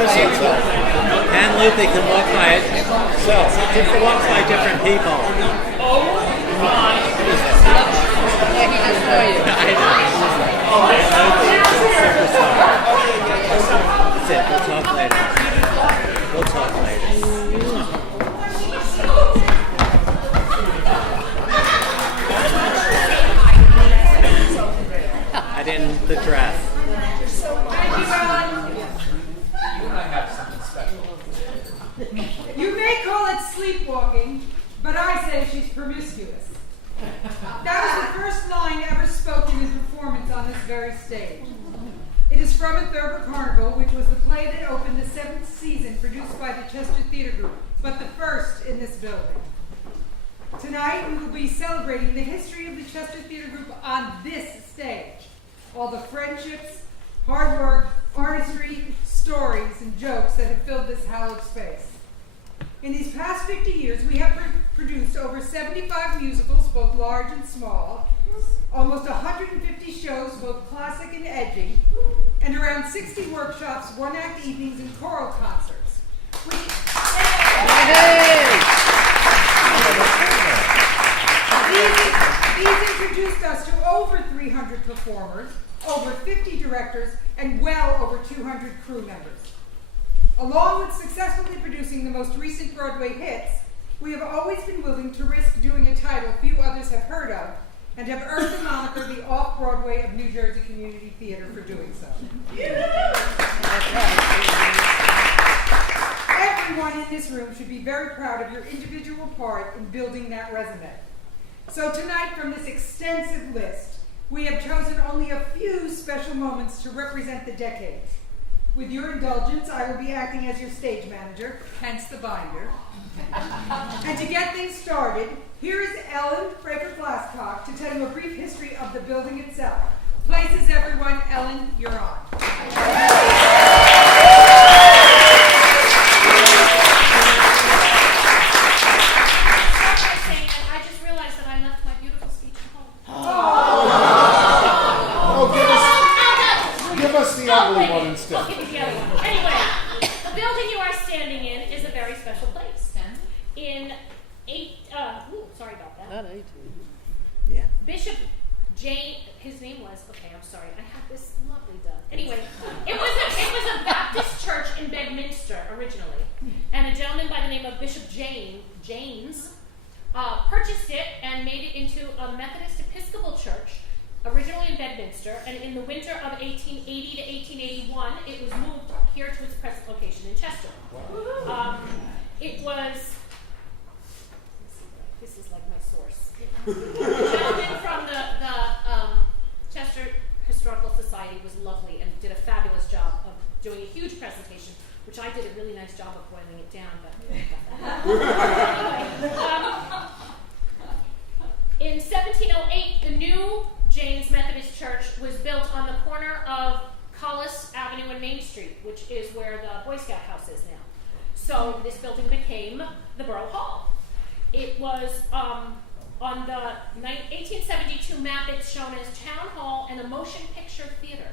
And Luthi can walk by itself. It walks by different people. Oh my! Yeah, he just saw you. I know. That's it. We'll talk later. I didn't the dress. You may call it sleepwalking, but I say she's promiscuous. That was the first line ever spoken in performance on this very stage. It is from A Thurber Carnival, which was the play that opened the 7th season produced by the Chester Theatre Group, but the first in this building. Tonight we will be celebrating the history of the Chester Theatre Group on this stage. All the friendships, hard work, artistry, stories, and jokes that have filled this hallowed space. In these past 50 years, we have produced over 75 musicals, both large and small, almost 150 shows, both classic and edgy, and around 60 workshops, one-act evenings, and choral concerts. These introduced us to over 300 performers, over 50 directors, and well over 200 crew members. Along with successfully producing the most recent Broadway hits, we have always been willing to risk doing a title few others have heard of, and have earned the moniker the Off-Broadway of New Jersey Community Theater for doing so. Everyone in this room should be very proud of your individual part in building that resume. So tonight, from this extensive list, we have chosen only a few special moments to represent the decades. With your indulgence, I will be acting as your stage manager, hence the binder. And to get things started, here is Ellen Fraker-Glasscock to tell you a brief history of the building itself. Places, everyone. Ellen, you're on. Bishop Jane, his name was, okay, I'm sorry, I had this lovely done. Anyway, it was a Baptist church in Bedminster originally, and a gentleman by the name of Bishop James purchased it and made it into a Methodist Episcopal church, originally in Bedminster, and in the winter of 1880 to 1881, it was moved here to its present location in Chester. It was, this is like my source. The gentleman from the Chester Historical Society was lovely and did a fabulous job of doing a huge presentation, which I did a really nice job of boiling it down. But in 1708, the new James Methodist Church was built on the corner of Collis Avenue and Main Street, which is where the Boy Scout house is now. So this building became the Borough Hall. It was on the 1872 map, it's shown as Town Hall and a motion picture theater.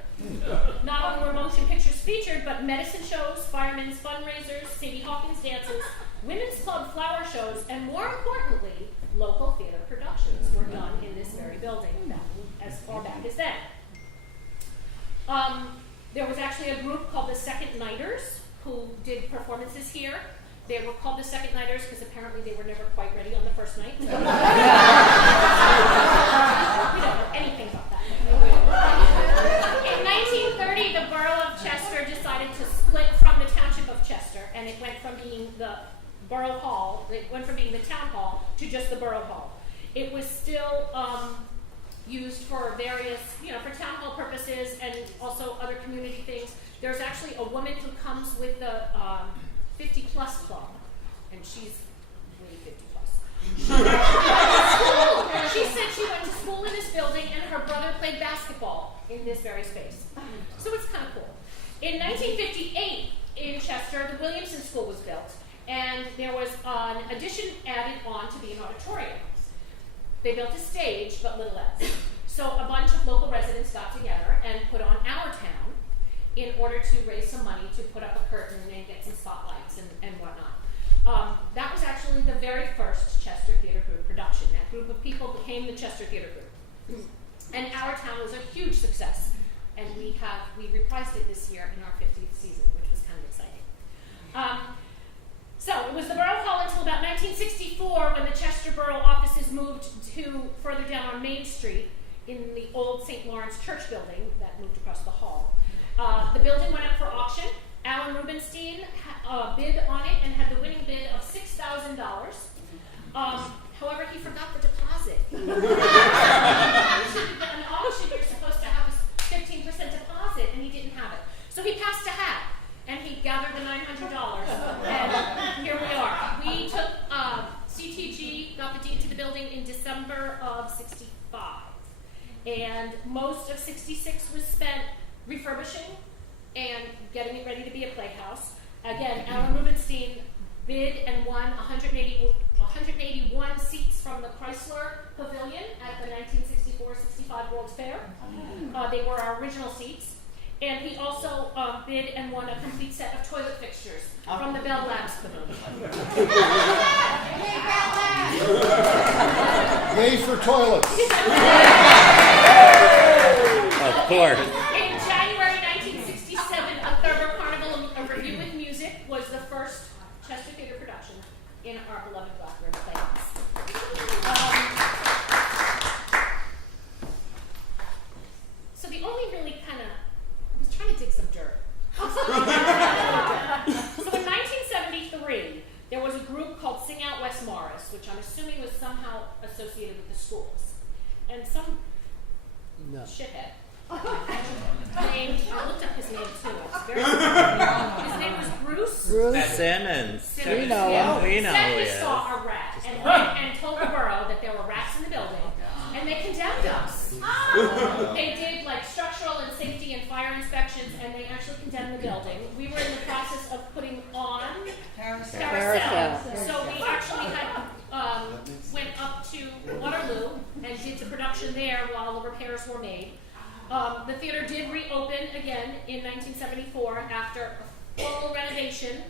Not only were motion pictures featured, but medicine shows, firemen's fundraisers, Sadie Hawkins dances, women's club flower shows, and more importantly, local theater productions were done in this very building as far back as then. There was actually a group called the Second Nighters who did performances here. They were called the Second Nighters because apparently they were never quite ready on the first night. We don't know anything about that. In 1930, the Borough of Chester decided to split from the Township of Chester, and it went from being the Borough Hall, it went from being the Town Hall to just the Borough Hall. It was still used for various, for town hall purposes and also other community things. There's actually a woman who comes with the 50 Plus Club, and she's way 50 plus. She said she went to school in this building and her brother played basketball in this very space. So it's kind of cool. In 1958, in Chester, the Williamson School was built, and there was an addition added on to be an auditorium. They built a stage, but little else. So a bunch of local residents got together and put on Our Town, in order to raise some money to put up a curtain and get some spotlights and whatnot. That was actually the very first Chester Theatre Group production. That group of people became the Chester Theatre Group. And Our Town was a huge success. And we reprised it this year in our 50th season, which was kind of exciting. So it was the Borough Hall until about 1964 when the Chester Borough offices moved to further down on Main Street in the old St. Lawrence Church building that moved across the hall. The building went up for auction. Alan Rubenstein bid on it and had the winning bid of $6,000. However, he forgot the deposit. An auction, you're supposed to have a 15% deposit, and he didn't have it. So he passed a hat, and he gathered the $900, and here we are. We took, CTG got the deed to the building in December of '65, and most of '66 was spent refurbishing and getting it ready to be a playhouse. Again, Alan Rubenstein bid and won 181 seats from the Chrysler Pavilion at the 1964-65 World's Fair. They were our original seats. And he also bid and won a complete set of toilet fixtures from the Bell Labs Pavilion. Yay for toilets. Of course. In January 1967, A Thurber Carnival, A Review with Music, was the first Chester Theatre production in our beloved Blackbird Playhouse. So the only really kind of, I was trying to dig some dirt. So in 1973, there was a group called Sing Out West Morris, which I'm assuming was somehow associated with the schools. And some shithead named, I looked up his name too. It's very his name was Bruce Simmons. We know him. We know said who he he is. saw a rat and went and told the borough that there were rats in the building, and they condemned us. They did like structural and safety and fire inspections, and they actually condemned the building. We were in the process of putting on Carousel. So we actually had went up to Waterloo and did the production there while the repairs were made. The theater did reopen again in 1974 after a full renovation,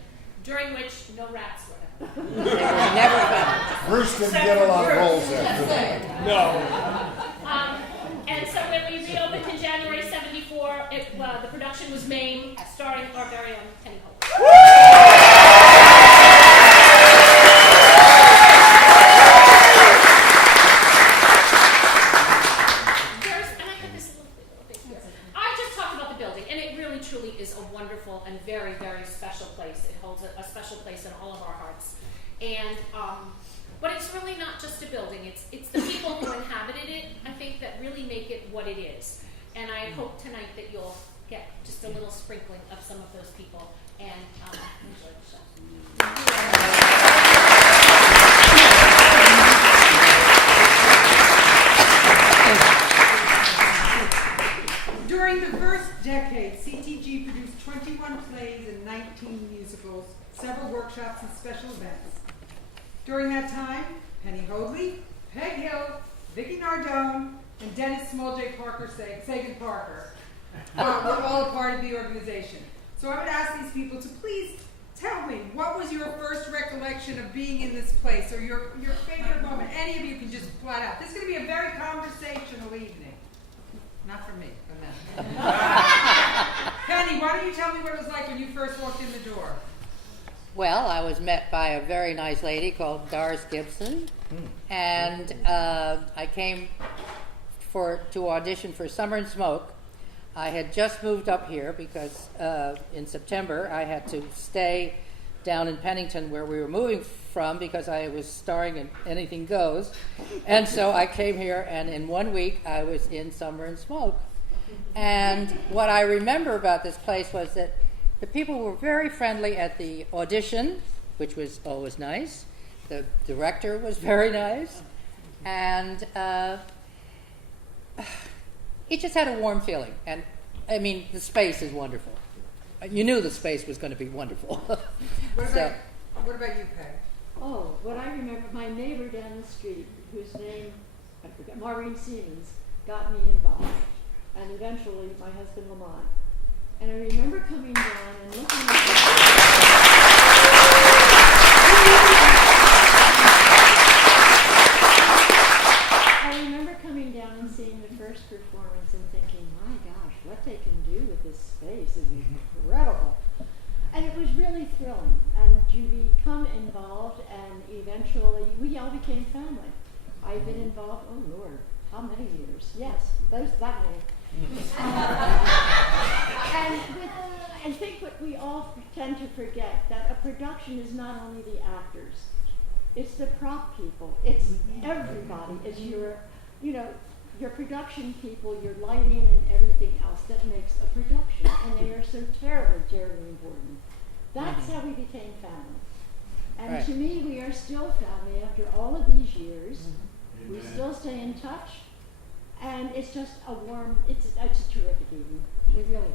during which no rats were ever. They were never found. Bruce didn't get a lot of roles after that. And so when we reopened in January '74, the production was Mame, starring our very own Penny Holt. I just talked about the building, and it really truly is a wonderful and very, very special place. It holds a special place in all of our hearts. And but it's really not just a building. It's the people who inhabited it, I think, that really make it what it is. And I hope tonight that you'll get just a little sprinkling of some of those people and enjoy the show. During the first decade, CTG produced 21 plays and 19 musicals, several workshops and special events. During that time, Penny Hoadley, Peg Hill, Vicki Nardone, and Dennis Small J. Parker, Sagan Parker, were all a part of the organization. So I would ask these people to please tell me, what was your first recollection of being in this place, or your favorite moment? Any of you can just flat out. This is going to be a very conversational evening. Not for me, but no. Penny, why don't you tell me what it was like when you first walked in the door? Well, I was met by a very nice lady called Doris Gibson, and I came to audition for Summer and Smoke. I had just moved up here because in September I had to stay down in Pennington where we were moving from because I was starring in Anything Goes. And so I came here, and in 1 week I was in Summer and Smoke. And what I remember about this place was that the people were very friendly at the audition, which was always nice. The director was very nice. And it just had a warm feeling. And, I mean, the space is wonderful. You knew the space was going to be wonderful. What about you, Peg? Oh, what I remember, my neighbor down the street, whose name, I forget, Maureen Siemens, got me involved. And eventually, my husband Lamont And I remember coming down and looking at I remember coming down and seeing the first performance and thinking, my gosh, what they can do with this space is incredible. And it was really thrilling. And you become involved, and eventually we all became family. I've been involved, oh Lord, how many years? Yes, that many. And I think what we all tend to forget, that a production is not only the actors, it's the prop people, it's everybody, it's your production people, your lighting and everything else that makes a production, and they are so terribly, terribly important. That's how we became family. And Right. to me, we are still family after all of these years. We still stay in touch. And it's just a warm, it's a terrific evening. It really is.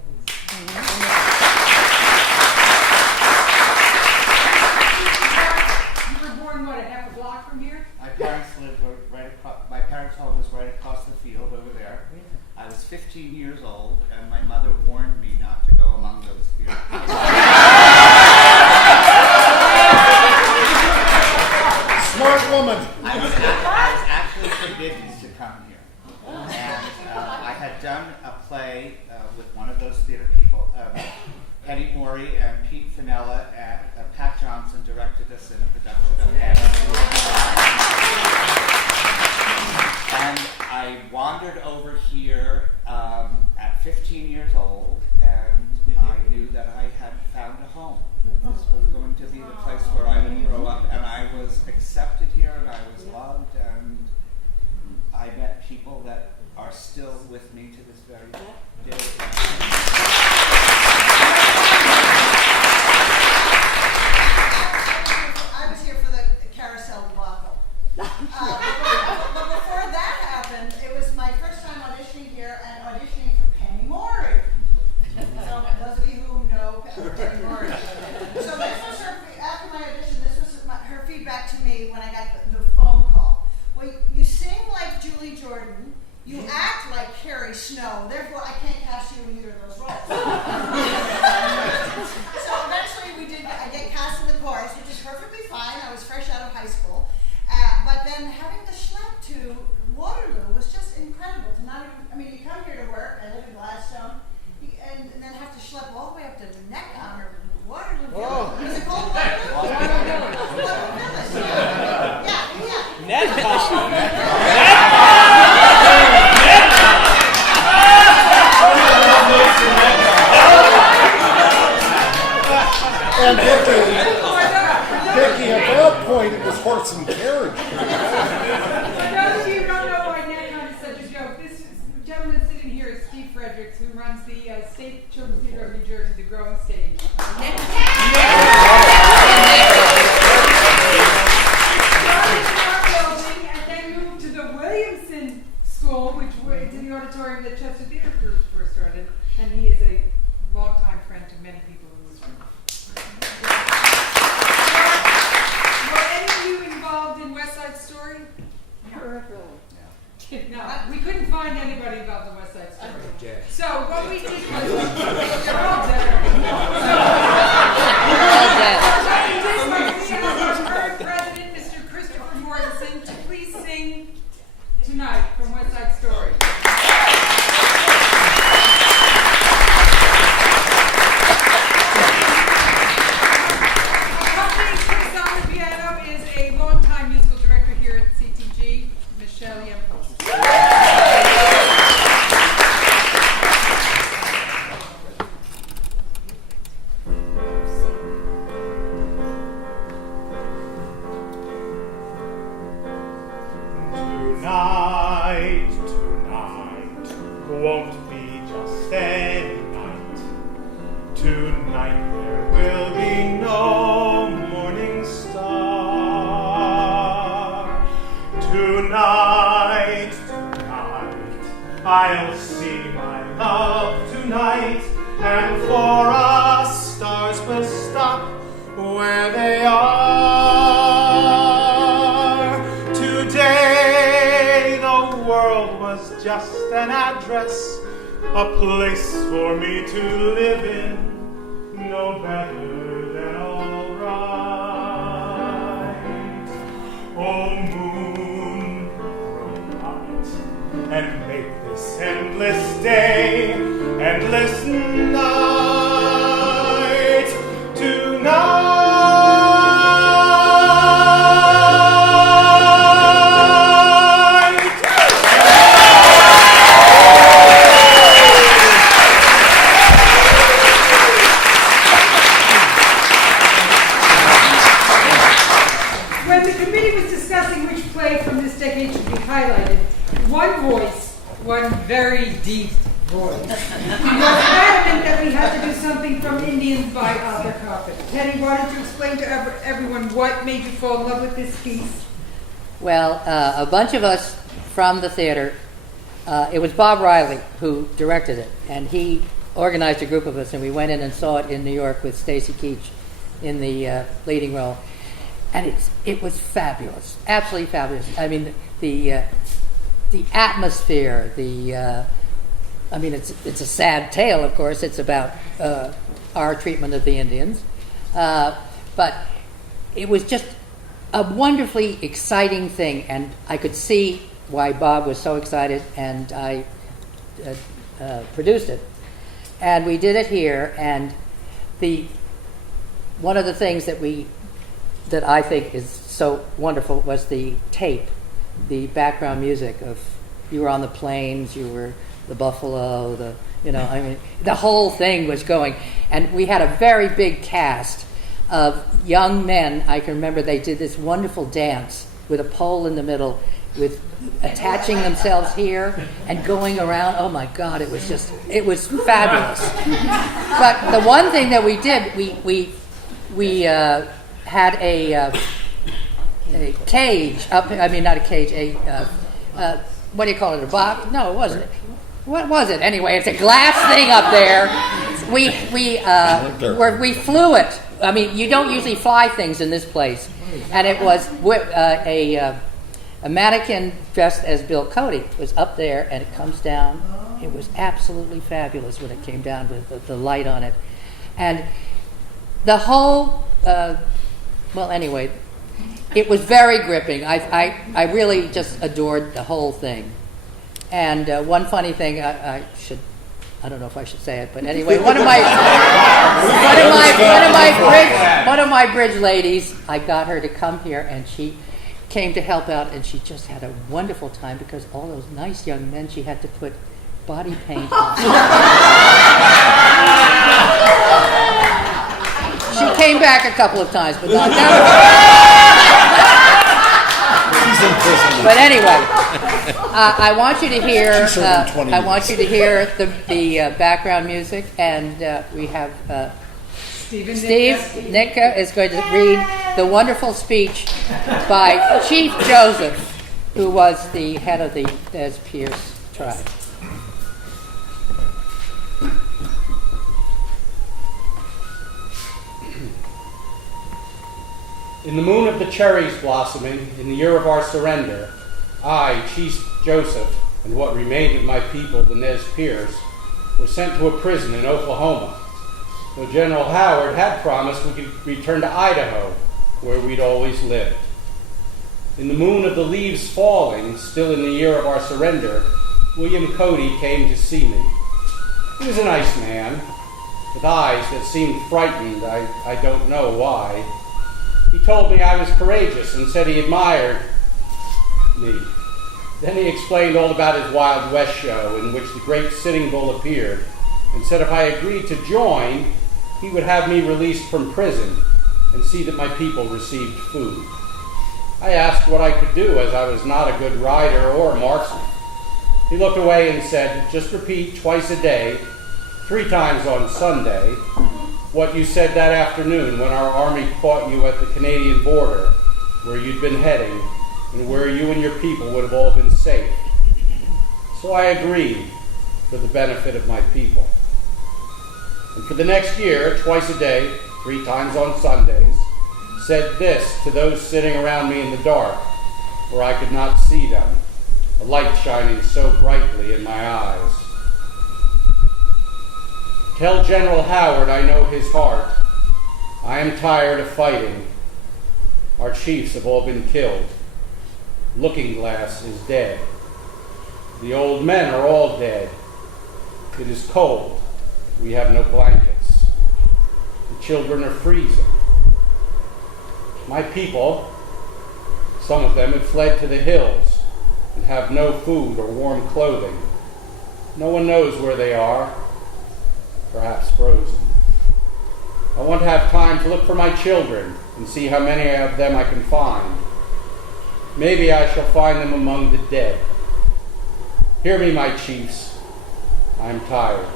You were born, what, a half a block from here? My parents lived right across. My parents' home was right across the field over there. I was 15 years old, and my mother warned me not to go among those fields. Smart woman. I was actually forbidden to come here. And I had done a play with one of those theater people. Hetty Morey and Pete Finella and Pat Johnson directed us in a production of Hamilton. And I wandered over here at 15 years old, and I knew that I had found a home. This was going to be the place where I would grow up, and I was accepted here, and I was loved, and I met people that are still with me to this very day. I was here for the carousel debacle. But before that happened, it was my first time auditioning here and auditioning for Penny Morey. So those of you who know Penny Morey. So this was her, after my audition, this was her feedback to me when I got the phone call. Well, you sing like Julie Jordan, you act like Carrie Snow, therefore I can't cast you in either of those roles. So eventually I get cast in the chorus, which is perfectly fine. I was fresh out of high school. But then having to schlep to Waterloo was just incredible. To not even, I mean, you come here to work, I live in Gladstone, and then have to schlep all the way up to the neck on Waterloo Village. Is it called Waterloo? Waterloo Village. Yeah. And Vicky, at that point, it was horse and carriage. For those of you who don't know why NetCon is such a joke, this gentleman sitting here is Steve Fredericks, who runs the State Children's Theater of New Jersey, the Growing Stage. Started in our building and then moved to the Williamson School, which was in the auditorium that Chester Theater Crew first started, and he is a longtime friend to many people in this room. Were any of you involved in West Side Story? Peripherally. No, we couldn't find anybody about the West Side Story. So what we did was, you're all dead. What we did was we asked our current president, Mr. Christopher Mortensen, to please sing tonight from West Side Story. Accompanying Chris on the piano is a longtime musical director here at CTG, Michelle Yemko. Tonight won't be just any night. Tonight there will be no morning star. Tonight, I'll see my love tonight, and for us stars will stop where they are. Today the world was just an address a place for me to live in, no better than all right. Oh, moon, grow light, and make this endless day, endless night, tonight. When the committee was discussing which play from this decade should be highlighted, one voice, one very deep voice, was adamant that we had to do something from Indians by Arthur Carpenter. Penny, why don't you explain to everyone what made you fall in love with this piece? Well, a bunch of us from the theater, it was Bob Riley who directed it, and he organized a group of us, and we went in and saw it in New York with Stacy Keach in the leading role. And it was fabulous, absolutely fabulous. I mean, the atmosphere, I mean, it's a sad tale, of course. It's about our treatment of the Indians, but it was just a wonderfully exciting thing, and I could see why Bob was so excited, and I produced it, and we did it here. And one of the things that I think is so wonderful was the tape, the background music of, you were on the plains, you were the buffalo, I mean, the whole thing was going. And we had a very big cast of young men. I can remember they did this wonderful dance with a pole in the middle, with attaching themselves here and going around. Oh my God, it was fabulous. But the one thing that we did, we had a cage up. I mean, not a cage. What do you call it? A box? No, it wasn't. What was it? Anyway, it's a glass thing up there. We flew it. I mean, you don't usually fly things in this place, and it was a mannequin dressed as Bill Cody was up there, and it comes down. It was absolutely fabulous when it came down with the light on it, and the whole. Well, anyway, it was very gripping. I really just adored the whole thing. And one funny thing, I don't know if I should say it, but anyway, one of my bridge ladies, I got her to come here, and she came to help out, and she just had a wonderful time because all those nice young men, she had to put body paint on. She came back a couple of times, but not that. But anyway, I want you to hear. I want you to hear the background music, and we have Steve Nitka is going to read the wonderful speech by Chief Joseph, who was the head of the Nez Perce tribe. In the moon of the cherries blossoming, in the year of our surrender, I, Chief Joseph, and what remained of my people, the Nez Perce, were sent to a prison in Oklahoma, though General Howard had promised we could return to Idaho, where we'd always lived. In the moon of the leaves falling, still in the year of our surrender, William Cody came to see me. He was a nice man, with eyes that seemed frightened, I don't know why. He told me I was courageous and said he admired me. Then he explained all about his Wild West show in which the great Sitting Bull appeared, and said if I agreed to join, he would have me released from prison and see that my people received food. I asked what I could do, as I was not a good rider or marksman. He looked away and said, just repeat twice a day, 3 times on Sunday, what you said that afternoon when our army caught you at the Canadian border, where you'd been heading, and where you and your people would have all been safe. So I agreed for the benefit of my people. And for the next year, twice a day, 3 times on Sundays, said this to those sitting around me in the dark, where I could not see them, a light shining so brightly in my eyes. Tell General Howard I know his heart. I am tired of fighting. Our chiefs have all been killed. Looking Glass is dead. The old men are all dead. It is cold. We have no blankets. The children are freezing. My people, some of them have fled to the hills and have no food or warm clothing. No one knows where they are, perhaps frozen. I want to have time to look for my children and see how many of them I can find. Maybe I shall find them among the dead. Hear me, my chiefs. I am tired.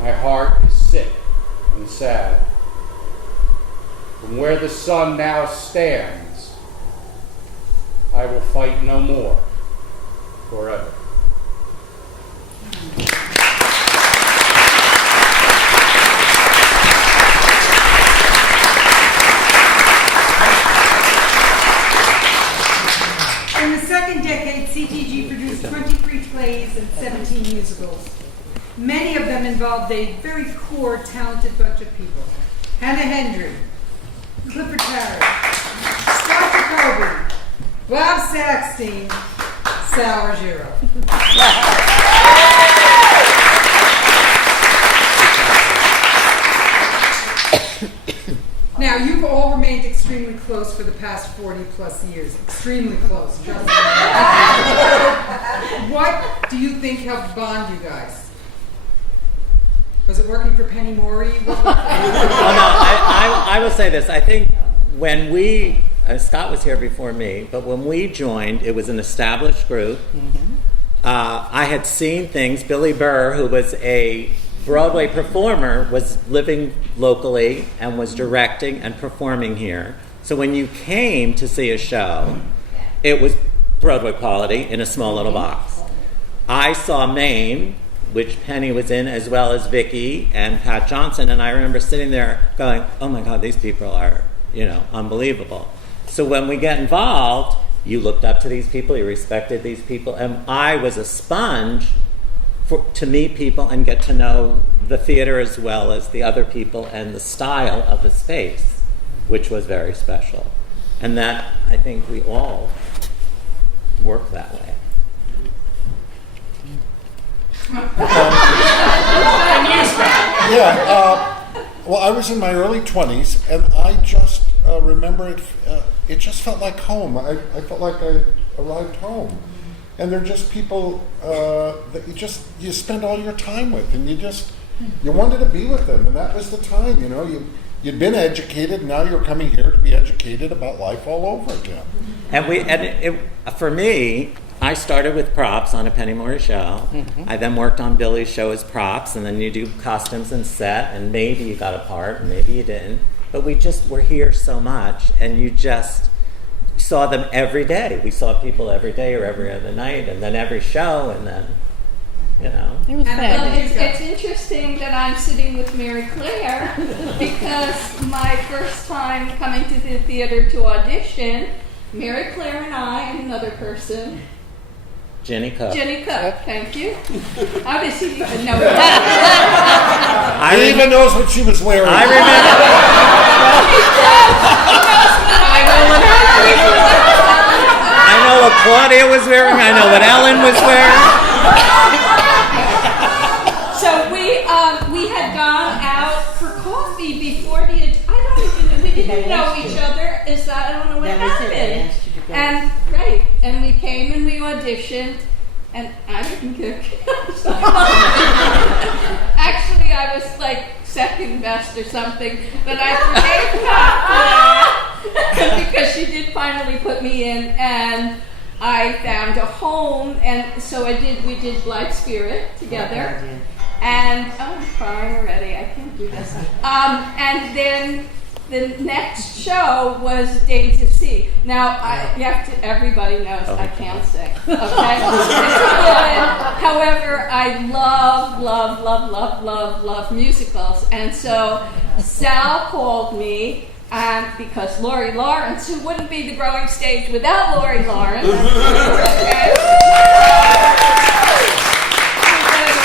My heart is sick and sad. From where the sun now stands, I will fight no more forever. In the second decade, CTG produced 23 plays and 17 musicals. Many of them involved a very core, talented bunch of people. Hannah Hendry, Clifford Parrott, Scott Jacoby, Bob Saxton, Sal Argiro. Now, you've all remained extremely close for the past 40 plus years. Extremely close, trust me. What do you think helped bond you guys? Was it working for Penny Morey? I will say this. I think when we, Scott was here before me, but when we joined, it was an established group. I had seen things. Billy Burr, who was a Broadway performer, was living locally and was directing and performing here. So when you came to see a show, it was Broadway quality in a small little box. I saw Maine, which Penny was in, as well as Vicky and Pat Johnson, and I remember sitting there going, oh my God, these people are, unbelievable. So when we get involved, you looked up to these people, you respected these people, and I was a sponge to meet people and get to know the theater as well as the other people and the style of the space, which was very special. And that, I think we all work that way. Well, I was in my early 20s, and I just remember it. It just felt like home. I felt like I arrived home. And they're just people that you spend all your time with, and you wanted to be with them, and that was the time. You'd been educated, now you're coming here to be educated about life all over again. For me, I started with props on a Penny Morey show. I then worked on Billy's show as props, and then you do costumes and set, and maybe you got a part, and maybe you didn't. But we just were here so much, and you just saw them every day. We saw people every day or every other night, and then every show, and then, It was Well, fun. it's interesting that I'm sitting with Mary Claire because my first time coming to the theater to audition, Mary Claire and I and another person, Jenny Cook. Jenny Cook, thank you. Obviously, you even know He even knows what she was wearing. I know what Claudia was wearing. I know what Ellen was wearing. So we had gone out for coffee before we didn't know each other. I don't know what happened. And we came and we auditioned, and I didn't get cast. Actually, I was like second best or something, but I forgave Pat because she did finally put me in, and I found a home, and so we did Blind Spirit together. And I'm crying already. I can't do this. And then the next show was Days of Sea. Now, everybody knows I can't sing. Okay, however, I love musicals, and so Sal called me. Because Lori Lawrence, who wouldn't be the Growing Stage without Lori Lawrence, okay, who was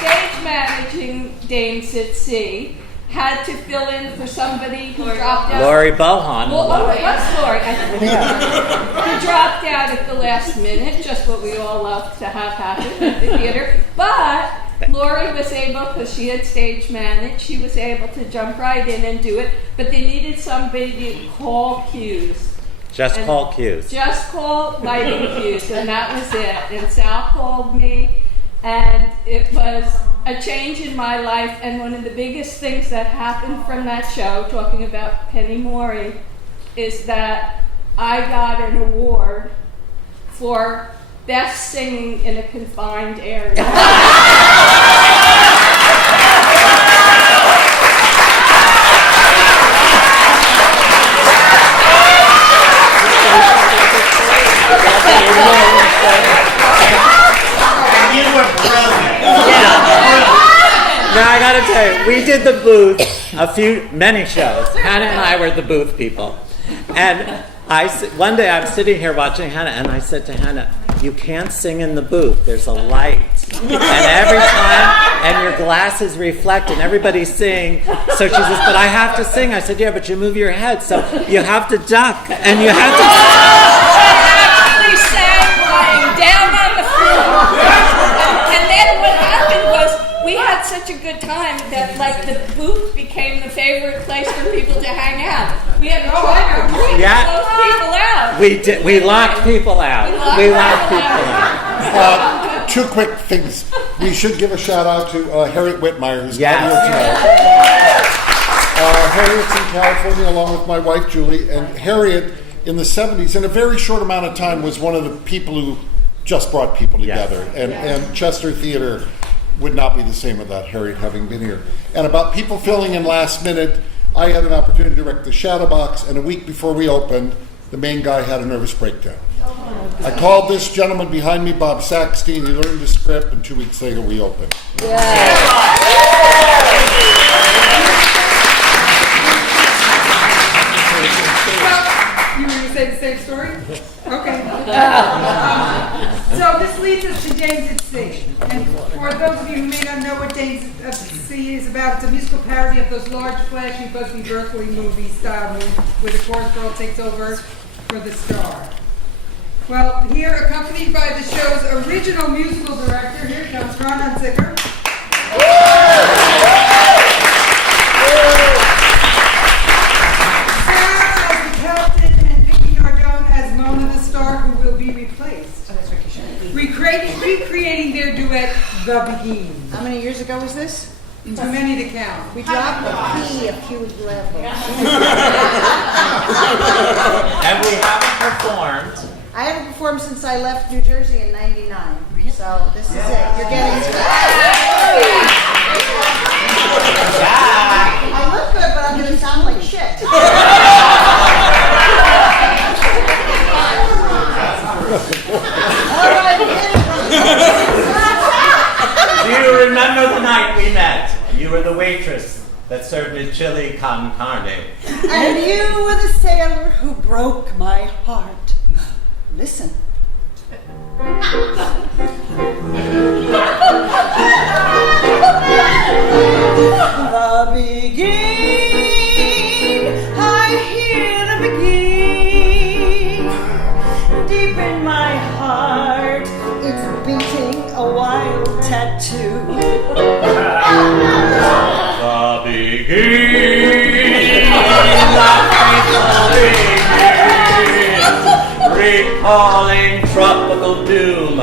stage managing Dames at Sea, had to fill in for somebody who dropped out. Lori Bohan. Well, it was Lori. Who dropped out at the last minute, just what we all love to have happen at the theater. But Lori was able, because she had stage managed, she was able to jump right in and do it. But they needed somebody to call cues. Just call cues. Just call lighting cues, and that was it. And Sal called me, and it was a change in my life. And one of the biggest things that happened from that show, talking about Penny Morey, is that I got an award for best singing in a confined area. You were brilliant. Now I gotta tell you, we did the booth many shows. Hannah and I were the booth people. And one day I'm sitting here watching Hannah, and I said to Hannah, you can't sing in the booth, there's a light. And every time, and your glasses reflect, and everybody's singing. So she says, but I have to sing. I said, yeah, but you move your head, so you have to duck, and you have to... I sang lying down on the floor. And then what happened was we had such a good time that like the booth became the favorite place for people to hang out. We had to close people out. We did. We locked people out. We locked people out. Two quick things. We should give a shout out to Harriet Whitmire, who's Yes. not here tonight. Harriet's in California along with my wife Julie, and Harriet in the 70s, in a very short amount of time, was one of the people who just brought people together. Yes. And Chester Theater would not be the same without Harriet having been here. And about people filling in last minute, I had an opportunity to direct the Shadow Box, and a week before we opened, the main guy had a nervous breakdown. I called this gentleman behind me, Bob Saxton. He learned the script, and 2 weeks later we opened. You were going to say the same story? Okay. So this leads us to Dames at Sea. And for those of you who may not know what Dames at Sea is about, it's a musical parody of those large, flashy Busby Berkeley movie style where the chorus girl takes over for the star. Well, here, accompanied by the show's original musical director, here comes Ron Hunziker. Who will be replaced. Recreating their duet, The Begin. How many years ago was this? Too many to count. We dropped the P a few levels. And we haven't performed. I haven't performed since I left New Jersey in '99. So this is it. You're getting to it. I look good, but I'm going to sound like shit. Do you remember the night we met? You were the waitress that served me chili con carne. And you were the sailor who broke my heart. Listen. The begin, I hear the begin. Deep in my heart, it's beating a wild tattoo. The begin, recalling tropical doom,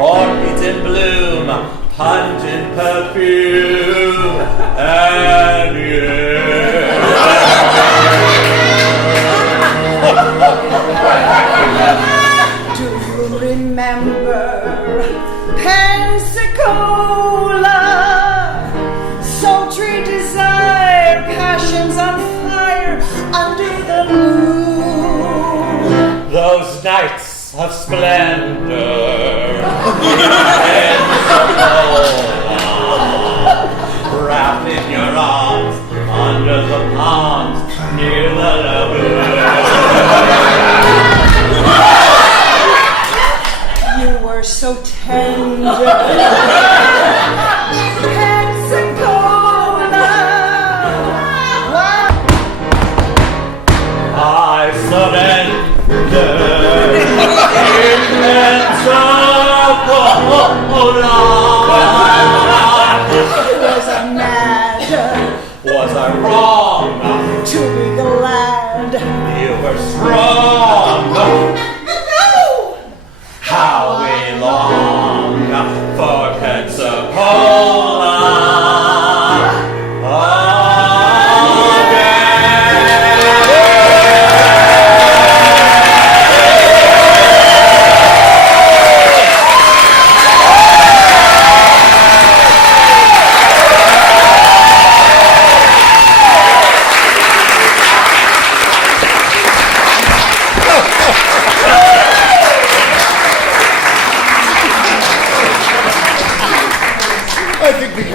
orchids in bloom, pungent perfume, and Do you remember Pensacola? Sultry desire, passions on fire under the moon. those nights of splendor, wrapped in your arms, under the palms, near the lagoon. You were so tender in Pensacola.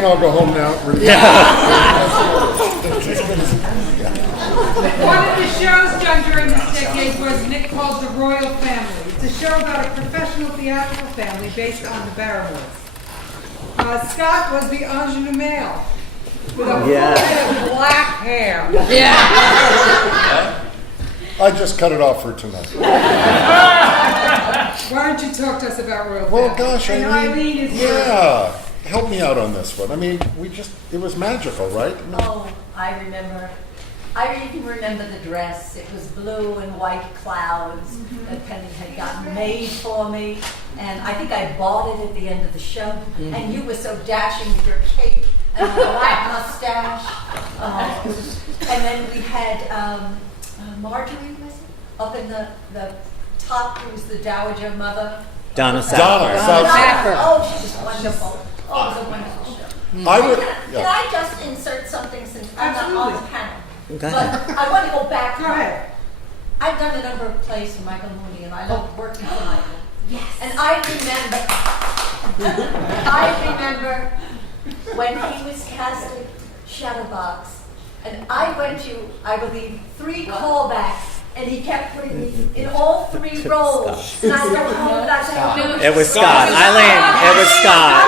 all go home now. One of the shows done during this decade was Nick called The Royal Family. It's a show about a professional theatrical family based on the Barrymores. Scott was the ingenue male with a full head of black hair. I just cut it off for tonight. Why don't you talk to us about Royal Well, Family? gosh, And Eileen is here. yeah. Help me out on this one. I mean, it was magical, right? Oh, I remember. I even remember the dress. It was blue and white clouds that Penny had gotten made for me. And I think I bought it at the end of the show. And you were so dashing with your cape and your black mustache. And then we had Marjorie, was it? Up in the top, who was the Dowager Mother. Donna Donna Southworth. Southworth. Oh, she was wonderful. Oh, it was a wonderful show. Can I just insert something since I'm not on the panel? Go But ahead. I want to go back. Go ahead. I've done a number of plays for Michael Mooney, and I love working for Michael. Yes. And I remember when he was casting Shadowbox, and I went to, I believe, 3 callbacks, and he kept putting me in all 3 roles. And I said, oh, that's it. It was Scott. Eileen, it was Scott.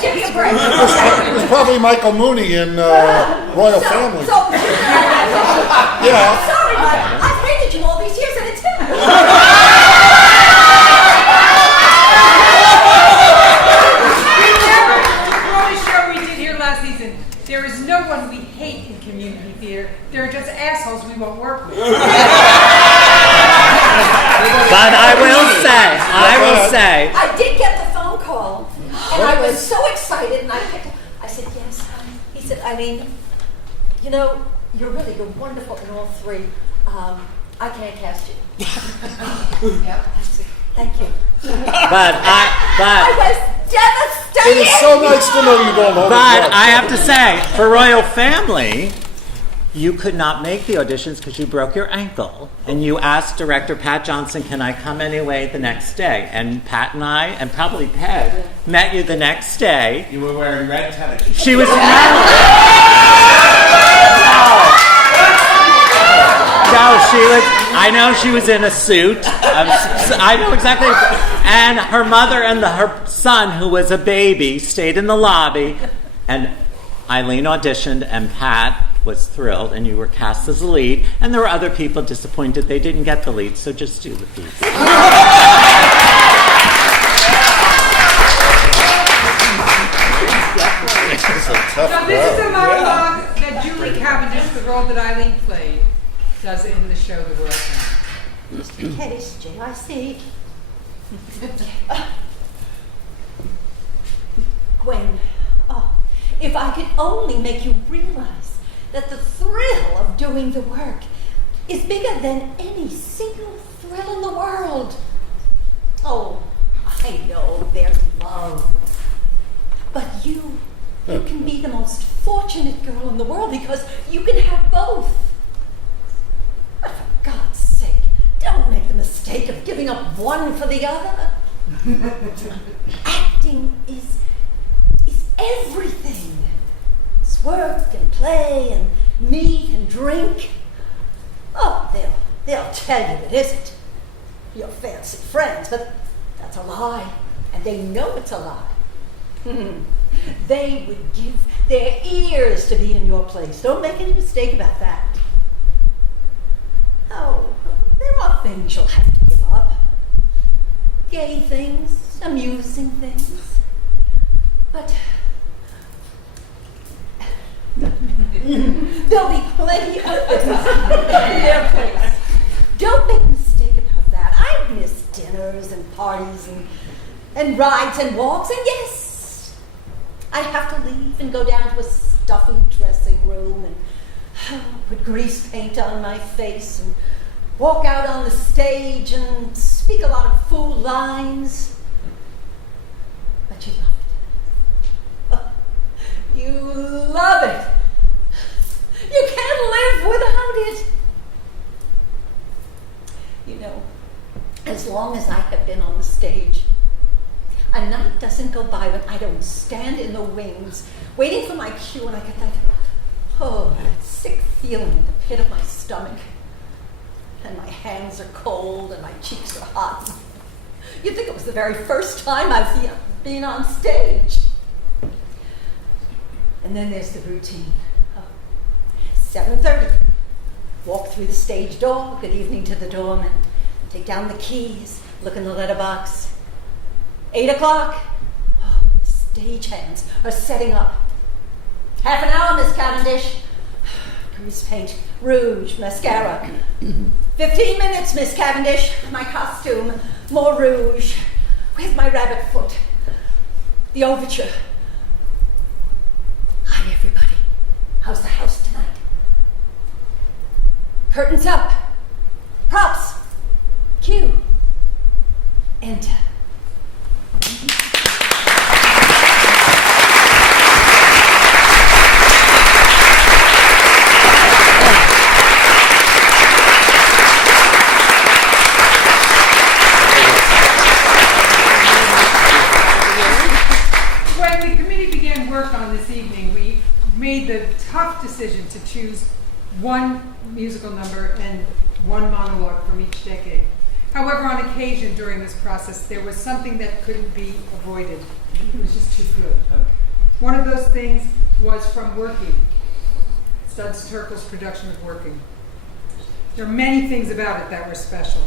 Give me a break. It was probably Michael Mooney in Royal Family. Yeah. Sorry, Mike. I've hated you all these years, and it's him. There is no one we hate in community theater. They're just assholes we won't work with. But I will say, I did get the phone call, and I was so excited, and I said, yes, honey. He said, Eileen, you know, you're wonderful in all 3. I can't cast you. Yep. I said, thank you. but I was devastated. It is so nice to know you don't hold it. But I have to say, for Royal Family, you could not make the auditions because you broke your ankle. And you asked director Pat Johnson, can I come anyway the next day? And Pat and I, and probably Peg, met you the next day. You were wearing red tennis shoes. She was... No, she was... I know she was in a suit. I know exactly. And her mother and her son, who was a baby, stayed in the lobby. And Eileen auditioned, and Pat was thrilled, and you were cast as the lead. And there were other people disappointed they didn't get the lead, so just do the piece. So this is a monologue that Julie Cavendish, the role that Eileen played, does in the show The Royal Family. Mr. Case, JIC. Gwen, if I could only make you realize that the thrill of doing the work is bigger than any single thrill in the world. Oh, I know there's love. But you can be the most fortunate girl in the world because you can have both. But for God's sake, don't make the mistake of giving up one for the other. Acting is everything. It's work and play and meat and drink. Oh, they'll tell you it isn't. Your fancy friends, but that's a lie, and they know it's a lie. They would give their ears to be in your place. Don't make any mistake about that. Oh, there are things you'll have to give up. Gay things, amusing things. But there'll be plenty of things in their place. Don't make a mistake about that. I miss dinners and parties and rides and walks, and yes, I have to leave and go down to a stuffy dressing room and put grease paint on my face and walk out on the stage and speak a lot of fool lines. But you love it. You love it. You can't live without it. You know, doesn't go by when I don't stand in the wings, waiting for my cue, and I get that sick feeling in the pit of my stomach. And my hands are cold and my cheeks are hot. You'd think it was the very first time I've been on stage. And then there's the routine. 7:30. Walk through the stage door, good evening to the doorman. Take down the keys, look in the letterbox. 8 o'clock. The stagehands are setting up. Half an hour, Miss Cavendish. Grease paint, rouge, mascara. 15 minutes, Miss Cavendish. My costume, more rouge. Where's my rabbit foot? The overture. Hi, everybody. How's the house tonight? Curtains up. Props. Cue. Enter. When the committee began work on this evening, we made the tough decision to choose one musical number and one monologue from each decade. However, on occasion during this process, there was something that couldn't be avoided. It was just too good. One of those things was from Working, Studs Terkel's production of Working. There are many things about it that were special.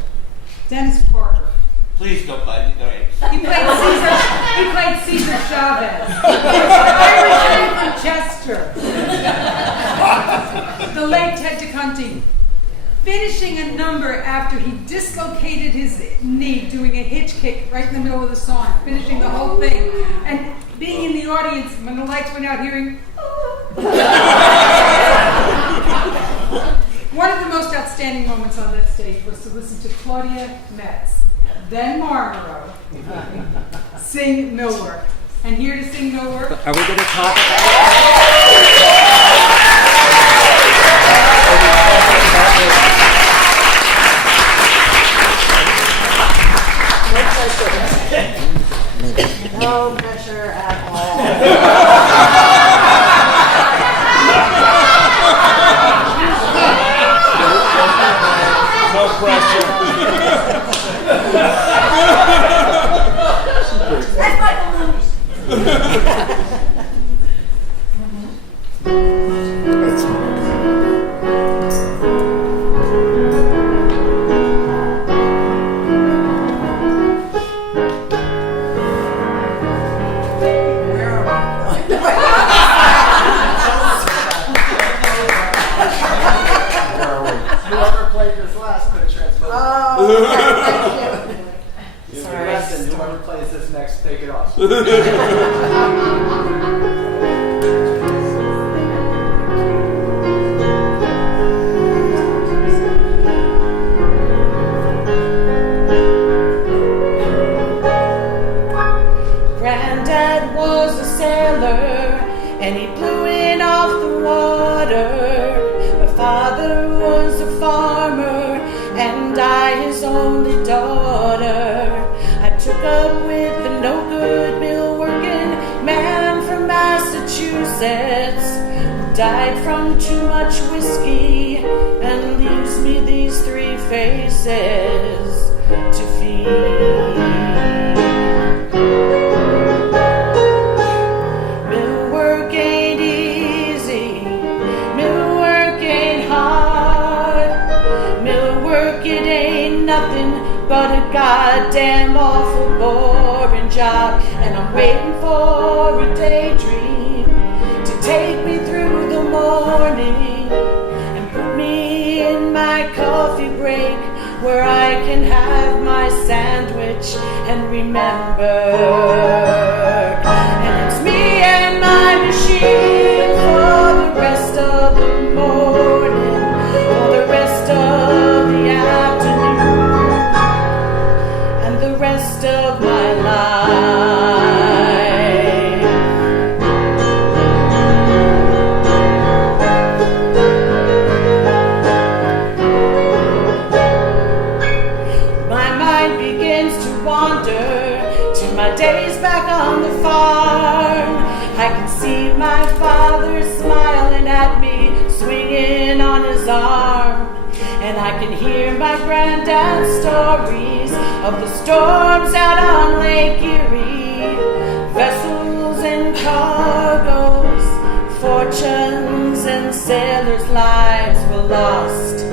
Dennis Parker. Please don't buy the grapes. He played Cesar Chavez. Irish from Chester. The late Ted DeConti. Finishing a number after he dislocated his knee, doing a hitch kick right in the middle of the song, finishing the whole thing, and being in the audience when the lights went out, hearing. One of the most outstanding moments on that stage was to listen to Claudia Metz, then Marlborough, sing Millwork. And here to sing Millwork. Are we going to talk about No pressure at all. No pressure. That's my balloon. Whoever played this last could have transposed. Sorry. And whoever plays this next, take it off. Granddad was a sailor and he blew in off the water. My father was a farmer and I his only daughter. I took up with the no good mill working man from Massachusetts who died from too much whiskey and leaves me these three faces to feed. Mill work ain't easy, mill work ain't hard, mill work it ain't nothing but a goddamn awful boring job. And I'm waiting for a daydream to take me through the morning and put me in my coffee break where I can have my sandwich and remember. And it's me and my machine for the rest of the morning, for the rest of the afternoon, and the rest of my life. My mind begins to wander to my days back I can see my father smiling at me, swinging on his arm. And I can hear my granddad's stories of the storms out on Lake Erie. Vessels and cargoes, fortunes and sailors' lives were lost.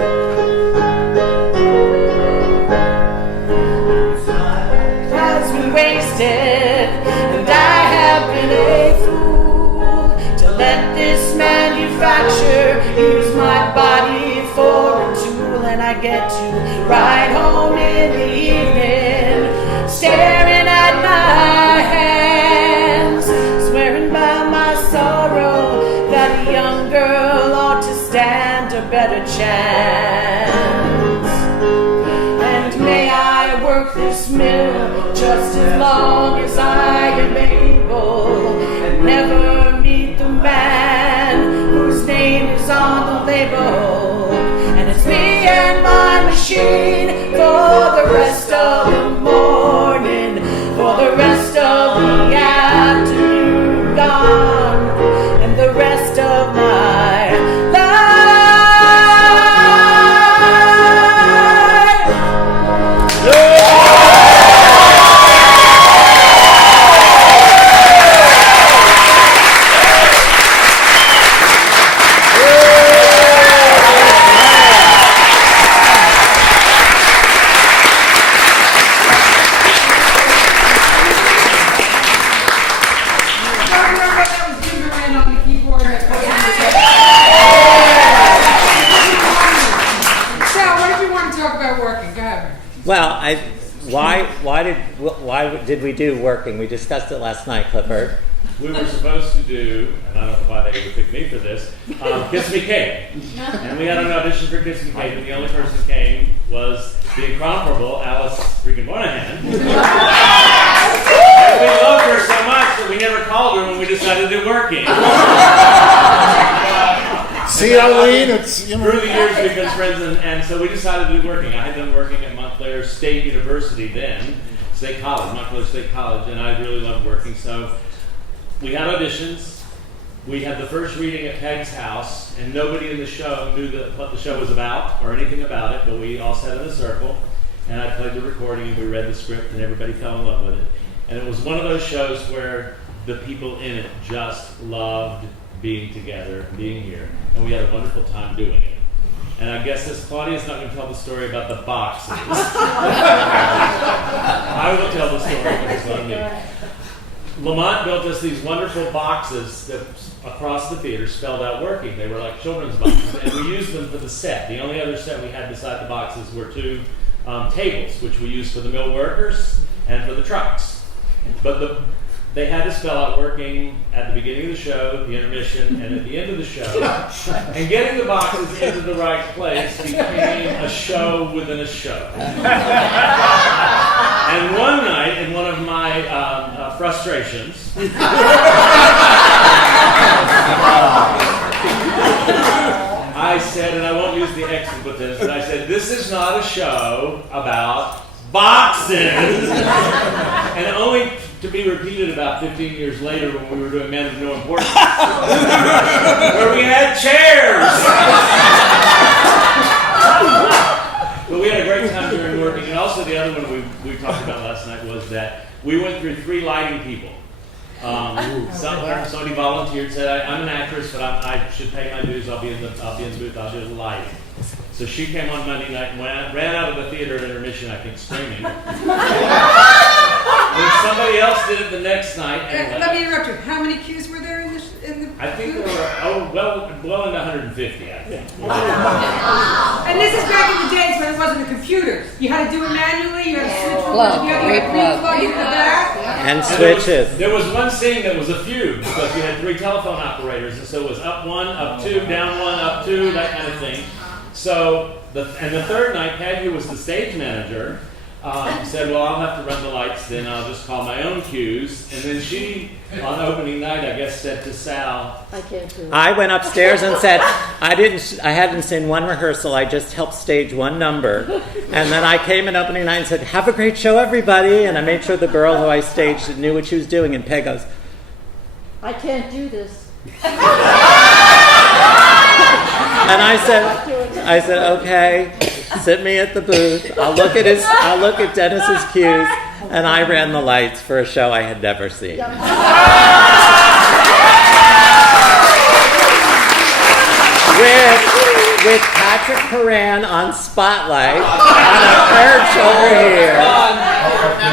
Has been wasted, and I have been a fool to let this manufacturer use my body for a tool. And I get to ride home in the evening, staring at my hands, swearing by my sorrow that a young girl ought to stand a better chance. And may I work this mill just as long as I am able, and never meet the man whose name is on the label. And it's me and my machine for the rest of the morning, for the rest of the afternoon gone, and the rest of my life. Well, why did we do working? We discussed it last night, Clifford. We were supposed to do, and I don't know why they would pick me for this, Kiss Me Kate. And we had an audition for Kiss Me Kate, and the only person who came was the incomparable Alice freaking Moynihan. And we loved her so much that we never called her when we decided to do working. See, Eileen, it's, you know. Through the years, we've been friends, and so we decided to do working. I had been working at Montclair State University then, State College, Montclair State College, and I really loved working. So we had auditions. We had the first reading at Peg's house, and nobody in the show knew what the show was about or anything about it, but we all sat in a circle, and I played the recording, and we read the script, and everybody fell in love with it. And it was one of those shows where the people in it just loved being together, being here, and we had a wonderful time doing it. And I guess as Claudia's not going to tell the story about the boxes, I will tell the story because it's on me. Lamont built us these wonderful boxes that across the theater spelled out working. They were like children's boxes, and we used them for the set. The only other set we had beside the boxes were two tables, which we used for the mill workers and for the trucks. But they had to spell out working at the beginning of the show, the intermission, and at the end of the show. And getting the boxes into the right place became a show within a show. And one night, in one of my frustrations, I said, and I won't use the X's with this, but I said, this is not a show about boxes. And only to be repeated about 15 years later when we were doing Men of No Importance, where we had chairs. But we had a great time during working. And also the other one we talked about last night was that we went through 3 lighting people. Somebody volunteered, said, I'm an actress, but I should pay my dues. I'll be in the booth. I'll do the lighting. So she came on Monday night and ran out of the theater at intermission, I think, screaming. And somebody else did it the next night. Let me interrupt you. How many cues were there in the I think there were, well into 150, I think. And this is back in the days when it wasn't a computer. You had to do it manually, you had to switch from Plug, you had to replug into the back. And switches. There was one scene that was a fugue because you had 3 telephone operators, and so it was up 1, up 2, down 1, up 2, that kind of thing. So, the third night, Peggy, who was the stage manager, said, well, I'll have to run the lights then, I'll just call my own cues. And then she, on opening night, I guess, said to Sal, I can't do it. I went upstairs and said, I hadn't seen one rehearsal, I just helped stage one number. And then I came in opening night and said, have a great show, everybody. And I made sure the girl who I staged knew what she was doing. And Peg goes, I can't do this. And I said, okay, sit me at the booth. I'll look at Dennis's cues, and I ran the lights for a show I had never seen. With Patrick Moran on Spotlight on a perch over here.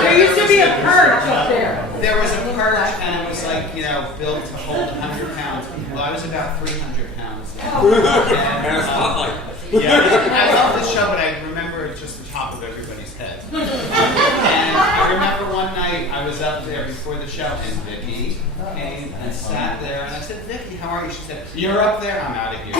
There used to be a perch up there. There was a perch, and it was like, built to hold 100 pounds. Well, I was about 300 pounds. And Spotlight. Yeah, I love the show, but I remember it's just the top of everybody's head. And I remember one night I was up there before the show, and Vicki came and sat there, and I said, Vicki, how are you? She said, you're up there, I'm out of here.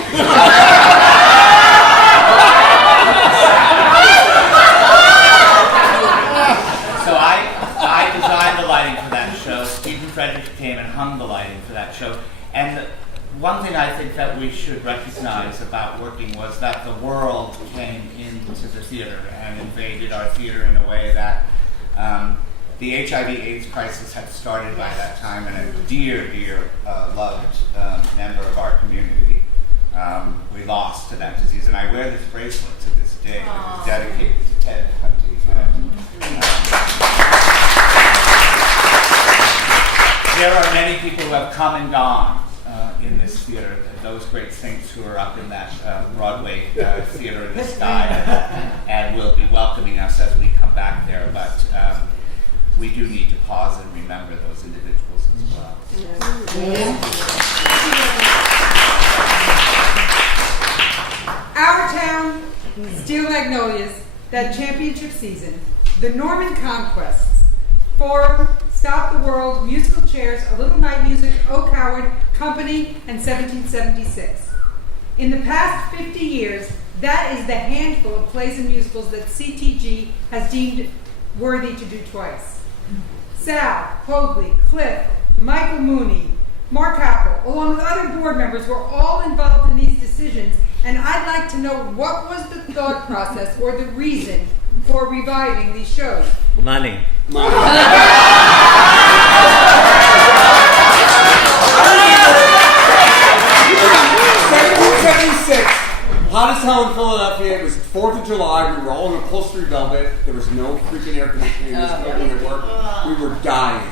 So I designed the lighting for that show. Stephen Frederick came and hung the lighting for that show. And one thing I think that we should recognize about working was that the world came into the theater and invaded our theater in a way that the HIV/AIDS crisis had started by that time, and a dear, loved member of our community we lost to that disease. And I wear this bracelet to this day that is dedicated to Ted Hunty. There are many people who have come and gone in this theater, those great saints who are up in that Broadway theater in the sky, and will be welcoming us as we come back there. But we do need to pause and remember those individuals as well. Our town, Steel Magnolias, that championship season, the Norman Conquests, Forum, Stop the World, Musical Chairs, A Little Night Music, Oak Howard, Company, and 1776. In the past 50 years, that is the handful of plays and musicals that CTG has deemed worthy to do twice. Sal, Hoadley, Cliff, Michael Mooney, Mark Apple, along with other board members, were all involved in these decisions, and I'd like to know what was the thought process or the reason for reviving these shows. Money. 1976, hot as hell in Philadelphia. It was 4th of July. We were all in upholstery velvet. There was no freaking air conditioning in this building at work. We were dying.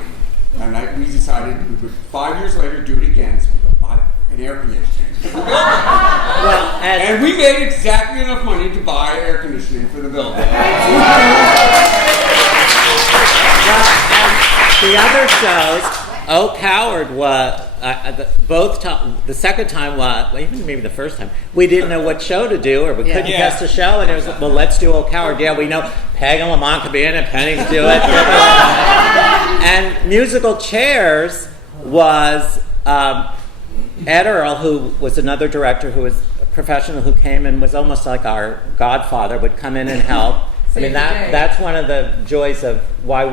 And we decided we would, 5 years later, do it again. So we go buy an air conditioning. And we made exactly enough money to buy air conditioning for the building. The other shows, Oak Howard was the second time even maybe the first time, we didn't know what show to do, or we couldn't test a show, and it was well, let's do Oak Howard. Yeah, we know Peg and Lamont could be in it, Penny could do it. And Musical Chairs was Ed Earl, who was another director who was a professional, who came and was almost like our godfather, would come in and help. I mean, that's one of the joys of why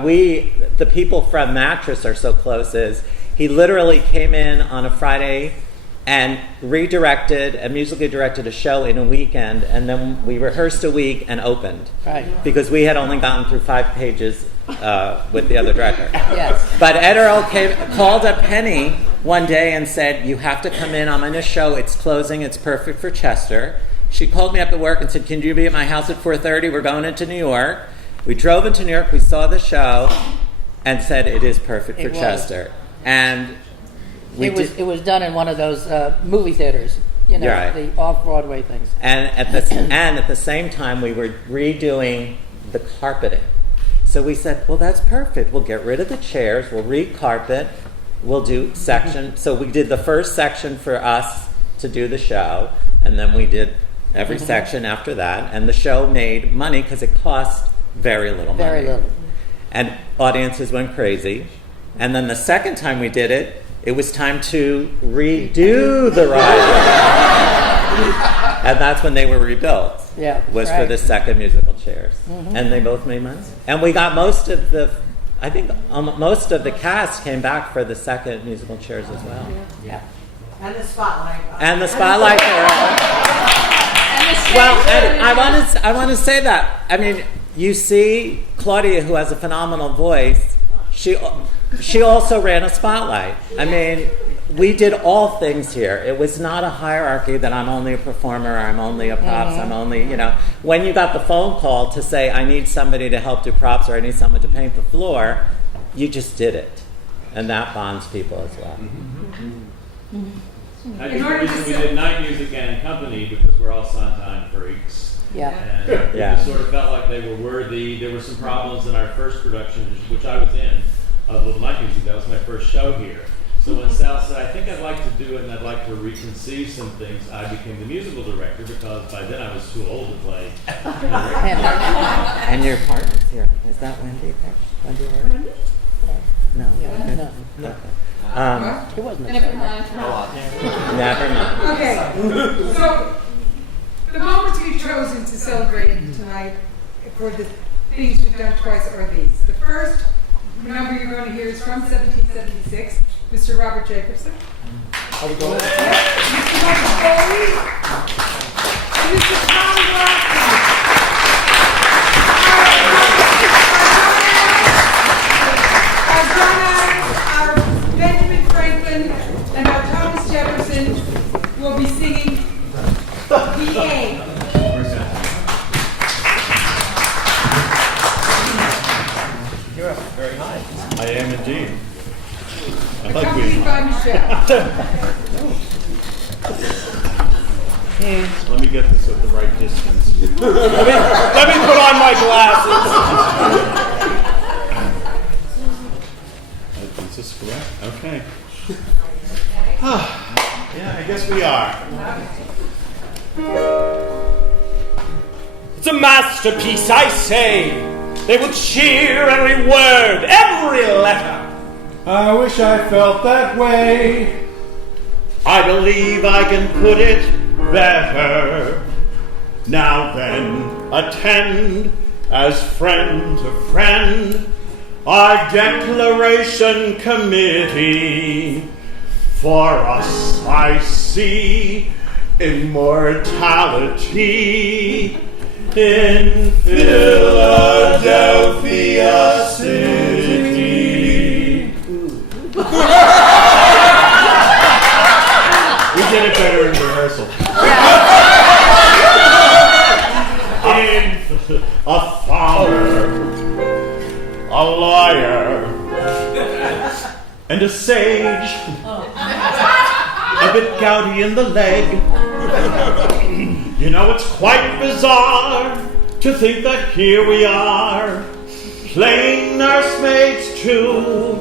the people from Mattress are so close, is he literally came in on a Friday and redirected and musically directed a show in a weekend, and then we rehearsed a week and opened. Right. Because we had only gotten through 5 pages with the other director. Yes. But Ed Earl called up Penny one day and said, you have to come in, I'm in a show, it's closing, it's perfect for Chester. She called me up at work and said, can you be at my house at 4:30? We're going into New York. We drove into New York, we saw the show, and said it is perfect for Chester. And it was done in one of those movie theaters, the off-Broadway things. And at the same time, we were redoing the carpeting. So we said, well, that's perfect. We'll get rid of the chairs, we'll re-carpet, we'll do section. So we did the first section for us to do the show, and then we did every section after that, and the show made money because it cost very little money. Very little. And audiences went crazy. And then the second time we did it, it was time to redo the ride. And that's when they were rebuilt. Yeah, for the second Musical Chairs. And they both made money. And we got most of the cast came back for the second Musical Chairs as well. Yeah. And the Spotlight. And the Spotlight. Well, and I want to say that. I mean, you see Claudia, who has a phenomenal voice. she also ran a spotlight. I mean, we did all things here. It was not a hierarchy that I'm only a performer, or I'm only a props, I'm only, when you got the phone call to say, I need somebody to help do props, or I need someone to paint the floor, you just did it. And that bonds people as well. I think the reason we did night music and company because we're all Sondheim freaks. Yeah. And we just sort of felt like they were worthy. There were some problems in our first production, which I was in, of Little Night Music. That was my first show here. So when Sal said, I think I'd like to do it and I'd like to reconceive some things, I became the musical director because by then I was too old to play. And your partner's here. Is that Wendy? Wendy? No. No. It wasn't. Never mind. Never mind. Okay, so the moments we've chosen to celebrate tonight for the things we've done twice are these. The first number you're going to hear is from 1776, Mr. Robert Jacobson. How we going? Mr. Michael Foley. And Mr. Tom Glassman. Our John Adams, our Benjamin Franklin, and our Thomas Jefferson will be singing The Egg. You're very high. I am indeed. I like Accompanied being by Michelle. Let me get this at the right distance. let me put on my glasses. Is this correct? Okay. Yeah, I guess we are. It's a masterpiece, I say. They would cheer every word, every letter. I wish I felt that way. I believe I can put it better. Now then, attend as friend to friend our declaration committee. For us I see immortality in Philadelphia City. We did it better in rehearsal. In a farmer, a lawyer, and a sage, a bit gouty in the leg. You know, it's quite bizarre to think that here we are, playing nursemaids to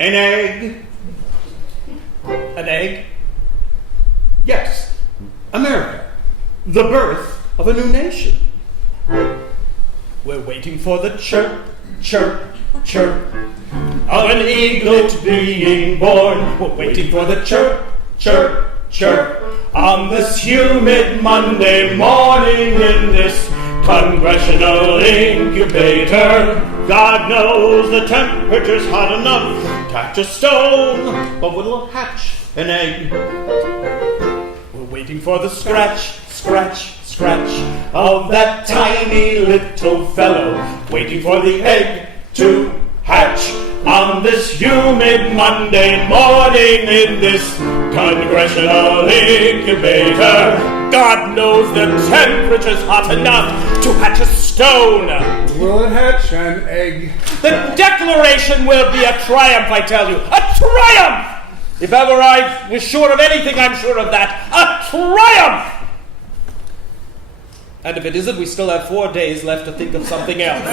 an egg. An egg? Yes, America, the birth of a new nation. We're waiting for the chirp, chirp, chirp of an eaglet being born. We're waiting for the chirp, chirp, chirp on this humid Monday morning in this congressional incubator. God knows the temperature's hot enough to hatch a stone, but we'll hatch an egg. We're waiting for the scratch, scratch, scratch of that tiny little fellow, waiting for the egg to hatch on this humid Monday morning in this congressional incubator. God knows the temperature's hot enough to hatch a stone. Will it hatch an egg? The declaration will be a triumph, I tell you. A triumph! If ever I was sure of anything, I'm sure of that. A triumph! And if it isn't, we still have 4 days left to think of something else.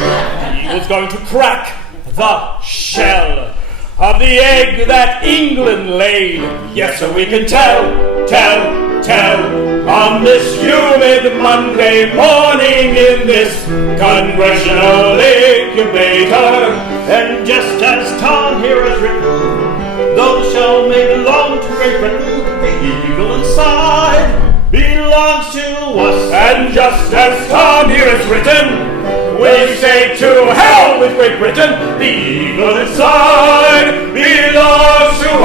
The eagle's going to crack the shell of the egg that England laid. Yes, so we can tell on this humid Monday morning in this congressional incubator. And just as Tom here has written, those shall may belong to Great Britain, the eagle inside belongs to us. And just as Tom here has written, we say to hell with Great Britain, the eagle inside belongs to us.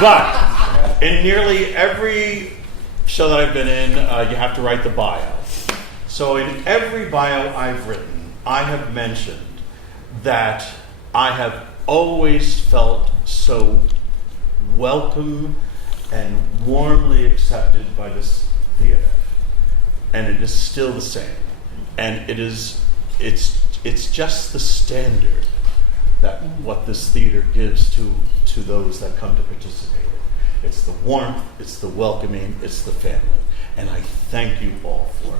But in nearly every show that I've been in, you have to write the bio. So in every bio I've written, I have mentioned that I have always felt so welcome and warmly accepted by this theater. And it is still the same. And it's just the standard that what this theater gives to those that come to participate. It's the warmth, it's the welcoming, it's the family. And I thank you all for it.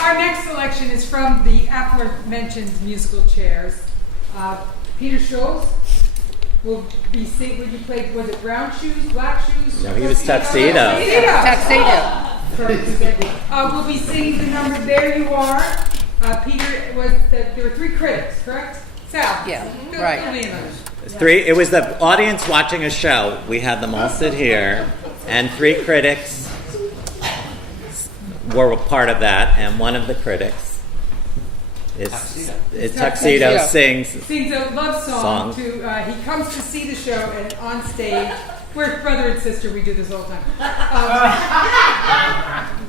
Our next selection is from the aforementioned musical chairs. Peter Schultz will be sing. Would you play? Was it brown shoes, black shoes? No, he was tuxedo. Tuxedo. We'll be singing the number "There You Are." Peter was. There were 3 critics, correct? Sal. Yeah. Fill Right. me in on it. 3. It was the audience watching a show. We had them all sit here, and 3 critics were a part of that. And one of the critics is Tuxedo sings a love song to. He comes to see the show, and on stage, we're brother and sister. We do this all the time.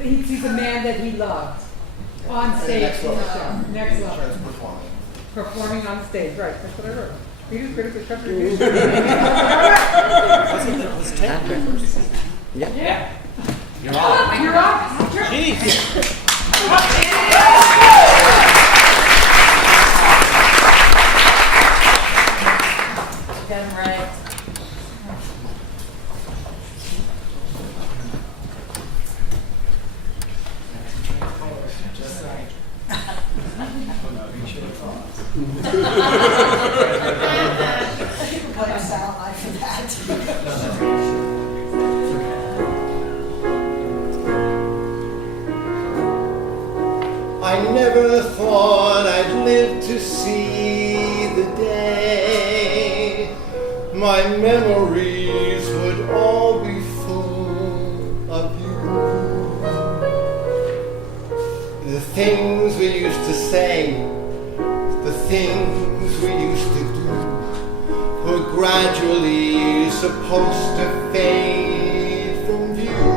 He sees a man that he loved on stage in the show. Next level. Performing on stage, right? That's what I wrote. Peter's critical contribution. Yeah. You're on. You're on. Jeez. Get him right. What a sound like for that. I never thought I'd live to see the day. My memories would all be full of you. The things we used to say, the things we used to do, were gradually supposed to fade from view.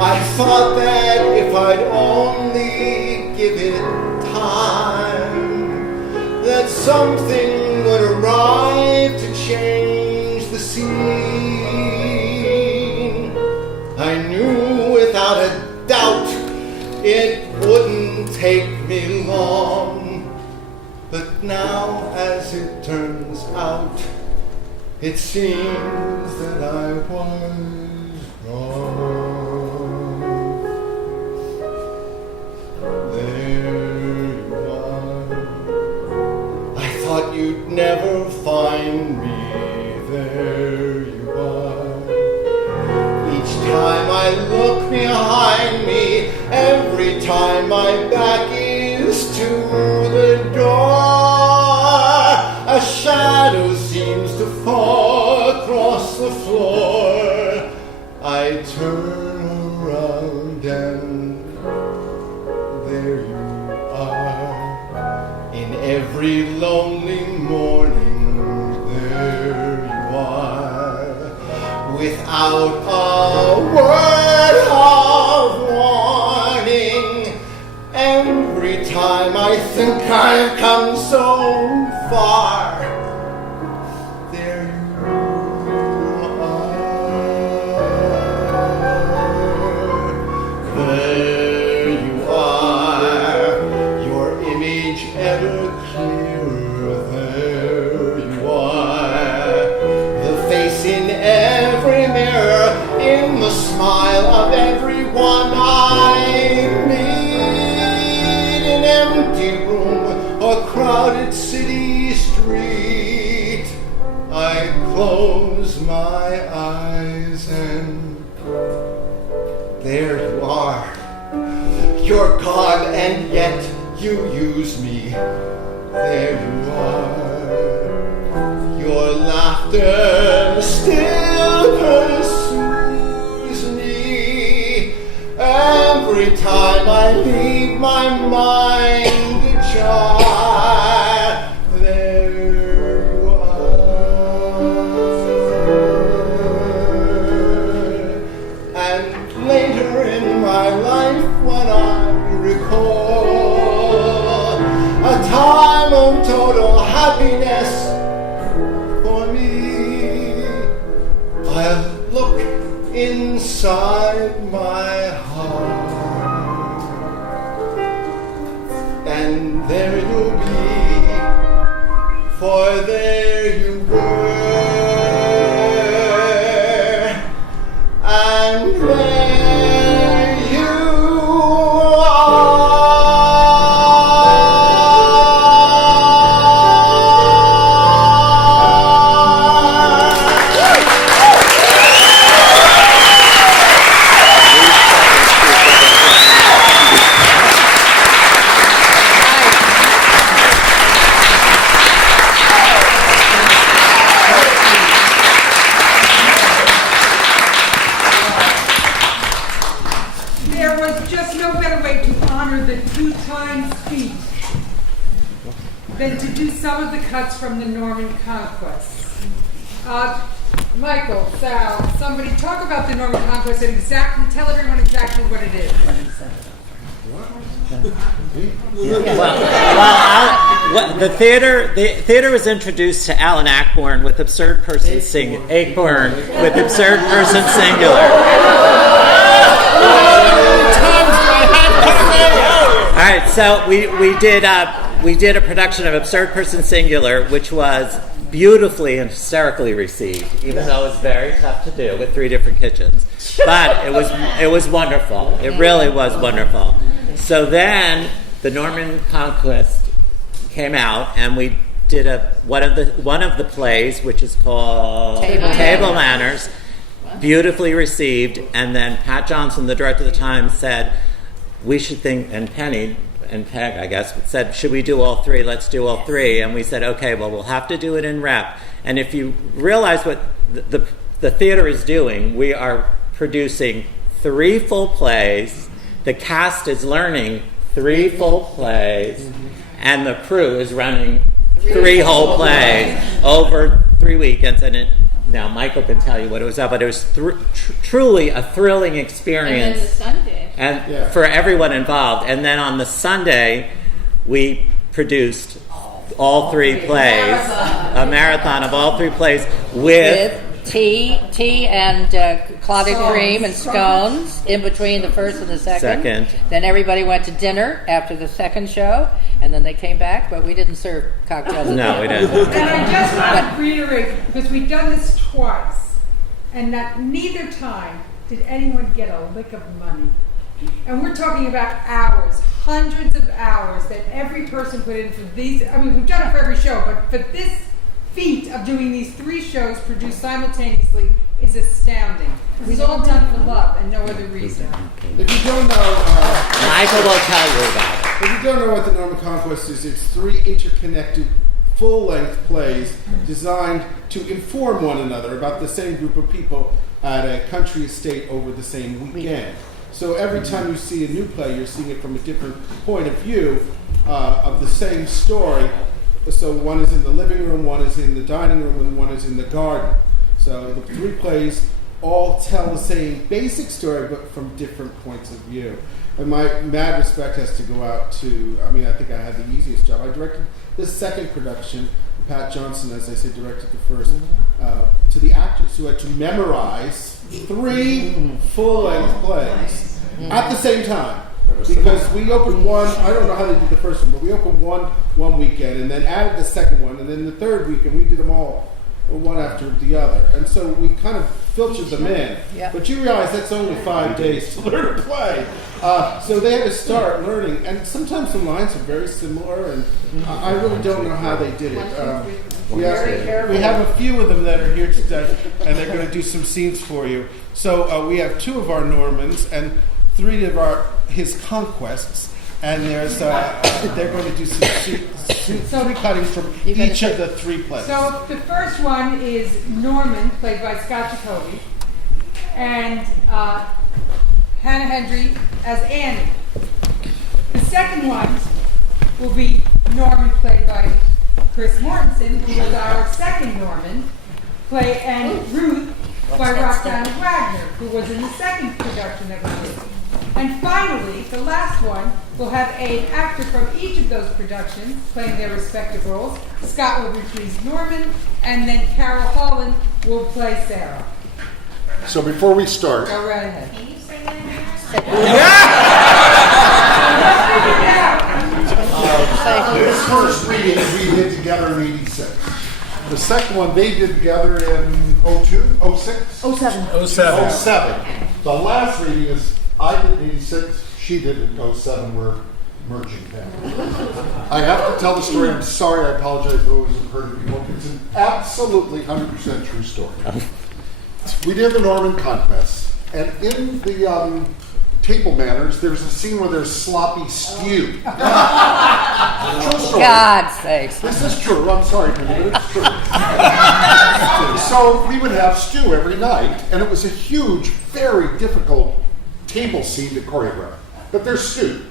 I thought that if I'd only give it time, that something would arrive to change the scene. I knew without a doubt it wouldn't take me long. But now, as it turns out, it seems that I was wrong. There you are. I thought you'd never find me. There you are. Each time I look behind me, every time my back is to the door, a shadow seems to fall across the floor. I turn around and there you are. In every lonely morning, there you are. Without a word of warning, every time I think I've come so far, there you are. There you are. Your image ever clearer. There you are. The face in every mirror, in the smile of everyone I meet. An empty room, a crowded city street. I close my eyes and there you are. You're gone and yet you use me. There you are. Your laughter still pursues me. I leave my mind ajar. There you are. And later in my life, when I recall a time of total happiness for me, I'll look inside my heart, and there you'll be, for there you were, and there you There was just no better way to honor the two-time speech than to do some of the cuts from the Norman Conquest. Michael, Sal, somebody talk about the Norman Conquest and tell everyone exactly what it is. The theater was introduced to Alan Ayckbourn with absurd person singular. Ayckbourn with absurd person singular. All right, so we did a production of Absurd Person Singular, which was beautifully and hysterically received, even though it was very tough to do with 3 different kitchens. But it was wonderful. It really was wonderful. So then the Norman Conquest came out, and we did one of the plays, which is called Table Manners, beautifully received. And then Pat Johnson, the director of the time, said we should think, and Penny and Peg, I guess, said, should we do all 3? Let's do all 3. And we said, okay, well, we'll have to do it in rep. And if you realize what the theater is doing, we are producing 3 full plays. The cast is learning 3 full plays, and the crew is running 3 whole plays over 3 weekends. And now Michael can tell you what it was about, but it was truly a thrilling experience. And then the Sunday. And for everyone involved. And then on the Sunday, we produced all 3 plays, a marathon of all 3 plays with tea and clotted cream and scones in between the first and the second. Then everybody went to dinner after the second show, and then they came back, but we didn't serve cocktails. No, we didn't. And I just want to reiterate, because we've done this twice, and neither time did anyone get a lick of money. And we're talking about hours, hundreds of hours that every person put in for these. I mean, we've done it for every show, but for this feat of doing these 3 shows produced simultaneously is astounding. It was all done for love and no other reason. If you don't know, Michael will tell you about it. If you don't know what the Norman Conquest is, it's 3 interconnected, full-length plays designed to inform one another about the same group of people at a country estate over the same weekend. So every time you see a new play, you're seeing it from a different point of view of the same story. So one is in the living room, one is in the dining room, and one is in the garden. So the 3 plays all tell the same basic story, but from different points of view. And my mad respect has to go out to, I think I had the easiest job. I directed the second production. Pat Johnson, as I said, directed the first, to the actors who had to memorize 3 full-length plays at the same time. Because we opened one, I don't know how they did the first one, but we opened one weekend and then added the second one, and then the third weekend we did them all one after the other. And so we kind of filtered them in. Yeah. But you realize that's only 5 days to learn a play. So they had to start learning, and sometimes the lines are very similar, and I really don't know how they did it. We have a few of them that are here today, and they're going to do some scenes for you. So we have 2 of our Normans and 3 of his conquests, and they're going to do some 3 cuttings from each of the 3 plays. So the first one is Norman, played by Scott Jacoby, and Hannah Hendry as Annie. second one will be Norman, played by Chris Mortensen, who was our second Norman, and Ruth by Roxanne Wagner, who was in the second production that we did. And finally, the last one will have an actor from each of those productions playing their respective roles. Scott will reprise Norman, and then Carol Holland will play Sarah. So before we start, Go right ahead. this first reading we did together in '86. The second one they did together in '02, '06? 07. The last reading is I did in '86, she did in '07. We're merging them. I have to tell the story. I'm sorry, I apologize to those who've heard it before. It's an absolutely 100% true story. We did the Norman Conquest, and in the table manners, there's a scene where there's sloppy stew. True story. God's sakes. This is true. I'm sorry, but it's true. So we would have stew every night, and it was a huge, very difficult table scene to choreograph. But there's stew.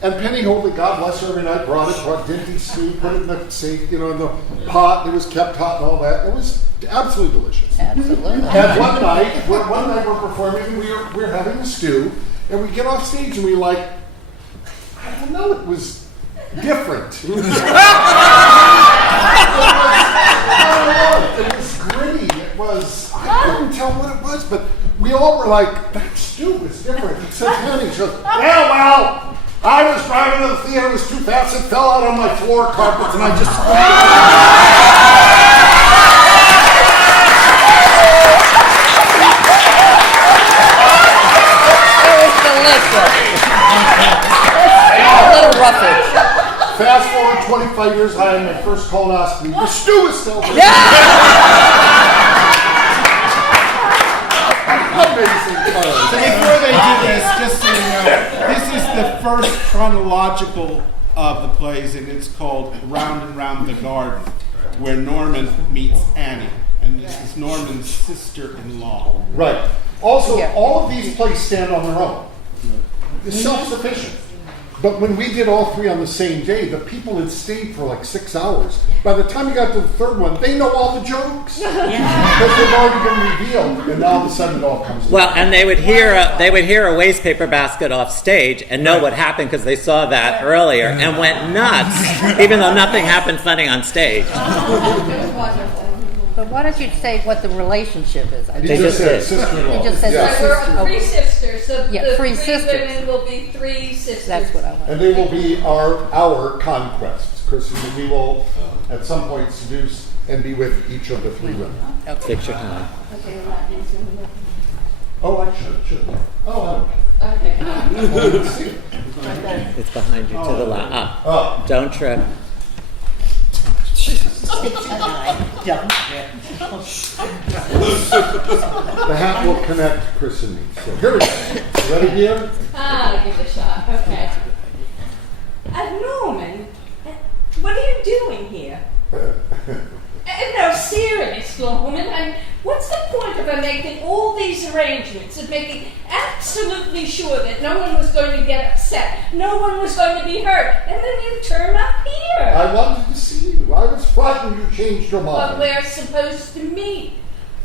And Penny Holdley, God bless her, every night brought dinty stew, put it in the sink, in the pot, and it was kept hot and all that. It was absolutely delicious. Absolutely. And one night we're performing, and we're having a stew, and we get off stage and we I don't know, it was different. It was gritty. It was, I couldn't tell what it was, but we all were like, that stew was different. Except Penny, she goes, well, I was driving to the theater, it was too fast, it fell out on my floor carpets, and I just... A little roughage. Fast forward 25 years, I had my first colonoscopy. The stew is still there. Amazing. So before they do this, just so you know, this is the first chronological of the plays, and it's called Round and Round the Garden, where Norman meets Annie, and this is Norman's sister-in-law. Right. Also, all of these plays stand on their own. They're self-sufficient. But when we did all three on the same day, the people had stayed for like 6 hours. By the time you got to the third one, they know all the jokes. Because they've already been revealed, and now all of a sudden it all comes together. Well, and they would hear a waste paper basket off stage and know what happened because they saw that earlier and went nuts, even though nothing happened funny on stage. But why don't you say what the relationship is? They just said sister-in-law. You just said We're three sisters, so Yeah, the three three sisters. women will be three sisters. That's what I want. And they will be our conquests. Chris, and we will at some point seduce and be with each of the three women. Take your time. Oh, I should. Oh, I don't. Okay. It's behind you to the left. Oh. Don't trip. The hat will connect Chris and me. So here we go. Ready, dear? I'll give it a shot. Okay. Norman, what are you doing here? No, serious, Norman. What's the point of making all these arrangements, of making absolutely sure that no one was going to get upset, no one was going to be hurt, and then you turn up here? I wanted to see you. I was frightened you changed your mind. But we're supposed to meet.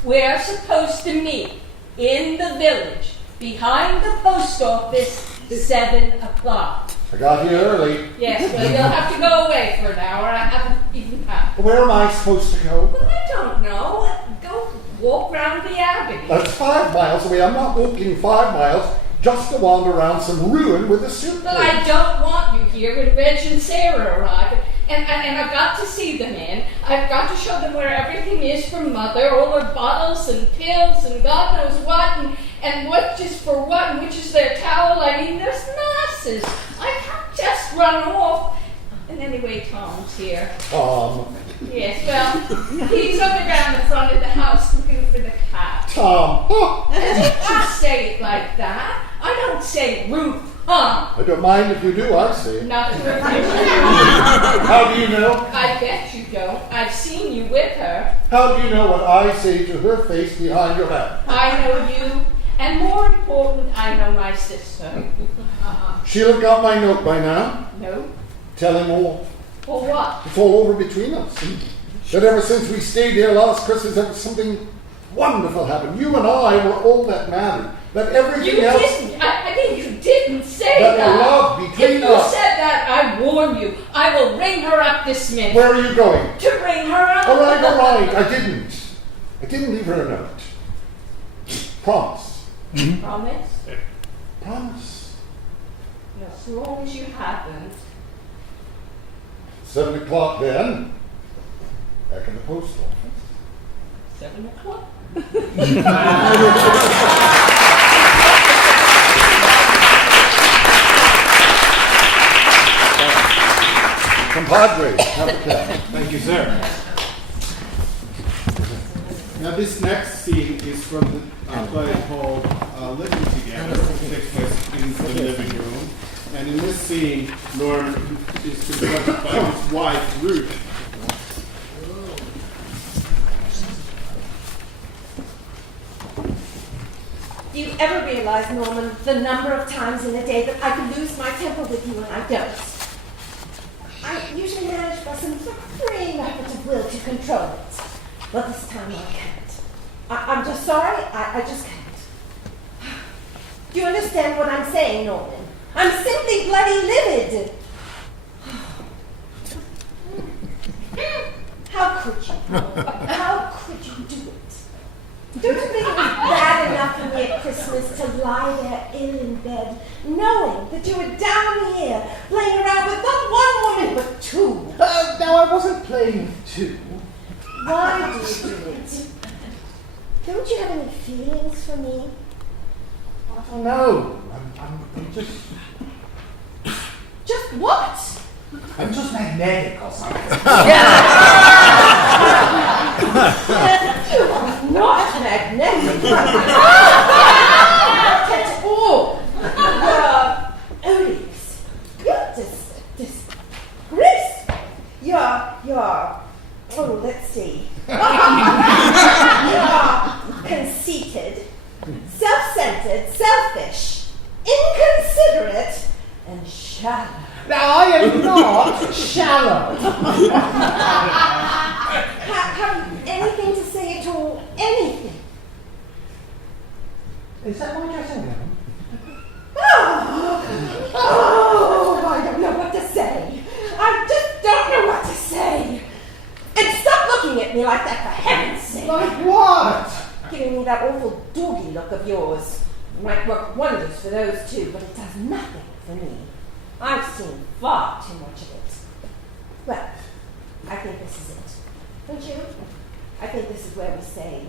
We're supposed to meet in the village, behind the post office, 7 o'clock. I got here early. Yes, well, you'll have to go away for an hour. I haven't even come. Where am I supposed to go? Well, I don't know. Go walk round the abbey. That's 5 miles away. I'm not walking 5 miles just to wander around some ruin with a suitcase. But I don't want you here when Reg and Sarah arrive. And I've got to see them in. I've got to show them where everything is for Mother, all her bottles and pills and God knows what, and what is for what, and which is their towel. I mean, there's masses. I can't just run off. And anyway, Tom's here. Tom. Yes, well, he's over around the front of the house looking for the cat. Tom. I didn't just say it like that. I don't say Ruth, huh? I don't mind if you do, I say it. Not to her. How do you know? I bet you don't. I've seen you with her. How do you know what I say to her face behind your back? I know you, And more important, I know my sister. Sheila got my note by now. No? Tell him all. For what? It's all over between us. That ever since we stayed here last Christmas, there was something wonderful happened. You and I were all that mattered. That everything You else... didn't. I think you didn't say that. that. The love between if you us. said that, I warn you. I will ring her up this minute. Where are you going? To ring her up. All right. I didn't leave her a note. Promise. Promise? Promise. As long as you haven't. 7 o'clock then. Back in the post office. 7 o'clock? Compadre, have a cup. Thank you, sir. Now, this next scene is from the play called Living Together, which takes place in the living room. And in this scene, Norman is confronted by his wife, Ruth. Do you ever realize, Norman, the number of times in a day that I can lose my temper with you and I don't? I usually manage by some supreme effort of will to control it. But this time I can't. I'm just sorry, I just can't. Do you understand what I'm saying, Norman? I'm simply bloody livid. How could you? How could you do it? Don't you think it was bad enough for me at Christmas to lie there ill in bed, knowing that you were down here playing around with not one woman but two? No, I wasn't playing with two. Why do you do it? Don't you have any feelings for me? I don't know. I'm just... Just what? I'm just magnetic or something. You are not magnetic. At all. You're odious. You're disgraceful. Oh, let's see. You're conceited, self-centered, selfish, inconsiderate, and shallow. Now, I am not shallow. Have you anything to say at all? Anything? Is that my dressing gown? Oh, I don't know what to say. I just don't know what to say. And stop looking at me like that, for heaven's sake. Like what? Giving me that awful doggy look of yours. It might work wonders for those two, but it does nothing for me. I've seen far too much of it. Well, I think this is it. Don't you? I think this is where we say,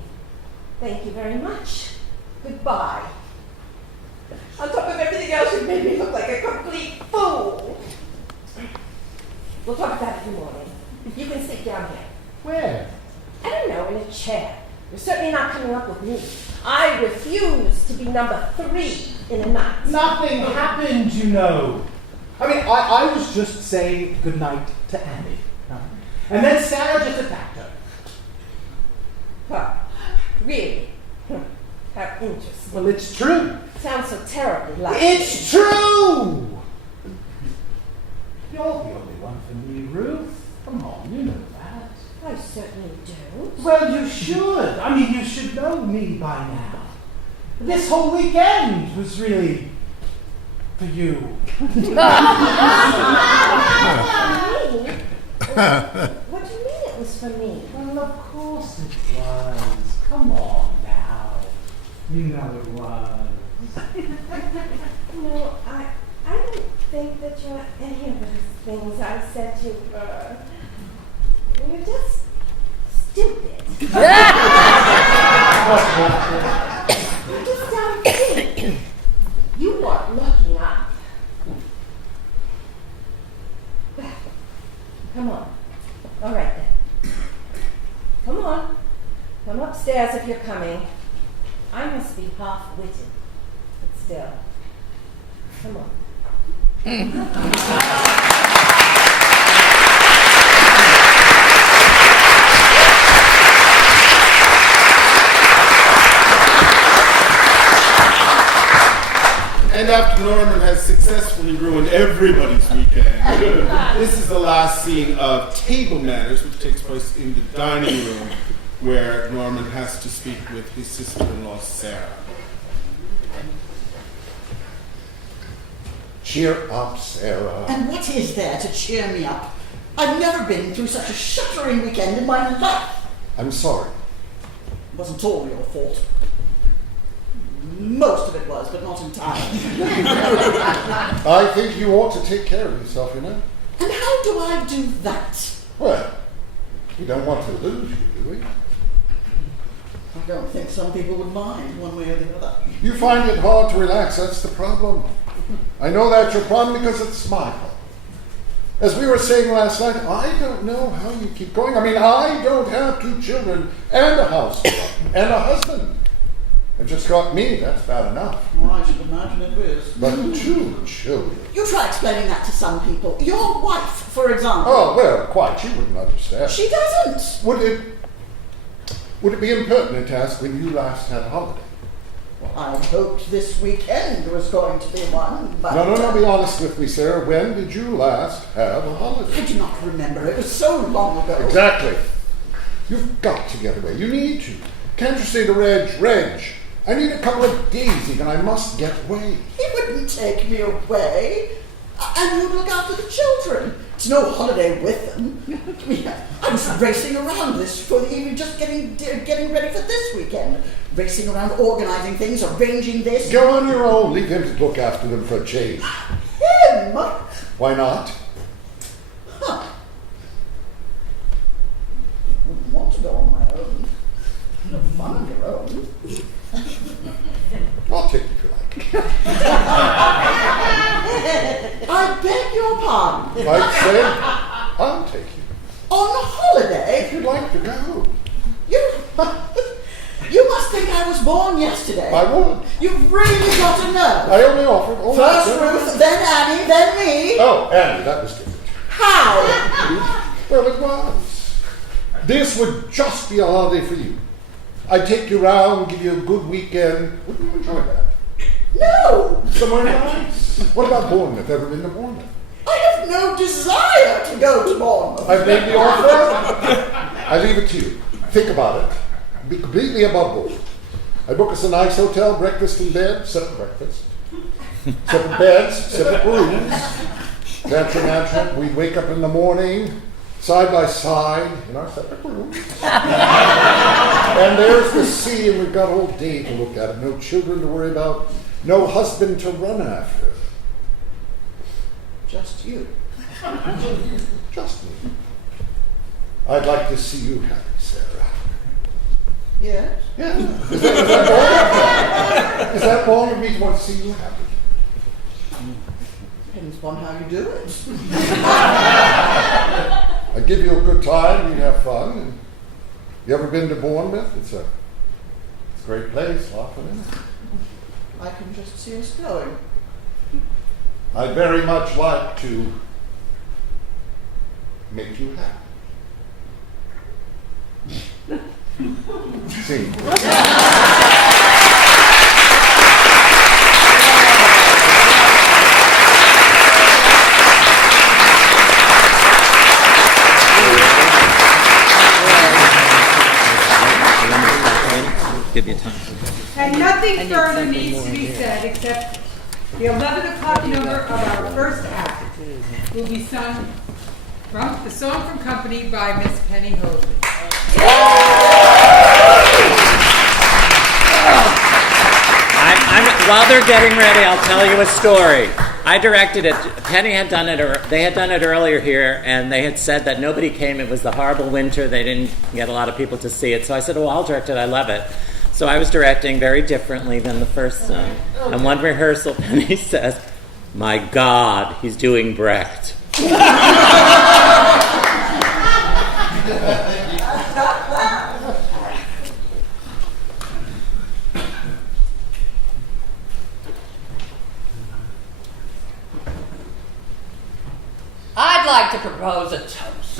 thank you very much. Goodbye. On top of everything else, you made me look like a complete fool. We'll talk about it in the morning. You can sit down here. Where? I don't know, in a chair. You're certainly not coming up with me. I refuse to be number 3 in a night. Nothing happened, you know. I mean, I was just saying goodnight to Annie. And then Sarah just attacked her. Huh. Really? How interesting. Well, it's true. Sounds so terribly likely. It's true! You're the only one for me, Ruth. Come on, you know that. I certainly don't. Well, you should. I mean, you should know me by now. This whole weekend was really for you. Me? What do you mean it was for me? Well, of course it was. Come on now. You know it was. No, I don't think that you're any of those things I said you were. You're just stupid. You just don't think. You weren't looking up. Come on. All right then. Come on. Come upstairs if you're coming. I must be half-witted, but still. Come on. And after Norman has successfully ruined everybody's weekend, this is the last scene of Table Manners, which takes place in the dining room, where Norman has to speak with his sister-in-law, Sarah. Cheer up, Sarah. And what is there to cheer me up? I've never been through such a shuddering weekend in my life. I'm sorry. It wasn't all your fault. Most of it was, but not entirely. I think you ought to take care of yourself, you know. And how do I do that? Well, we don't want to lose you, do we? I don't think some people would mind one way or the other. You find it hard to relax, that's the problem. I know that's your problem because it's my problem. As we were saying last night, I don't know how you keep going. I mean, I don't have 2 children and a house and a husband. I've just got me, that's bad enough. Well, I should imagine it is. But 2 children. You try explaining that to some people. Your wife, for example. Oh, well, quite. She wouldn't understand. She doesn't. Would it be impertinent to ask when you last had a holiday? Well, I hoped this weekend was going to be one, but... No, be honest with me, Sarah. When did you last have a holiday? I do not remember. It was so long ago. Exactly. You've got to get away. You need to. Can't you say to Reg, I need a couple of days even. I must get away. He wouldn't take me away. And you'd look after the children. It's no holiday with them. I was racing around this for the evening, just getting ready for this weekend. Racing around, organizing things, arranging this. Go on your own. Leave him to look after them for a change. Him? Why not? Huh. I wouldn't want to go on my own. No fun on your own. I'll take you if you like. I beg your pardon. I said, I'll take you. On holiday? If you'd like to go. You must think I was born yesterday. I would. You've really got to know. I only offered... First Ruth, then Annie, then me. Oh, Annie, that was different. How? Well, it was. This would just be a holiday for you. I'd take you round, give you a good weekend. Wouldn't you enjoy that? No. Somewhere nice. What about Bournemouth? Ever been to Bournemouth? I have no desire to go to Bournemouth. I've made the offer. I leave it to you. Think about it. Be completely above board. I book us a nice hotel, breakfast in bed, separate breakfast, separate beds, separate rooms. Can't you imagine? We wake up in the morning, side by side, in our separate rooms. And there's the sea, and we've got all day to look at it. No children to worry about, no husband to run after. Just you. Just me. I'd like to see you happy, Sarah. Yes? Yeah. Is that wrong of me to want to see you happy? Depends upon how you do it. I give you a good time, you have fun. And you ever been to Bournemouth? It's a great place, laughing in it. I can just see us going. I'd very much like to make you happy. See. Give you time. And nothing further needs to be said except the 11 o'clock number of our first act will be sung from the song from Company by Miss Penny Hogan. While they're getting ready, I'll tell you a story. I directed it. Penny had done it, or they had done it earlier here, and they had said that nobody came. It was the horrible winter. They didn't get a lot of people to see it. So I said, "Oh, I'll direct it. I love it." So I was directing very differently than the first song. And one rehearsal, Penny says, "My God, he's doing Brecht." I'd like to propose a toast.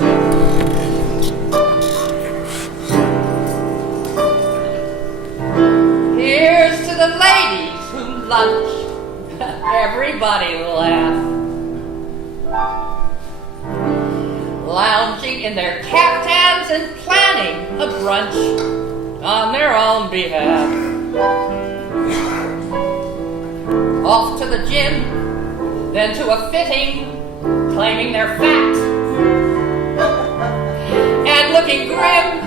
Here's to the ladies who lunch everybody laugh. Lounging in their caftans and planning a brunch on their own behalf. Off to the gym, then to a fitting, claiming they're fat. And looking grim,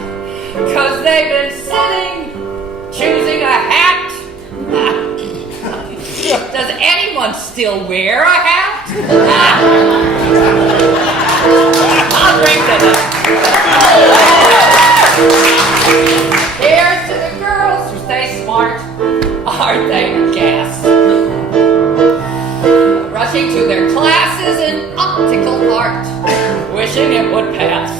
'cause they've been sitting, choosing a hat. Does anyone still wear a hat? I'll drink to them. Here's to the girls who stay smart. Aren't they a gas? Rushing to their classes in optical art, wishing it would pass.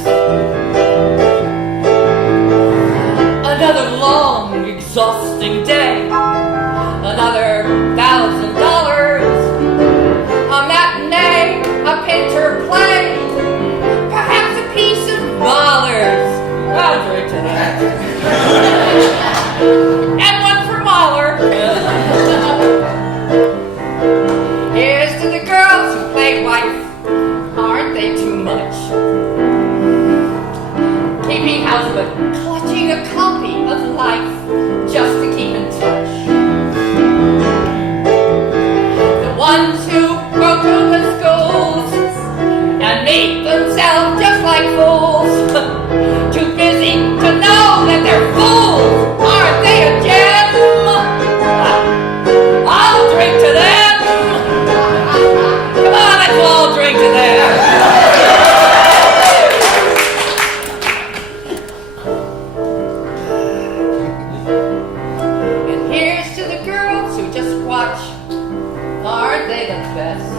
Another long, exhausting day. Another $1,000. A matinee, a pinter play. Perhaps a piece of bollards. I'll drink to that. And one for Mahler. Here's to the girls who play wife. Aren't they too much? Keeping house but clutching a copy of life just to keep in touch. The ones who go to the schools and make themselves just like fools. Too busy to know that they're fools. Aren't they a gem? I'll drink to them. Come on, let's all drink to them. And here's to the girls who just watch. Aren't they the best?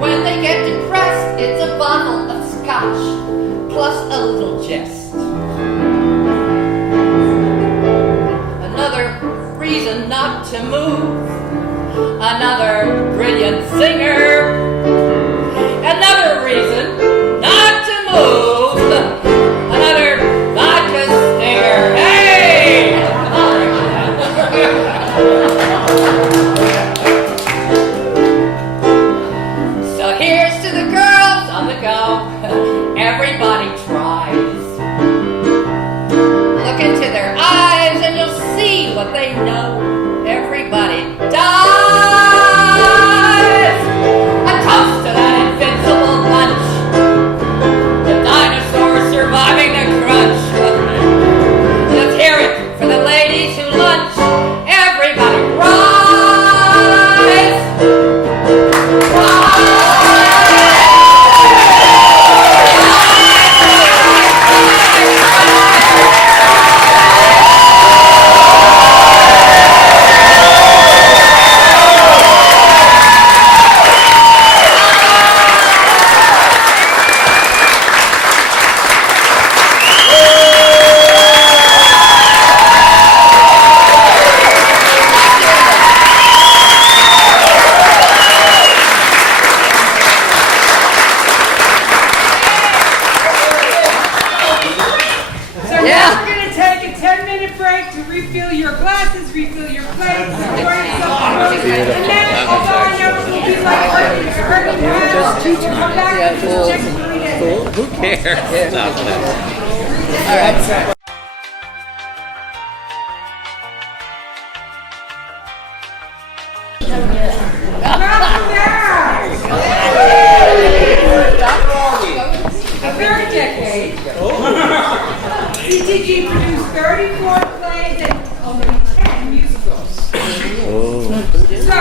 When they get depressed, it's a bottle of scotch plus a little jest. Another reason not to move. Another brilliant singer. Another reason not to move. Another vodka stinger. Hey! So here's to the girls on the go. Everybody tries. Look into their eyes and you'll see what they know. Everybody dies. A toast to that invincible lunch. The dinosaurs surviving the crunch. Let's hear it for the ladies who lunch. Everybody rise. So now we're going to take a 10-minute break to refill your glasses, refill your plates, and then, although I know it will be like hurting hands, we'll come back and just check the reading. Who cares? Stop that. All right. A third decade, CTG produced 34 plays and only 10 musicals. So,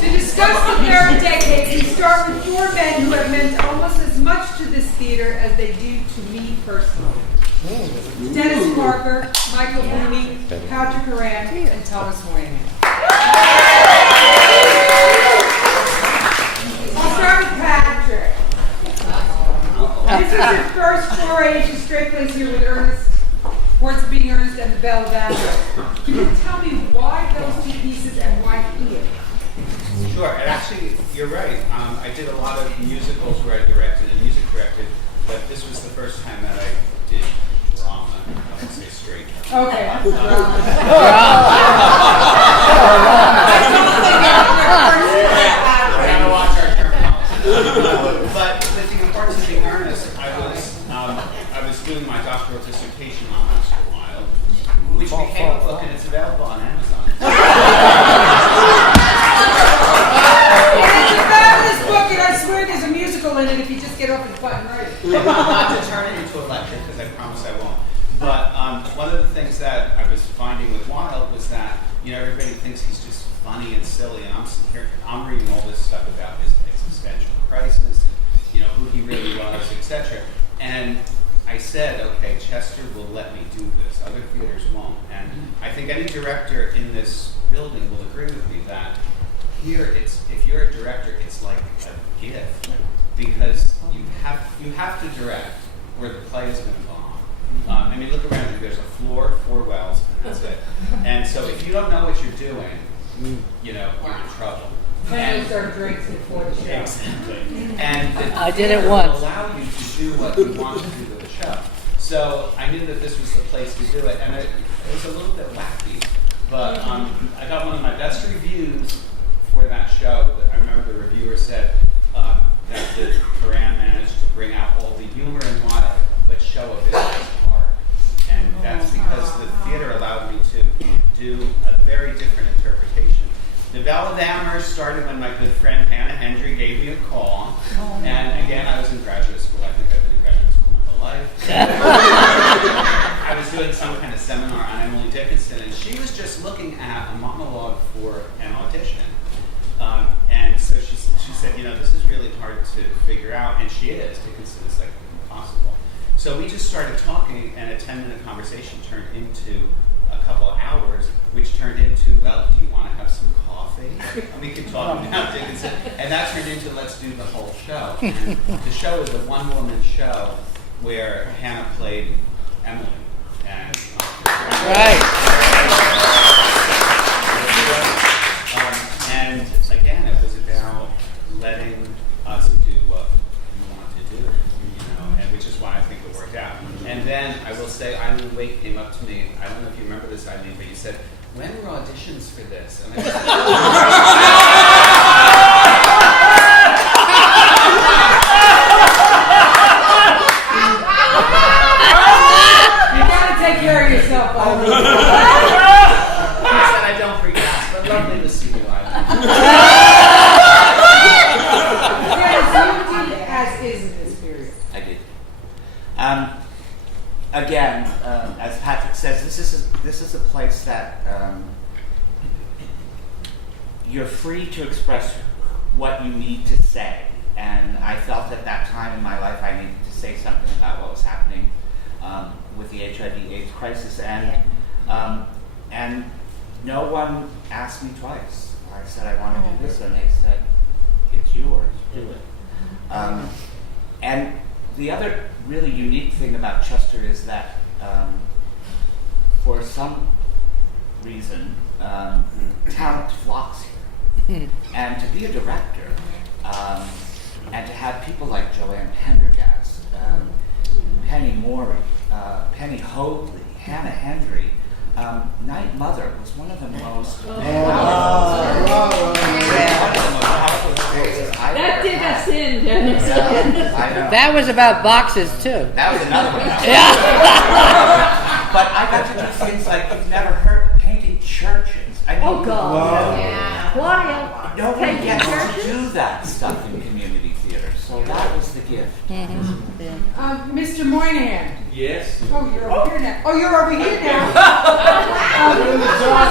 to discuss the third decade, we start with four men who have meant almost as much to this theater as they do to me personally. Dennis Parker, Michael Booney, Patrick Horan, and Thomas Moynihan. I'll start with Patrick. This is your first foray into straight plays here with Ernest, Words of Being Ernest, and The Belle of Bathurst. Can you tell me why those two pieces and why here? Sure, and actually, you're right. I did a lot of musicals where I directed and music directed, but this was the first time that I did drama. I would say straight. Okay. gotta watch our term policy. But with the importance of being earnest, I was doing my doctoral dissertation on Oscar Wilde, which became a book, and it's available on Amazon. It's a fabulous book, and I swear there's a musical in it if you just get off the button right. Not to turn it into a lecture, because I promise I won't. But one of the things that I was finding with Wilde was that, everybody thinks he's just funny and silly, and I'm reading all this stuff about his existential crisis, who he really was, etc. And I said, okay, Chester will let me do this. Other theaters won't. And I think any director in this building will agree with me that here, if you're a director, it's like a gift, because you have to direct, or the play is going to bomb. Look around you. There's a floor, 4 wells, and that's it. And so if you don't know what you're doing, you're in trouble. And serve drinks before the show. Exactly. And I did it will once. allow you to do what you want to do with the show. So I knew that this was the place to do it, and it was a little bit wacky. But I got one of my best reviews for that show. I remember the reviewer said that the Koran managed to bring out all the humor and Wilde, but show a bit of his heart. And that's because the theater allowed me to do a very different interpretation. The Bell of Amherst started when my good friend Hannah Hendry gave me a call. And again, I was in graduate school. I think I've been in graduate school my whole life. I was doing some kind of seminar on Emily Dickinson, and she was just looking at a monologue for an audition. And so she said, this is really hard to figure out. And she is. Dickinson is like impossible. So we just started talking, and a 10-minute conversation turned into a couple of hours, which turned into, well, do you want to have some coffee? And we could talk about Dickinson. And that turned into, let's do the whole show. And the show is a one-woman show where Hannah played Emily. And, and again, it was about letting us do what we want to do, and which is why I think it worked out. And then I will say, Eileen Wake came up to me. I don't know if you remember this, Eileen, but you said, "When were auditions for this?" And I You gotta take care of yourself, Eileen. I said I don't freak out, but lovely to see you, Eileen. Yes, you did as is in this period. I did. Again, as Patrick says, this is a place that you're free to express what you need to say. And I felt at that time in my life I needed to say something about what was happening with the HIV/AIDS crisis, and no one asked me twice. I said I want to do this, and they said, "It's yours, do it." And the other really unique thing about Chester is that for some reason, talent flocks here. And to be a director, and to have people like Joanne Pendergast, Penny Morey, Penny Hoadley, Hannah Hendry, Night Mother was one of the most powerful experiences I've That ever did had. us in, Dennis. I know. That was about boxes too. That was another one. Yeah. But I got to do things like you've never heard, painting churches. I mean, Oh, God. Wow. Yeah. Claudia, Nobody painting gets churches? to do that stuff in community theater, so that was the gift. Mr. Moynihan. Yes. Oh, you're over here now. Oh, you're over here now.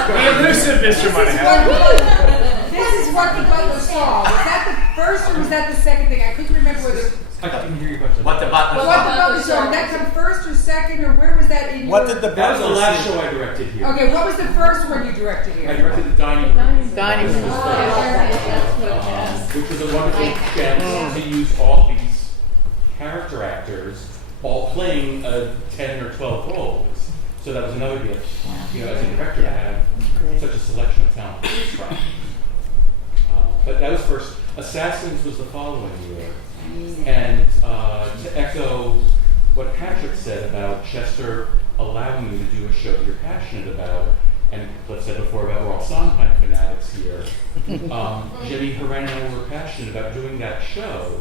The elusive Mr. Moynihan. This is what the butler saw. Was that the first or was that the second thing? I couldn't remember whether. I can hear your question. What the butler What the butler saw? Did that come first or second, or where was that in? What your- did the That was the last show I directed here. Okay, what was the first one you directed here? I directed the dining room. Dining room. Which was a wonderful chance to use all these character actors all playing 10 or 12 roles. So that was another gift, as a director to have such a selection of talent to choose from. But that was first. Assassins was the following year. And to echo what Patrick said about Chester allowing you to do a show you're passionate about, and let's said before about we're all Sondheim fanatics here. Jenny Horan and I were passionate about doing that show,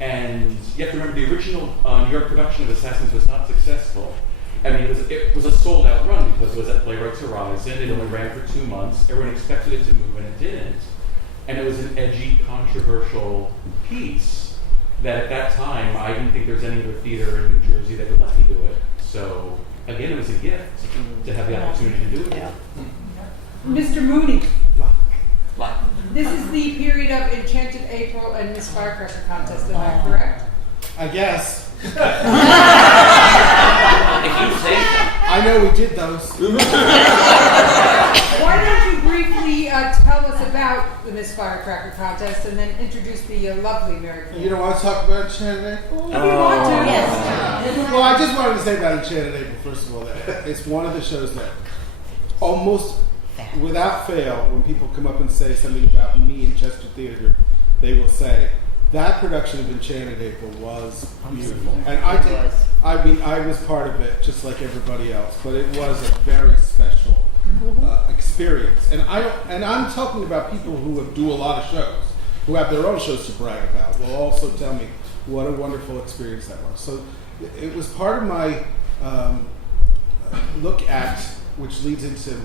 and you have to remember the original New York production of Assassins was not successful. I mean, it was a sold-out run because it was at Playwrights Horizon. It only ran for 2 months. Everyone expected it to move, and it didn't. And it was an edgy, controversial piece that at that time, I didn't think there was any other theater in New Jersey that would let me do it. So, again, it was a gift to have the opportunity to do it. Mr. Mooney. This is the period of Enchanted April and Miss Firecracker contest, am I correct? I guess. If you say so. I know we did those. Why don't you briefly tell us about the Miss Firecracker contest and then introduce the lovely Mary Claire? You don't want to talk about Enchanted April? If you want to. Yes. Well, I just wanted to say about Enchanted April, first of all, that it's one of the shows that almost without fail, when people come up and say something about me in Chester Theater Group, they will say, that production of Enchanted April was beautiful. And I was part of it just like everybody else, but it was a very special experience. And I'm talking about people who do a lot of shows, who have their own shows to brag about, will also tell me what a wonderful experience that was. So it was part of my look at, which leads into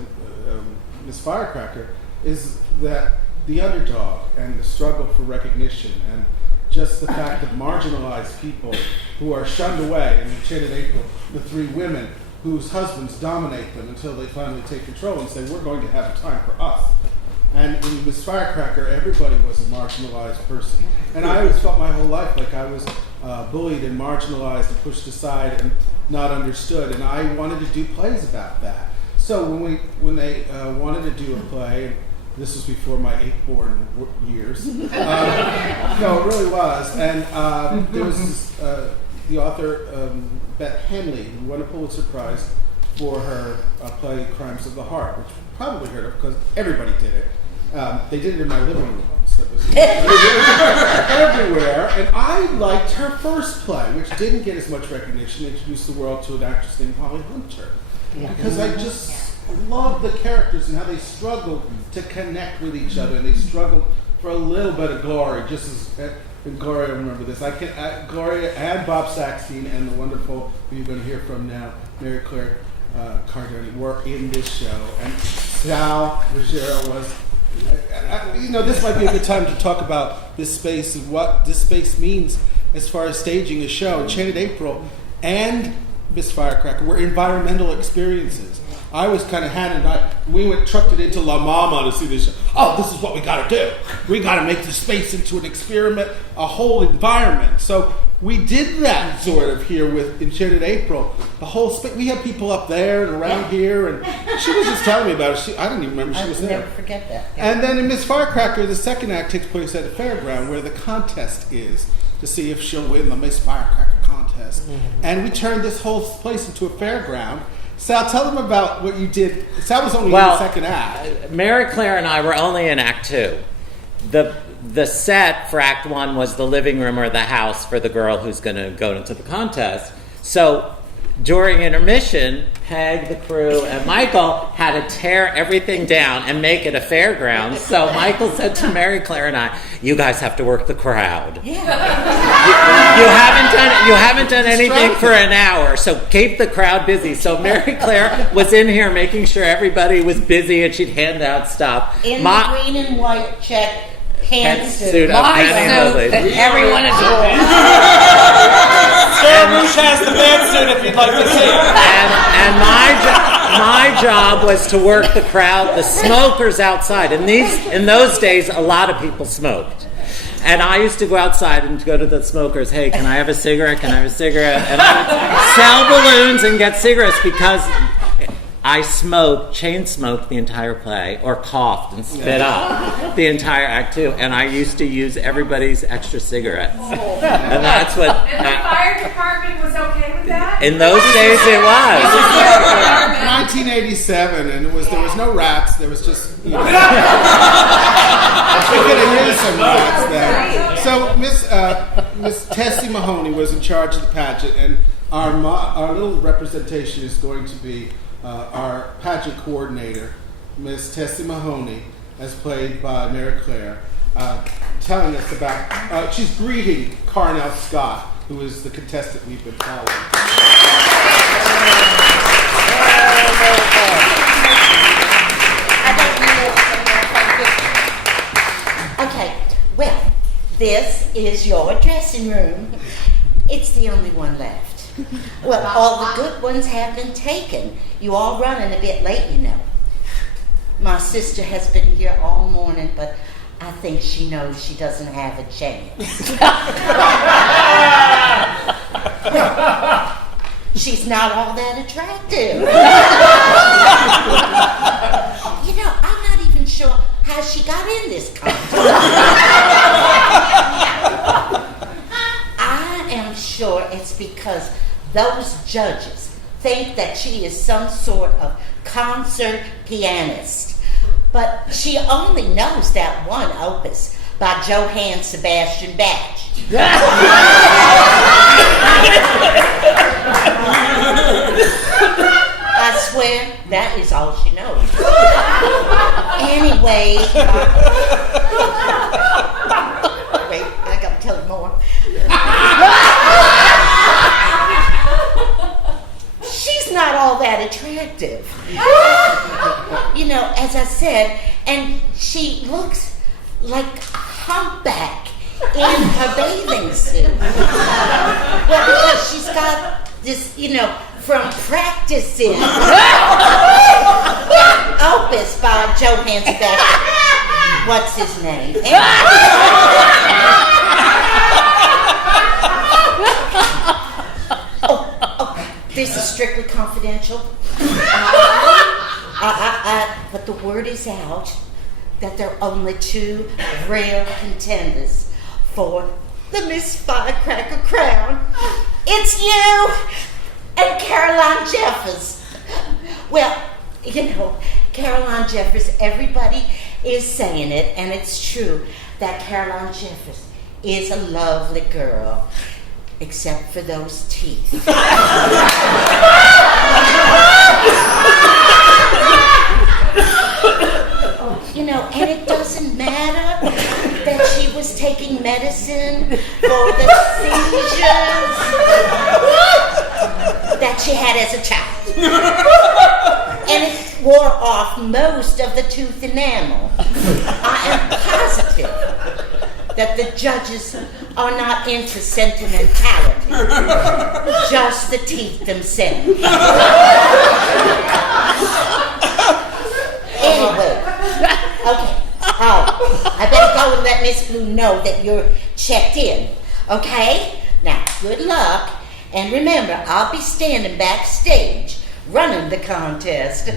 Miss Firecracker, is that the underdog and the struggle for recognition and just the fact that marginalized people who are shunned away, in Enchanted April, the 3 women whose husbands dominate them until they finally take control and say, we're going to have a time for us. And in Miss Firecracker, everybody was a marginalized person. And I always felt my whole life like I was bullied and marginalized and pushed aside and not understood. And I wanted to do plays about that. So when they wanted to do a play, and this was before my 8-born years. No, it really was. And there was the author, Beth Henley, who won a Pulitzer Prize for her play Crimes of the Heart, which you probably heard of because everybody did it. They did it in my living room once. It was everywhere. And I liked her first play, which didn't get as much recognition, introduced the world to an actress named Holly Hunter. Because I just loved the characters and how they struggled to connect with each other, and they struggled for a little bit of glory. Just as and Gloria, remember this. Gloria and Bob Saxton and the wonderful, who you're going to hear from now, Mary Claire Cardone, were in this show, and Sal Ruggiero was. This might be a good time to talk about this space and what this space means as far as staging a show. Enchanted April and Miss Firecracker were environmental experiences. I was kind of trucked it into La Mama to see this show. Oh, this is what we got to do. We got to make the space into an experiment, a whole environment. So we did that sort of here with Enchanted April. The whole space, we had people up there and around here, and she was just telling me about it. I didn't even remember she was there. I'll never forget that. And then in Miss Firecracker, the second act takes place at a fairground where the contest is to see if she'll win the Miss Firecracker contest. Mm-hmm. And we turned this whole place into a fairground. Sal, tell them about what you did. Sal was only in the second act. Mary Claire and I were only in Act 2. The set for Act 1 was the living room or the house for the girl who's going to go into the contest. So during intermission, Peg, the crew, and Michael had to tear everything down and make it a fairground. So Michael said to Mary Claire and I, "You guys have to work the crowd. You haven't done anything for an hour, so keep the crowd busy." So Mary Claire was in here making sure everybody was busy, and she'd hand out stuff. In the green and white check pantsuit. My suit that everyone is wearing. Scaramouche has the pantsuit if you'd like to see it. And my job was to work the crowd, the smokers outside. In those days, a lot of people smoked. And I used to go outside and go to the smokers, "Hey, can I have a cigarette? Can I have a cigarette?" And I would sell balloons and get cigarettes because I chain smoked the entire play, or coughed and spit up the entire Act 2, and I used to use everybody's extra cigarettes. And that's what... And the fire department was okay with that? In those days, it was. 1987, and there was no rats. There was just... we could have used some rats then. So Miss Tessie Mahoney was in charge of the pageant, and our little representation is going to be our pageant coordinator, Miss Tessie Mahoney, as played by Mary Claire, telling us about, she's greeting Carnell Scott, who is the contestant we've been following. Okay, well, this is your dressing room. It's the only one left. Well, all the good ones have been taken. You all running a bit late, you know. My sister has been here all morning, but I think she knows she doesn't have a chance. Well, she's not all that attractive. You know, I'm not even sure how she got in this contest. I am sure it's because those judges think that she is some sort of concert pianist. But she only knows that one opus by Johann Sebastian Bach. I swear, that is all she knows. Anyway, wait, I gotta tell you more. She's not all that attractive. You know, as I said, and she looks like a humpback in her bathing suit. Well, because she's got this, you know, from practicing opus by Johann Sebastian. What's his name? This is strictly confidential. But the word is out that there are only two real contenders for the Miss Firecracker crown. It's you and Caroline Jeffers. Well, you know, Caroline Jeffers, everybody is saying it, and it's true that Caroline Jeffers is a lovely girl. Except for those teeth. You know, and it doesn't matter that she was taking medicine for the seizures that she had as a child. And it wore off most of the tooth enamel. I am positive that the judges are not into sentimentality, just the teeth themselves. Anyway, okay. Oh, I better go and let Miss Blue know that you're checked in, okay? Now, good luck, and remember, I'll be standing backstage running the contest.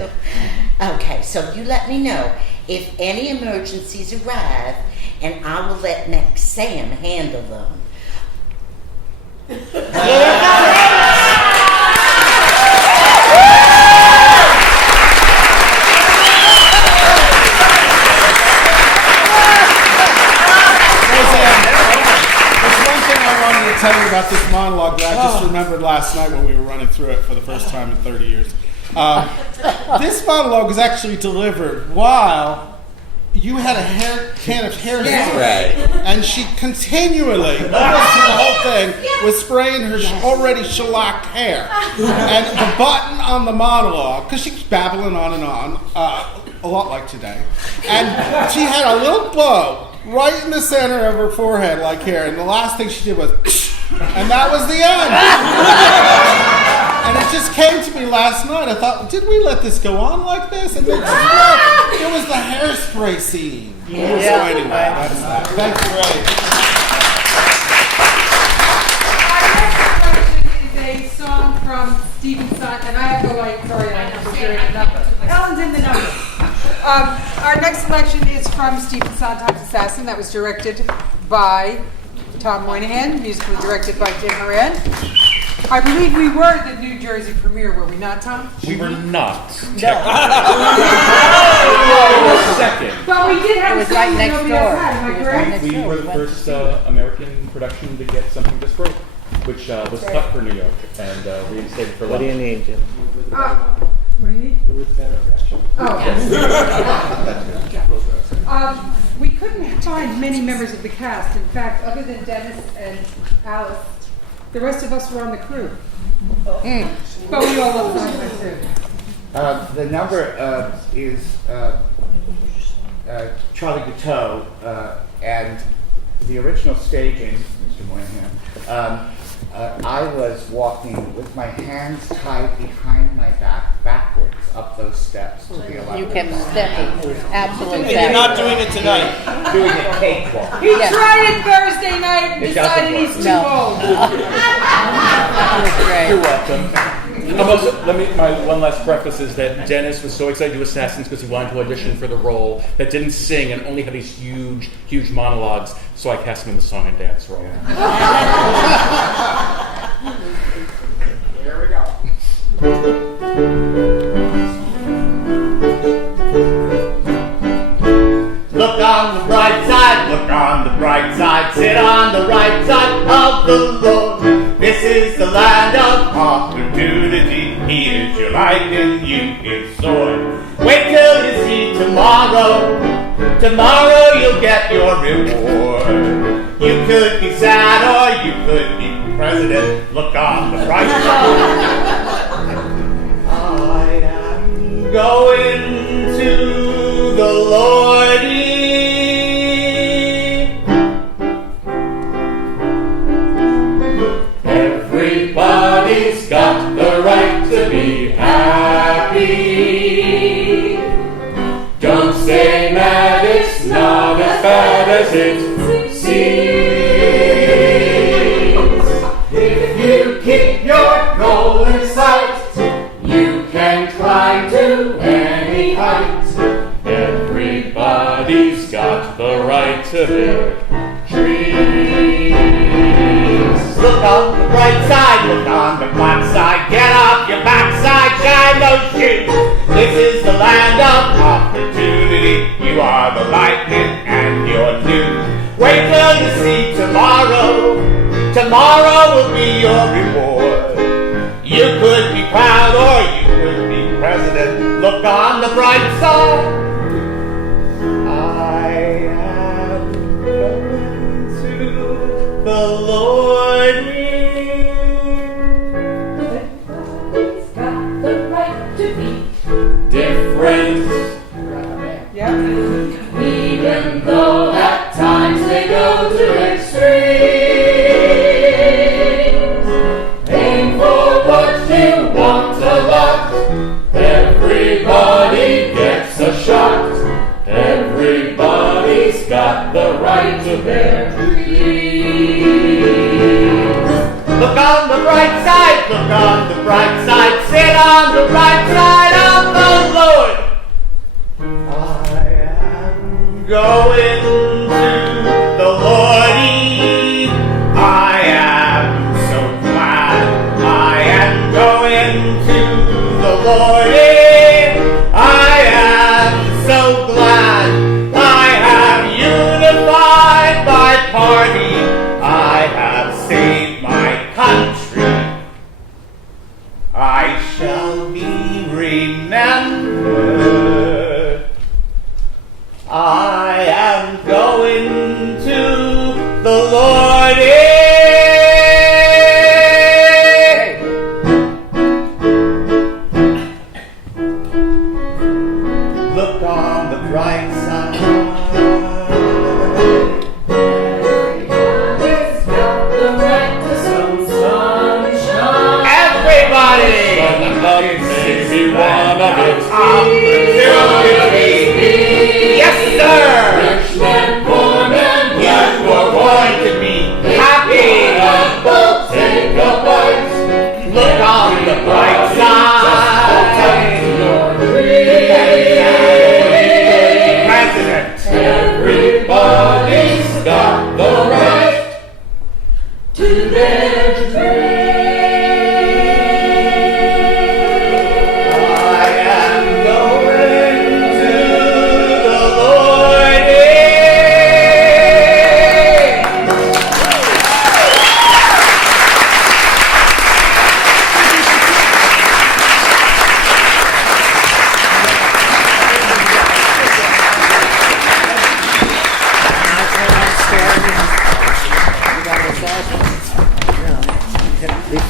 Okay, so you let me know if any emergencies arrive, and I will let Max Sam handle them. Tell you about this monologue that I just remembered last night when we were running through it for the first time in 30 years. This monologue was actually delivered while you had a can of hairspray, Right. and she continually, almost through the whole thing, was spraying her already shellacked hair. And the button on the monologue, because she keeps babbling on and on, a lot like today, and she had a little bow right in the center of her forehead like hair, and the last thing she did was and that was the end. And it just came to me last night. I thought, did we let this go on like this? And then it was the hairspray scene. Yeah. So anyway, that's that. Thank you, Ray. Our next selection is a song from Stephen Sondheim, and I have the light. Sorry, I have to hear it. Ellen's in the number. Our next selection is from Stephen Sondheim's Assassin, that was directed by Tom Moynihan, musically directed by Jim Moran. I believe we were the New Jersey premiere, were we not, Tom? We were not. No. Second. But we did have It a was song right that next nobody else door. had, am I It was correct? right next We door. were the We went first to see it. American production to get something this great, which was That's cut for New York and reinstated for What do you London. need, Jim? What do you need? With better production. We couldn't find many members of the cast. In fact, other than Dennis and Alice, the rest of us were on the crew. But we all love Seinfeld too. The number is Charlie Guiteau, and the original staging, Mr. Moynihan, I was walking with my hands tied behind my back, backwards up those steps to the 11th. You kept stepping. It was absolutely And you're not doing it tonight. Doing a cakewalk. He tried it Thursday night and It decided doesn't he's work. too old. You're welcome. My one last preface is that Dennis was so excited to do Assassins because he wanted to audition for the role that didn't sing and only had these huge monologues, so I cast him in the song and dance role. Here we go. Look on the bright side, look on the bright side, sit on the right side of the Lord. This is the land of opportunity. He is your lightning, you his sword. Wait till you see tomorrow. Tomorrow you'll get your reward. You could be sad or you could be president. Look on the bright side. I am going to the Lordy. Everybody's got the right to be happy. Don't stay mad, it's not as bad as it seems. If you keep your goal in sight, you can climb to any height. Everybody's got the right to their dreams. Look on the bright side, look on the black side, get off your backside, shine those shoes. This is the land of opportunity. You are the lightning and you're new. Wait till you see tomorrow. Tomorrow will be your reward. You could be proud or you could be president. Look on the bright side. I am going to the Lord. Everybody's got the right to be different. Even though at times they go to extremes. Aim for what you want a lot. Everybody gets a shot. Everybody's got the right to their dreams. Look on the bright side, look on the bright side, sit on the right side of the Lord. I am going to the Lordy. I am so glad. I am going to the Lordy. I am so glad. I have unified my party. I have saved my country. I shall be remembered. I am going to the Lordy. Look on the bright side. Everybody's got the right to some sunshine. Everybody! Maybe one of its yes, sir! Rich men, poor men, young or born to be happy. Take a bite. Look on the bright side. President. Everybody's got the right to their dreams. I am going to the Lord.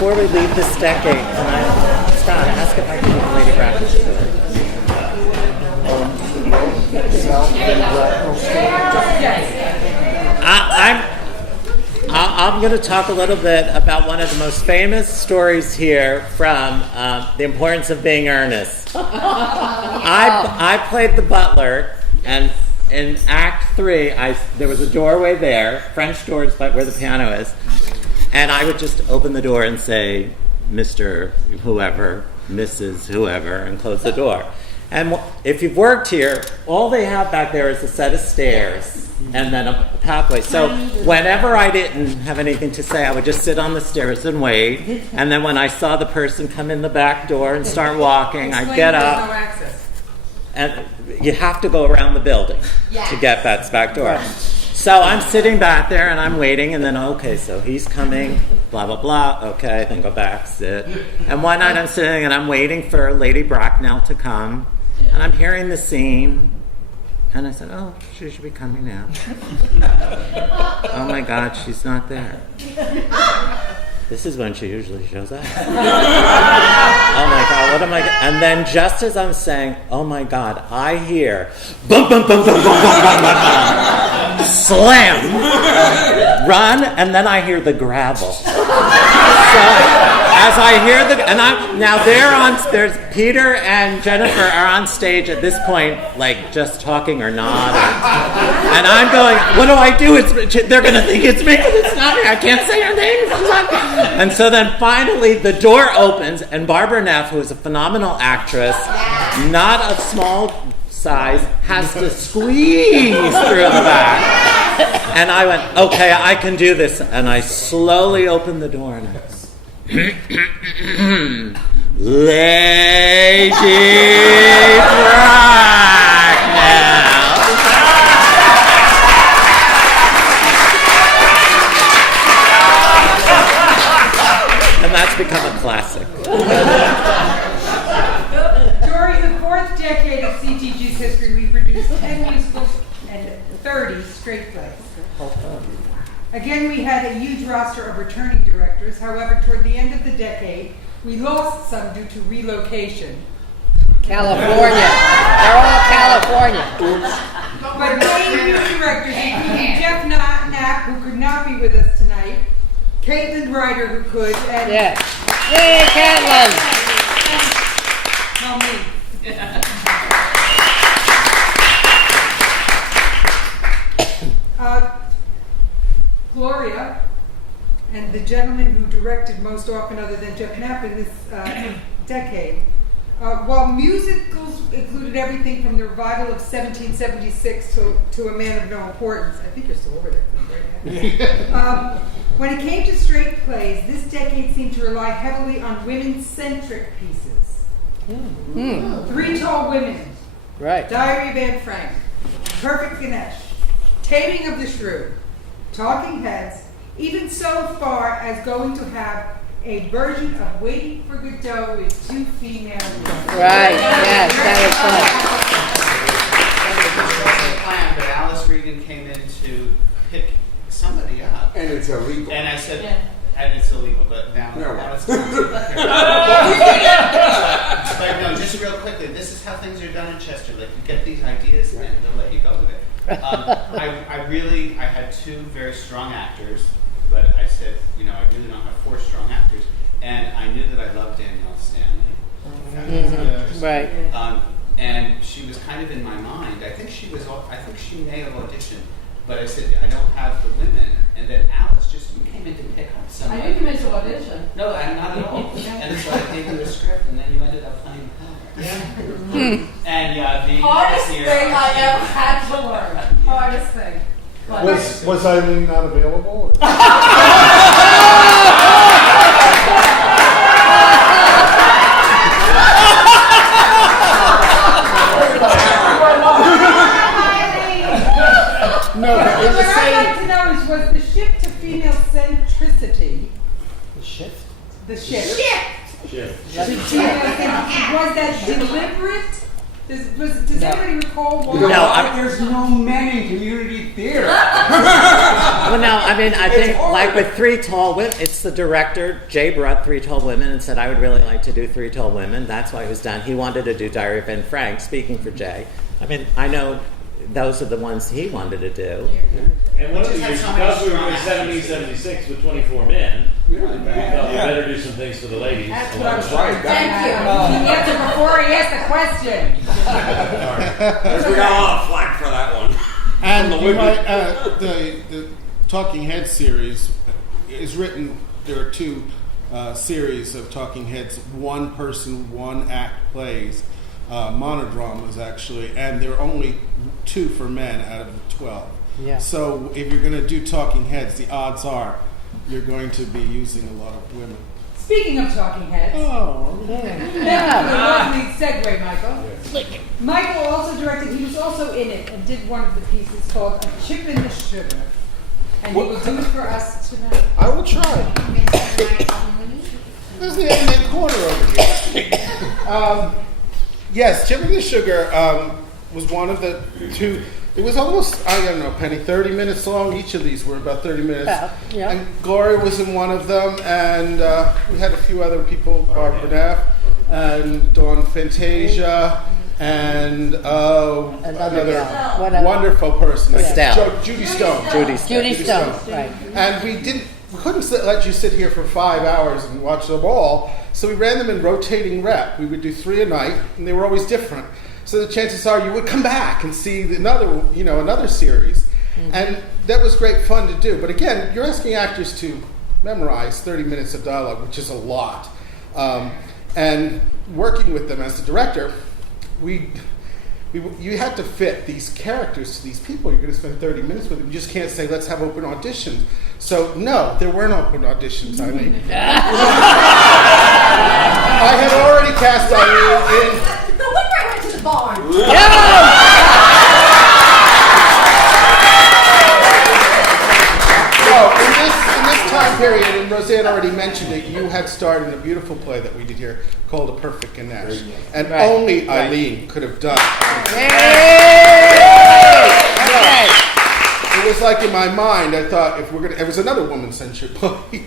before we leave this decade, can I, Scott, ask if I can get Lady Bracken's story? I'm going to talk a little bit about one of the most famous stories here from The Importance of Being Earnest. I played the butler, and in Act 3, there was a doorway there, French doors where the piano is, and I would just open the door and say, Mr. whoever, Mrs. whoever, and close the door. And if you've worked here, all they have back there is a set of stairs and then a pathway. So whenever I didn't have anything to say, I would just sit on the stairs and wait. And then when I saw the person come in the back door and start walking, I'd get up. No access. And you have to go around the building to get that back door. So I'm sitting back there and I'm waiting, and then, okay, so he's coming, blah, blah, blah. Okay, then go back, sit. And one night I'm sitting and I'm waiting for Lady Bracknell to come, and I'm hearing the scene, and I said, oh, she should be coming now. Oh my God, she's not there. This is when she usually shows up. Oh my God, what am I? And then just as I'm saying, oh my God, I hear bum bum bum bum bum bum bum bum, slam, run, and then I hear the gravel. So as I hear there's Peter and Jennifer are on stage at this point, like just talking or not, and I'm going, what do I do? They're gonna think it's me, but it's not me. I can't say her name. And so then finally the door opens, and Barbara Neff, who is a phenomenal actress, not of small size, has to squeeze through the back. And I went, okay, I can do this. And I slowly opened the door and I was, Lady Bracknell. And that's become a classic. During the fourth decade of CTG's history, we produced 10 musicals and 30 straight plays. Again, we had a huge roster of returning directors. However, toward the end of the decade, we lost some due to relocation. California. They're all California. But named new directors, including Jeff Knapp, who could not be with us tonight, Caitlin Ryder, who could, and... Yeah. Yay, Caitlin! Well, me. Gloria, and the gentleman who directed most often other than Jeff Knapp in this decade. While musicals included everything from the revival of 1776 to A Man of No Importance. I think you're still over there. Right? When it came to straight plays, this decade seemed to rely heavily on women-centric pieces. Three Tall Women. Right. Diary of Anne Frank. Perfect Ganesh. Taming of the Shrew. Talking Heads, even so far as going to have a version of Waiting for Godot with two female leads. Right, yes, that was fun. But Alice Regan came in to pick somebody up. And it's illegal. And I said, and it's illegal, but now it's But no, just real quickly, this is how things are done in Chester. Like, you get these ideas and they'll let you go with it. I had two very strong actors, but I said, I really don't have four strong actors, and I knew that I loved Danielle Stanley. Right. And she was kind of in my mind. I think she may have auditioned, but I said, I don't have the women. And then Alice you came in to pick up somebody. I didn't come in to audition. No, not at all. And so I gave you a script, and then you ended up playing her. And the hardest thing I ever had to learn. Hardest thing. Was Eileen not available? No, what I'd like to know is, was the shift to female centricity? The shift? The shift. Shift. Was that deliberate? Does anybody recall why? There's no men in community theater. Well, no, I mean, I It's think hard. like with Three Tall Women, it's the director, Jay brought Three Tall Women and said, I would really like to do Three Tall Women. That's why it was done. He wanted to do Diary of Anne Frank, speaking for Jay. I mean, I know those are the ones he wanted to do. And one of the years, because we were doing 1776 with 24 men, we thought we better do some things for the ladies. That's what I was right. Thank you. He answered before he asked the question. We got a lot of flack for that one. And From the you women. might, the Talking Head series is written. There are two series of Talking Heads, one person, one act plays, monodramas actually, and there are only 2 for men out of the 12. Yeah. So if you're going to do Talking Heads, the odds are you're going to be using a lot of women. Speaking of talking heads. Oh, Thank you for the lovely segue, Michael. Michael also directed, he was also in it and did one of the pieces called A Chip in the Sugar. And he will do it for us tonight. I will try. There's the end corner over here. Yes, Chip and the Sugar was one of the 2. It was almost, I don't know, Penny, 30 minutes long. Each of these were about 30 minutes. Yeah. And Gloria was in one of them, and we had a few other people, Barbara Neff, and Dawn Fantasia, and another Whatever. wonderful person, Estelle. Judy Stone. Judy Stone, right. And we couldn't let you sit here for 5 hours and watch them all, so we ran them in rotating rep. We would do 3 a night, and they were always different. So the chances are you would come back and see another series. Mm-hmm. And that was great fun to do. But again, you're asking actors to memorize 30 minutes of dialogue, which is a lot. And working with them as the director, you had to fit these characters to these people. You're going to spend 30 minutes with them. You just can't say, let's have open auditions. So, no, there weren't open auditions, I mean. I had already cast Irene in... No wonder I went to the barn. So, in this time period, and Roseanne already mentioned it, you had starred in a beautiful play that we did here called A Perfect Ganesh. And Right. only Eileen could have done it. It was like in my mind, I thought if we're gonna, it was another woman-centered play.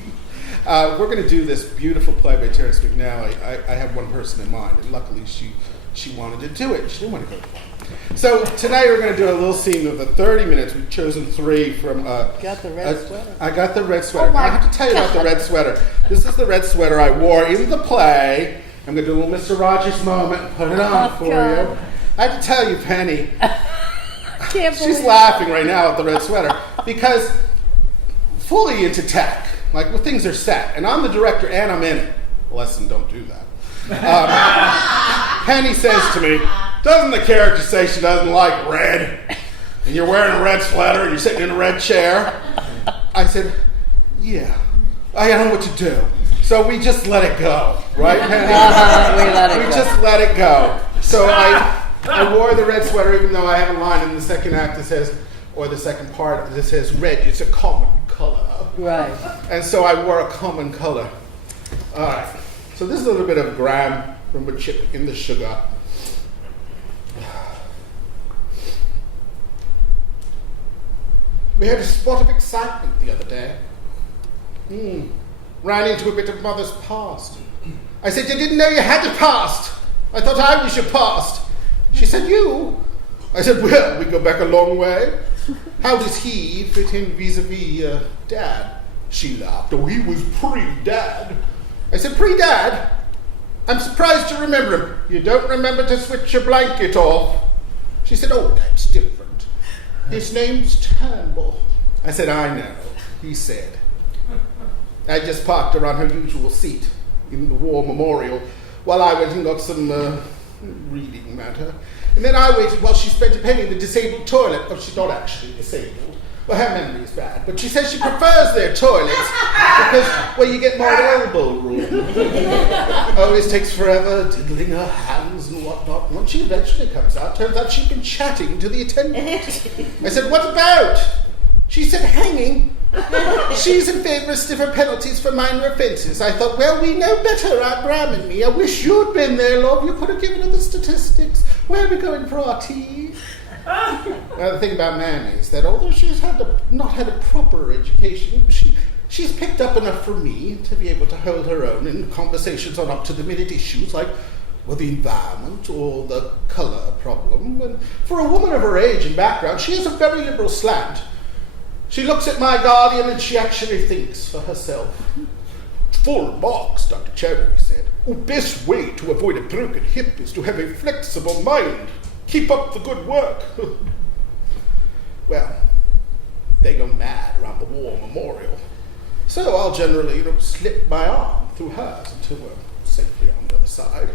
We're going to do this beautiful play by Terrence McNally. I had one person in mind, and luckily she wanted to do it. She didn't want to go to the play. So tonight we're going to do a little scene of the 30 minutes. We've chosen 3 from. Got the red sweater. I got the red sweater. Oh my I have to tell you about the red sweater. This is the red sweater I wore in the play. I'm going to do a little Mr. Rogers moment and put it on for you. I have to tell you, Penny. She's laughing right now at the red sweater because fully into tech. Like, well, things are set, and I'm the director, and I'm in it. Lesson, don't do that. Penny says to me, doesn't the character say she doesn't like red? And you're wearing a red sweater, and you're sitting in a red chair? I said, yeah, I don't know what to do. So we just let it go, right, Penny? We just let it go. So I wore the red sweater, even though I have a line in the second act that says, or the second part that says red, it's a common color. Right. And so I wore a common color. All right. So this is a little bit of Graham from A Chip in the Sugar. We had a spot of excitement the other day. Ran into a bit of Mother's past. I said, you didn't know you had a past. I thought I was your past. She said, you? I said, well, we go back a long way. How does he fit in vis-a-vis Dad? She laughed. Oh, he was pre-Dad. I said, pre-Dad? I'm surprised you remember him. You don't remember to switch your blanket off. She said, oh, that's different. His name's Turnbull. I said, I know, he said. I just parked her on her usual seat in the War Memorial while I went and got some reading matter. And then I waited while she spent a penny in the disabled toilet. Oh, she's not actually disabled. Well, her memory is bad. But she says she prefers their toilets because, well, you get more elbow room. Always takes forever diddling her hands and whatnot. When she eventually comes out, turns out she'd been chatting to the attendant. I said, what about? She said, hanging. She's in favour of stiffer penalties for minor offences. I thought, well, we know better, Aunt Bram and me. I wish you'd been there, love. You could have given her the statistics. Where are we going for our tea? Well, the thing about Mammy is that although she's not had a proper education, she's picked up enough from me to be able to hold her own in conversations on up-to-the-minute issues like, well, the environment or the colour problem. And for a woman of her age and background, she has a very liberal slant. She looks at my guardian and she actually thinks for herself. Full marks, Dr. Cherry said. The best way to avoid a broken hip is to have a flexible mind. Keep up the good work. Well, they go mad around the war memorial. So I'll generally, slip my arm through hers until we're safely on the other side.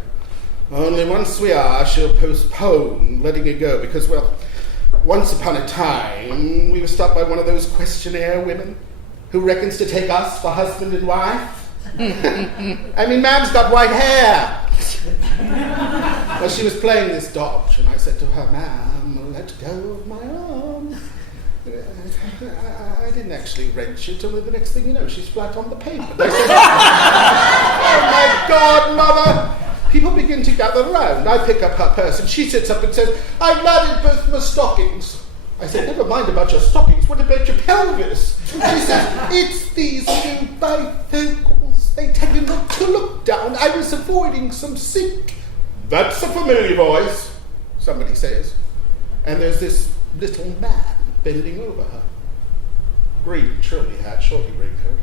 Only once we are, she'll postpone letting it go because, well, once upon a time, we were stopped by one of those questionnaire women who reckons to take us for husband and wife. I mean, Mam's got white hair. Well, she was playing this dodge, and I said to her, Mam, let go of my arm. I didn't actually wrench it until the next thing you know, she's flat on the pavement. I said, oh my God, Mother! People begin to gather around. I pick up her purse, and she sits up and says, I've loaded both my stockings. I said, never mind about your stockings, what about your pelvis? She says, it's these new bifocals. They tell you not to look down. I was avoiding some sink. That's a familiar voice, somebody says. And there's this little man bending over her. Green curly hat, shorty raincoat.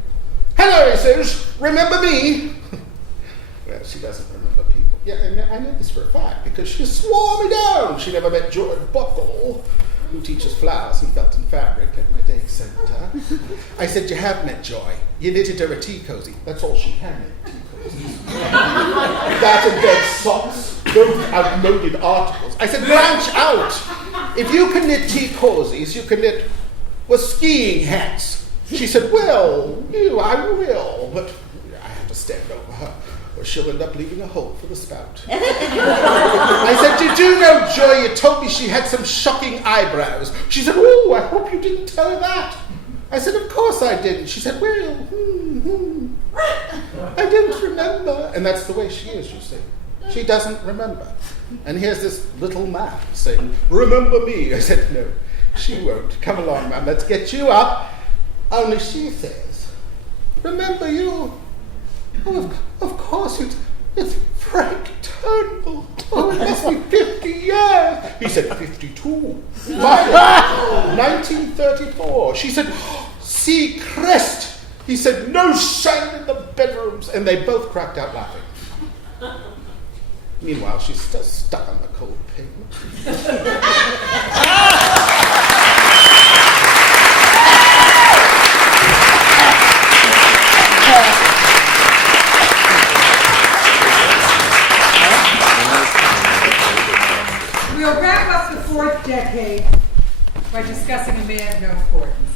Hello, he says, remember me? Well, she doesn't remember people. Yeah, and I know this for a fact because she swore me down. She never met Jordan Buckle, who teaches flowers and felt and fabric at my day center. I said, you have met Joy. You knitted her a tea cozy. That's all she can knit, tea cozies. That and dead socks, both outmoded articles. I said, branch out. If you can knit tea cozies, you can knit, well, skiing hats. She said, well, I will, but I have to stand over her, or she'll end up leaving a hole for the spout. I said, did you know, Joy, you told me she had some shocking eyebrows. She said, oh, I hope you didn't tell her that. I said, of course I didn't. She said, well, I didn't remember. And that's the way she is, you see. She doesn't remember. And here's this little man saying, remember me. I said, no, she won't. Come along, man, let's get you up. Only she says, remember you. Oh, of course, it's Frank Turnbull. Oh, it must be 50 years. He said 52. 1934. She said, sea crest. He said, no sand in the bedrooms. And they both cracked out laughing. Meanwhile, she's still stuck on the cold pavement. We'll wrap up the fourth decade by discussing A Man of No Importance,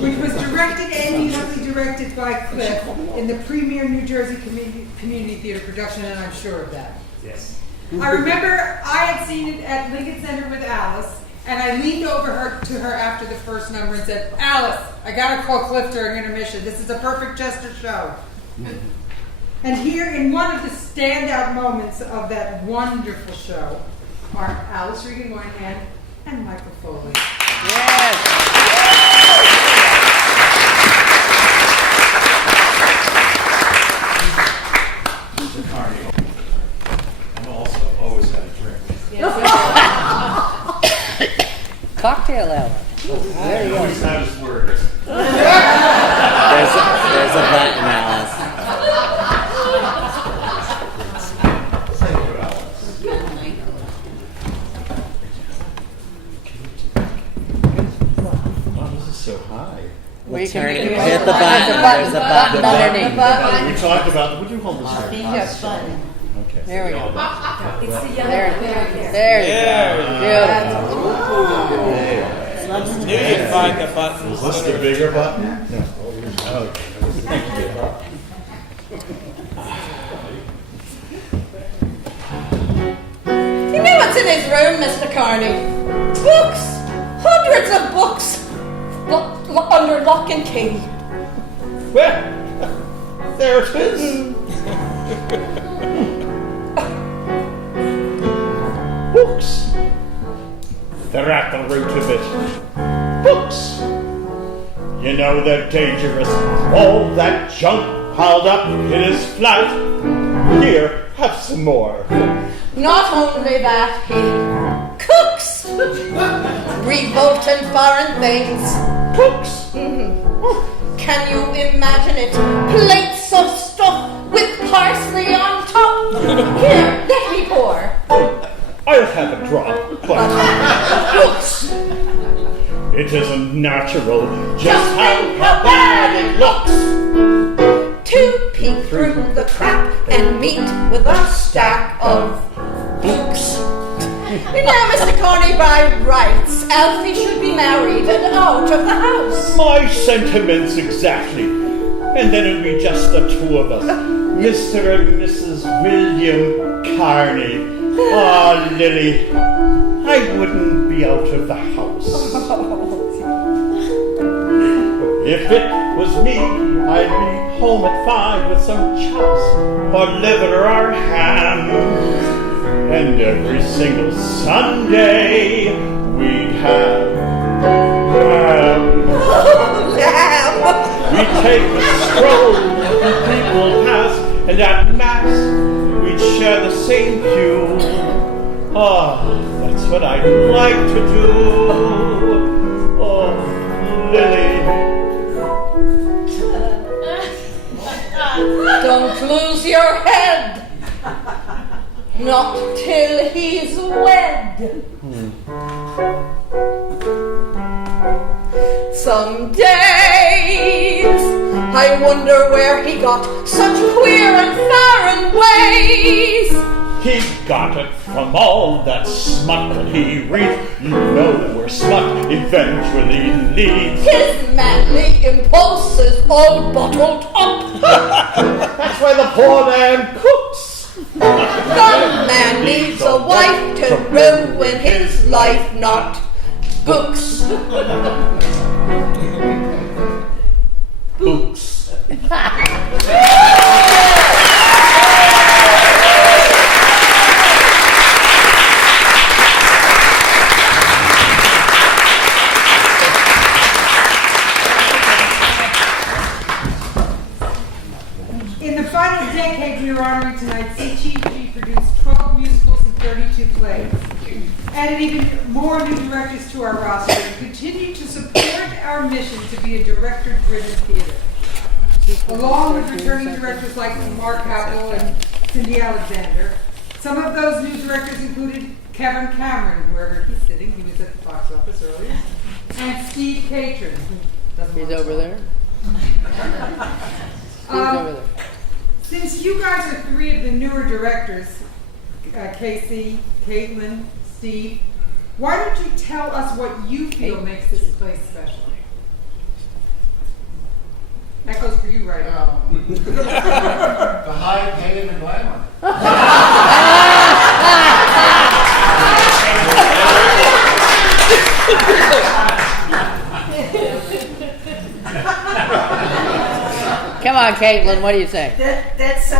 which was directed and musically directed by Cliff in the premier New Jersey Community Theater production, and I'm sure of that. Yes. I remember I had seen it at Lincoln Center with Alice, and I leaned over to her after the first number and said, Alice, I gotta call Cliff during intermission. This is a perfect Chester show. And here, in one of the standout moments of that wonderful show, are Alice Regan Moynihan and Michael Foley. Yes. I'm also always had a drink. Cocktail hour. There you go. Always have his words. There's a button, Alice. So high. We'll turn it. Hit the button. There's a button underneath. We talked about. Would you hold this here? Yes, button. Okay. There we go. It's the yellow There you go. Beautiful. Knew you'd find the button. Is this the bigger button? No. Okay. Thank you. You know what's in his room, Mr. Carney? Books! Hundreds of books! Under lock and key. Well, there it is. They're at the root of it. Books. You know they're dangerous. All that junk piled up in his flat. Here, have some more. Not only that, he cooks. Revolting foreign things. Cooks? Can you imagine it? Plates of stuff with parsley on top. Here, let me pour. I'll have a drop, but Cooks. it isn't natural just how bad it looks. To peek through the crack and meet with a stack of books. Now, Mr. Corney, by rights, Alfie should be married and out of the house. My sentiments exactly. And then it'll be just the two of us. Mr. and Mrs. William Carney. Ah, Lily, I wouldn't be out of the house. If it was me, I'd be home at 5 with some chops, or liver or ham. And every single Sunday, we'd have lamb. We'd take a stroll, and people pass, and at Mass, we'd share the same pew. Oh, that's what I'd like to do. Oh, Lily. Don't lose your head. Not till he's wed. Some days I wonder where he got such queer and foreign ways. He got it from all that smut that he reads. You know where smut eventually leads. His manly impulses all bottled up. That's why the poor man cooks. The man needs a wife to ruin his life, not books. Books. In the final decade we are honoring tonight, CTG produced 12 musicals and 32 plays. Added even more new directors to our roster and continue to support our mission to be a director-driven theater. Along with returning directors like Mark Happel and Cindy Alexander, some of those new directors included Kevin Cameron, wherever he's sitting, he was at the box office earlier, and Steve Catron. He's over there. Over there. Since you guys are three of the newer directors, Casey, Caitlin, Steve, why don't you tell us what you feel makes this place special? That goes for you, right? The high pain and glamour. Come on, Caitlin, what do you think? That's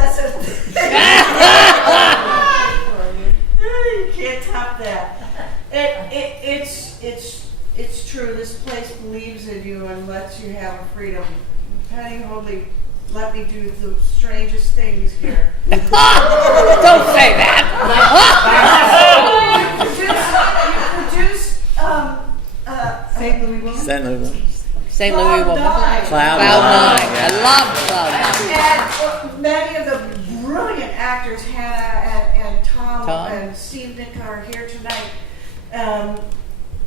you can't top that. It's true. This place believes in you and lets you have a freedom. Penny Hoadley let me do the strangest things here. Don't say that. You produced St. Louis Woman. St. Louis Woman. St. Louis Woman. Cloud Cloud Nine. Nine. I love Cloud Nine. And many of the brilliant actors, Hannah and Tom and Steve Nick are here tonight.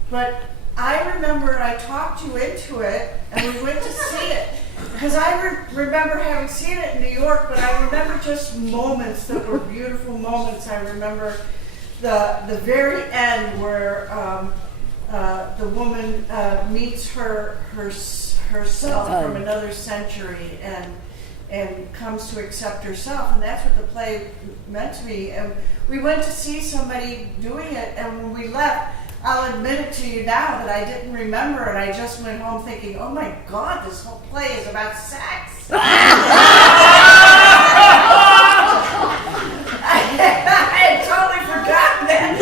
But I remember I talked you into it, and we went to see it. Because I remember having seen it in New York, but I remember just moments that were beautiful moments. I remember the very end where the woman meets herself from another century and comes to accept herself, and that's what the play meant to me. And we went to see somebody doing it, and when we left, I'll admit it to you now that I didn't remember, and I just went home thinking, oh my God, this whole play is about sex. I had totally forgotten that.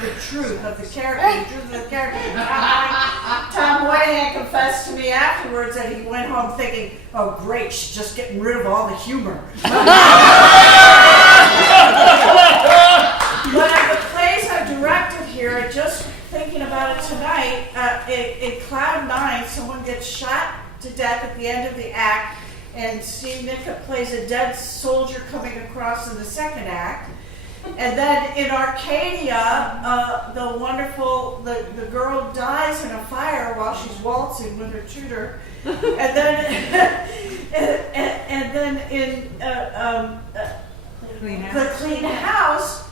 the truth of the character. Tom Moynihan confessed to me afterwards that he went home thinking, oh great, she's just getting rid of all the humor. But of the plays I've directed here, just thinking about it tonight, in Cloud 9, someone gets shot to death at the end of the act, and Steve Nicka plays a dead soldier coming across in the second act. And then in Arcadia, the girl dies in a fire while she's waltzing with her tutor. And then in The Clean House,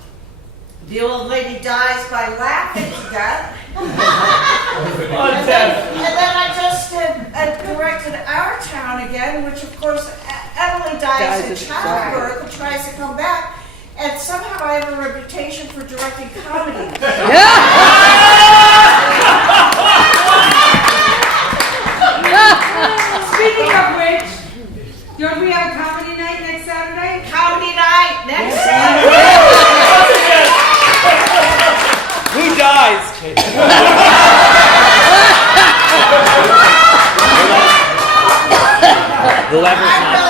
the old lady dies by laughing to death. and then I just directed Our Town again, which of course Emily dies in childbirth and tries to come back. And somehow I have a reputation for directing comedy. Speaking of which, don't we have a comedy night next Saturday? Comedy night next Saturday. Who dies, Kate? Whoever's not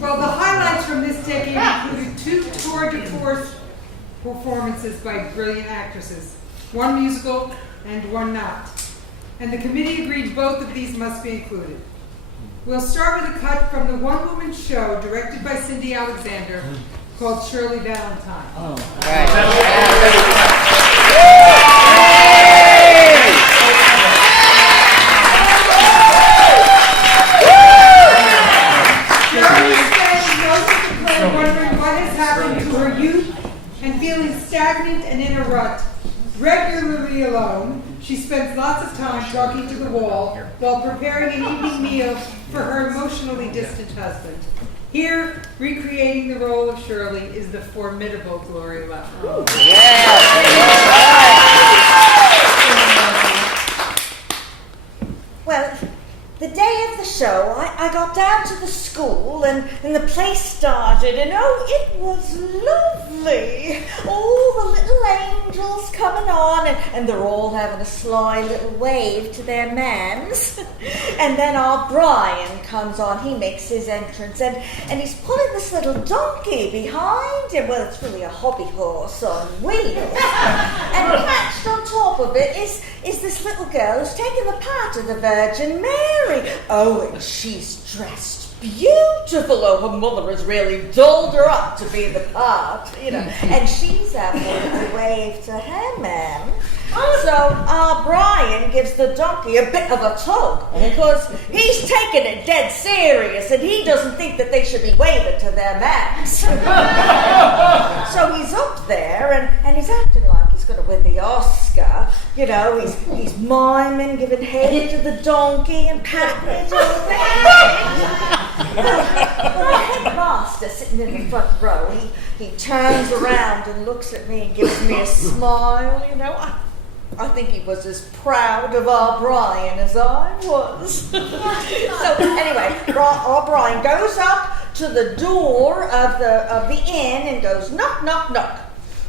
Well, the highlights from this decade included 2 tour de force performances by brilliant actresses, 1 musical and 1 not. And the committee agreed both of these must be included. We'll start with a cut from the one-woman show directed by Cindy Alexander called Shirley Valentine. Oh, Shirley spends most of the play wondering what has happened to her youth and feeling stagnant and in a rut. Regularly alone, she spends lots of time talking to the wall while preparing an evening meal for her emotionally distant husband. Here, recreating the role of Shirley is the formidable Gloria Loughlin. Well, the day of the show, I got down to the school and the play started, and oh, it was lovely. All the little angels coming on, and they're all having a sly little wave to their mans. And then our Brian comes on, he makes his entrance, and he's pulling this little donkey behind him. Well, it's really a hobby horse on wheels. And perched on top of it is this little girl who's taken the part of the Virgin Mary. Oh, and she's dressed beautiful. Oh, her mother has really dolled her up to be the part, you know. And she's having a wave to her man. So our Brian gives the donkey a bit of a tug because he's taking it dead serious and he doesn't think that they should be waving to their mans. So he's up there and he's acting like he's going to win the Oscar. You know, he's miming, giving head to the donkey and patting it all Well, the headmaster sitting in the front row, he turns around and looks at me and gives me a smile, you know. I think he was as proud of our Brian as I was. So anyway, our Brian goes up to the door of the inn and goes knock, knock, knock.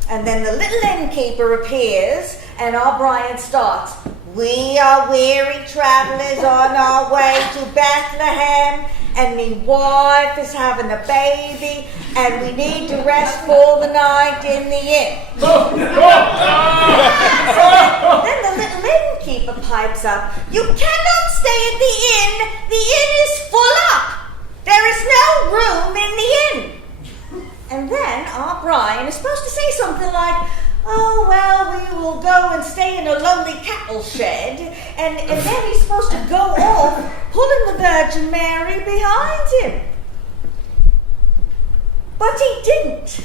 And then the little innkeeper appears and our Brian starts, "We are weary travellers on our way to Bethlehem, and me wife is having a baby, and we need to rest for the night in the inn." Then the little innkeeper pipes up, "You cannot stay at the inn. The inn is full up. There is no room in the inn." And then our Brian is supposed to say something like, "Oh, well, we will go and stay in a lonely cattle shed," and then he's supposed to go off, pulling the Virgin Mary behind him. But he didn't.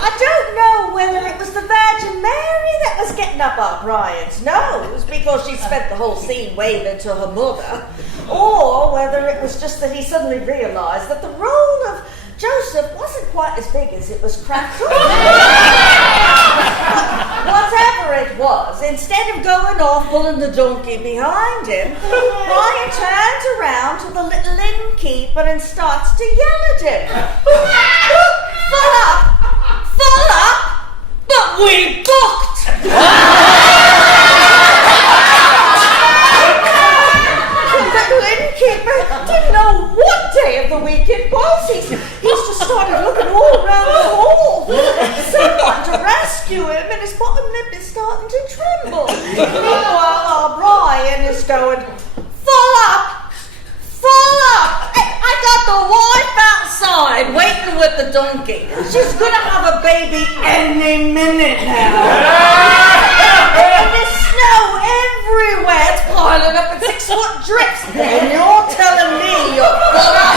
I don't know whether it was the Virgin Mary that was getting up our Brian's nose because she spent the whole scene waving to her mother, or whether it was just that he suddenly realised that the role of Joseph wasn't wasn't quite as big as it was cracked up. Whatever it was, instead of going off pulling the donkey behind him, Brian turns around to the little innkeeper and starts to yell at him. Full up, but we booked! The innkeeper didn't know what day of the week it was. He's just started looking all around the hall for someone to rescue him, and his bottom lip is starting to tremble. Meanwhile, Brian is going, full up! I got the wife outside waiting with the donkey. She's gonna have a baby any minute now. And there's snow everywhere. It's piling up in 6-foot drifts. And you're telling me you're full up.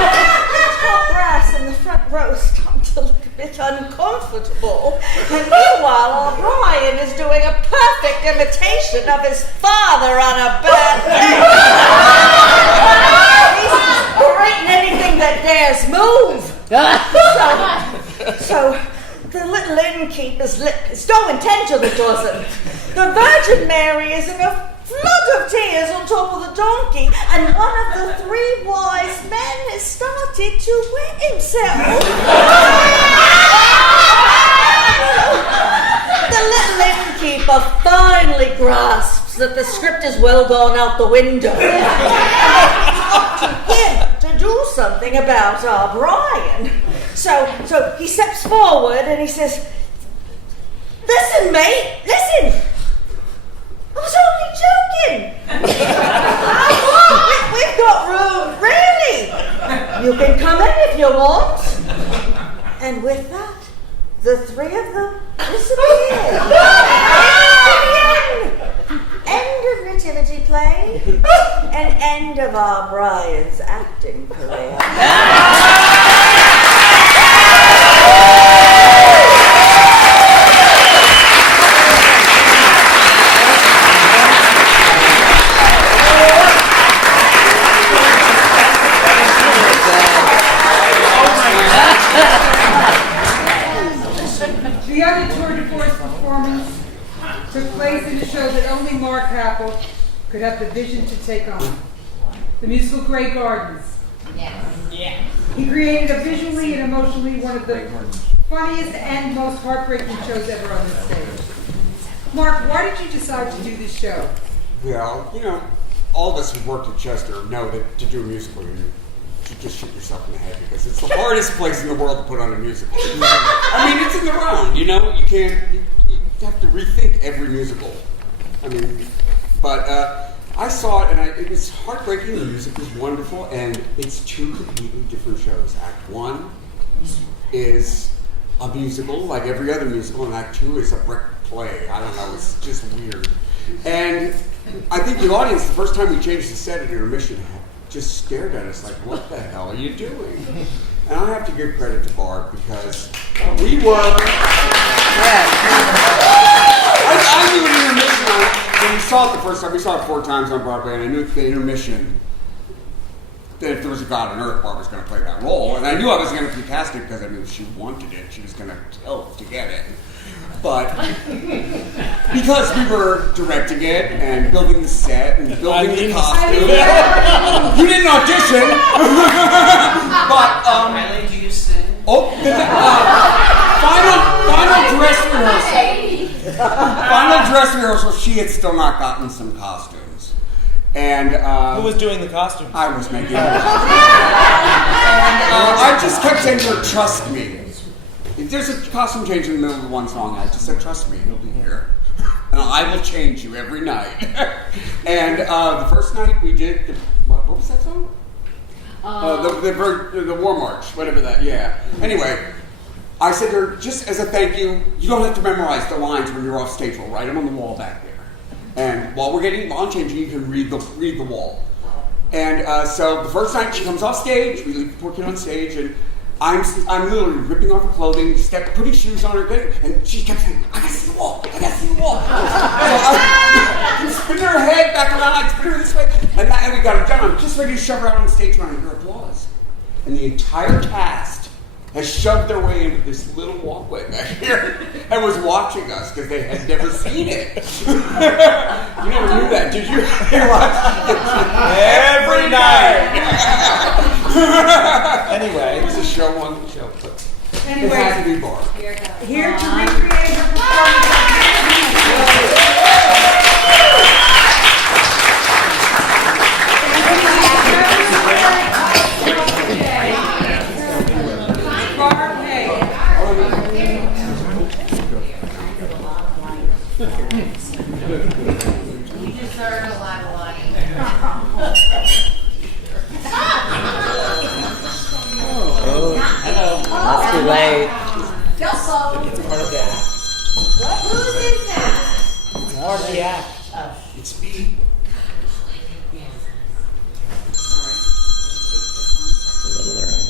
The top brass in the front row is starting to look a bit uncomfortable. And meanwhile, O'Brien is doing a perfect imitation of his father on a bad day. There ain't anything that dares move. So the little innkeeper's lip is going 10 to the dozen. The Virgin Mary is in a flood of tears on top of the donkey, and one of the 3 wise men has started to wet himself. The little innkeeper finally grasps that the script has well gone out the window. It's up to him to do something about our Brian. So he steps forward and he says, "Listen, mate, listen. I was only joking. We've got room, really. You can come in if you want." And with that, the 3 of them disappeared. End of nativity play, and end of our Brian's acting career. The other tour de force performance took place in a show that only Mark Happel could have the vision to take on. The musical Grey Gardens. Yes. He created a visually and emotionally one of the funniest and most heartbreaking shows ever on this stage. Mark, why did you decide to do this show? Well, all of us who worked at Chester know that to do a musical, you should just shoot yourself in the head because it's the hardest place in the world to put on a musical. I mean, it's in the round, you have to rethink every musical. But I saw it and it was heartbreaking. The music was wonderful, and it's 2 completely different shows. Act 1 is a musical like every other musical, and Act 2 is a brick play. I don't know, it's just weird. And I think the audience, the first time we changed the set at intermission, just stared at us like, what the hell are you doing? And I have to give credit to Barb because we were... I knew an intermission, when we saw it the first time, we saw it 4 times on Broadway, and I knew at the intermission that if there was a God on earth, Barb was going to play that role. And I knew I was going to be casted because I knew she wanted it. She was going to kill to get it. But because we were directing it and building the set and building the costume, you didn't audition. But Eileen, do you sing? final dress rehearsal. She had still not gotten some costumes, and who was doing the costumes? I was making. And I just kept saying to her, "Trust me." If there's a costume change in the middle of one song, I just said, "Trust me, you'll be here, and I will change you every night." And the first night we did, what was that song? The War March, whatever that. Yeah. Anyway, I said to her, just as a thank you, you don't have to memorize the lines when you're off stage. We'll write them on the wall back there, and while I'm changing, you can read the wall. And so the first night she comes off stage, we leave the poor kid on stage, and I'm literally ripping off her clothing, putting shoes on her, and she kept saying, "I gotta see the wall, I gotta see the wall." So I spin her head back around, I spin her this way, and we got it done. I'm just ready to shove her out on stage when I hear applause. And the entire cast has shoved their way into this little walkway back here and was watching us because they had never seen it. You never knew that, did you? They watched it every night. Anyway, it was a show on the show. But it had to be Barb. Here to recreate her performance. You deserve a lot of money. Hello. Must be late. Just so. It's part of the act. Whose is that? It's part of the act. It's me. A little early.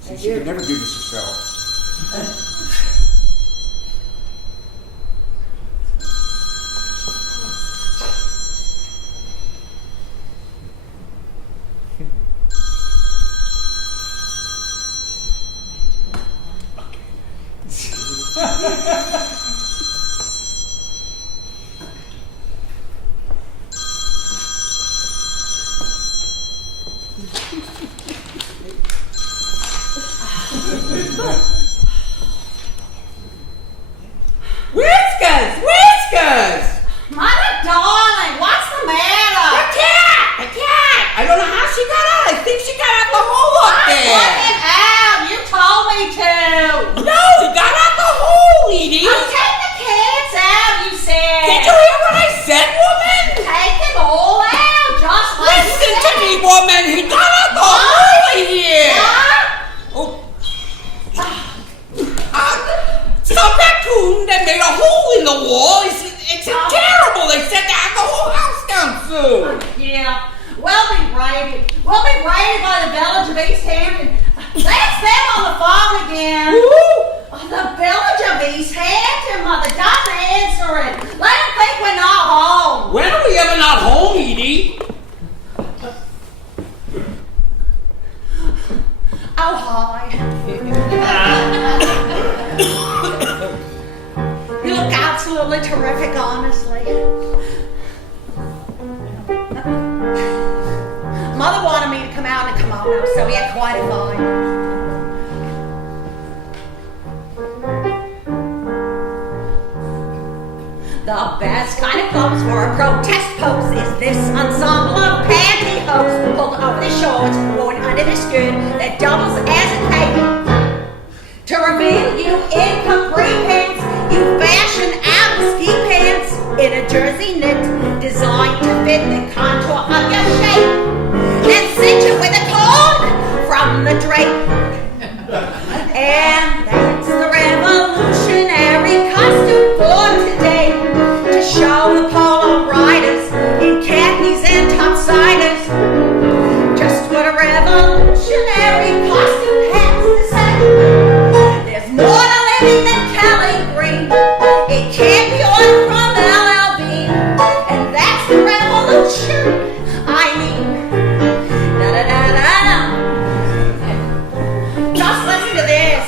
See, she could never do this herself. Whiskers! Whiskers! Mother darling, what's the matter? The cat! The cat! I don't know how she got out. I think she got out the hole up there. Let him out. You told me to. No, he got out the hole, Edie. I'll take the cats out, you said. Did you hear what I said, woman? Take them all out. Just like you Listen to said. me, woman. He got out the hole in here. Some raccoon that made a hole in the wall. It's terrible. They said they had the whole house down soon. Yeah. We'll be raided. We'll be raided by the village of East Hampton. That's them on the phone again. The village of East Hampton, Mother. Don't answer it. Let them think we're not home. When are we ever not home, Edie? Oh, hi. You look absolutely terrific, honestly. Mother wanted me to come out in a kimono, so we had quite a vibe. The best kind of clothes for a protest pose is this ensemble of pantyhose pulled over the shorts, worn under the skirt that doubles as a cape. To reveal you in capri pants, you fashion out the ski pants in a jersey knit designed to fit the contour of your shape, and cinch it with a cord from the drape. And that's the revolutionary costume for today, to show the polo riders in khakis and topsiders just what a revolutionary costume has to say. There's more to living than Kelly Green. It can't be ordered from LL Bean, and that's the revolution I mean. Da da da da da. Just listen to this.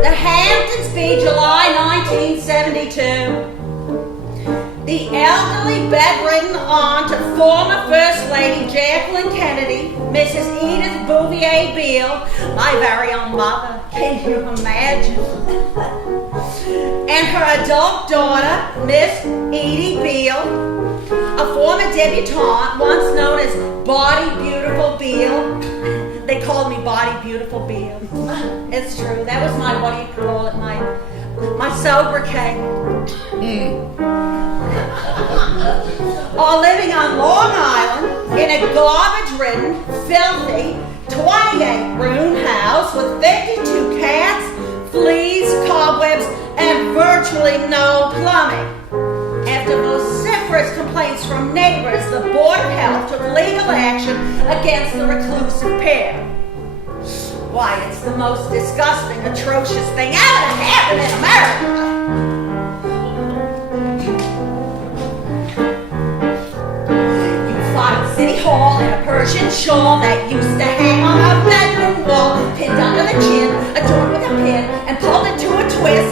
The Hamptons be July 1972. The elderly bedridden aunt of former First Lady Jacqueline Kennedy, Mrs. Edith Bouvier Beale, my very own mother, can you imagine? And her adult daughter, Miss Edie Beale, a former debutante once known as Body Beautiful Beale. They called me Body Beautiful Beale. It's true. That was my, what do you call it, my sobriquet. All living on Long Island in a garbage-ridden, filthy, 28-room house with 52 cats, fleas, cobwebs, and virtually no plumbing. from neighbors, the Board of Health took legal action against the reclusive pair. Why, it's the most disgusting, atrocious thing ever to happen in America. You find City Hall in a Persian shawl that used to hang on a bedroom wall, pinned under the chin, adorned with a pin, and pulled into a twist.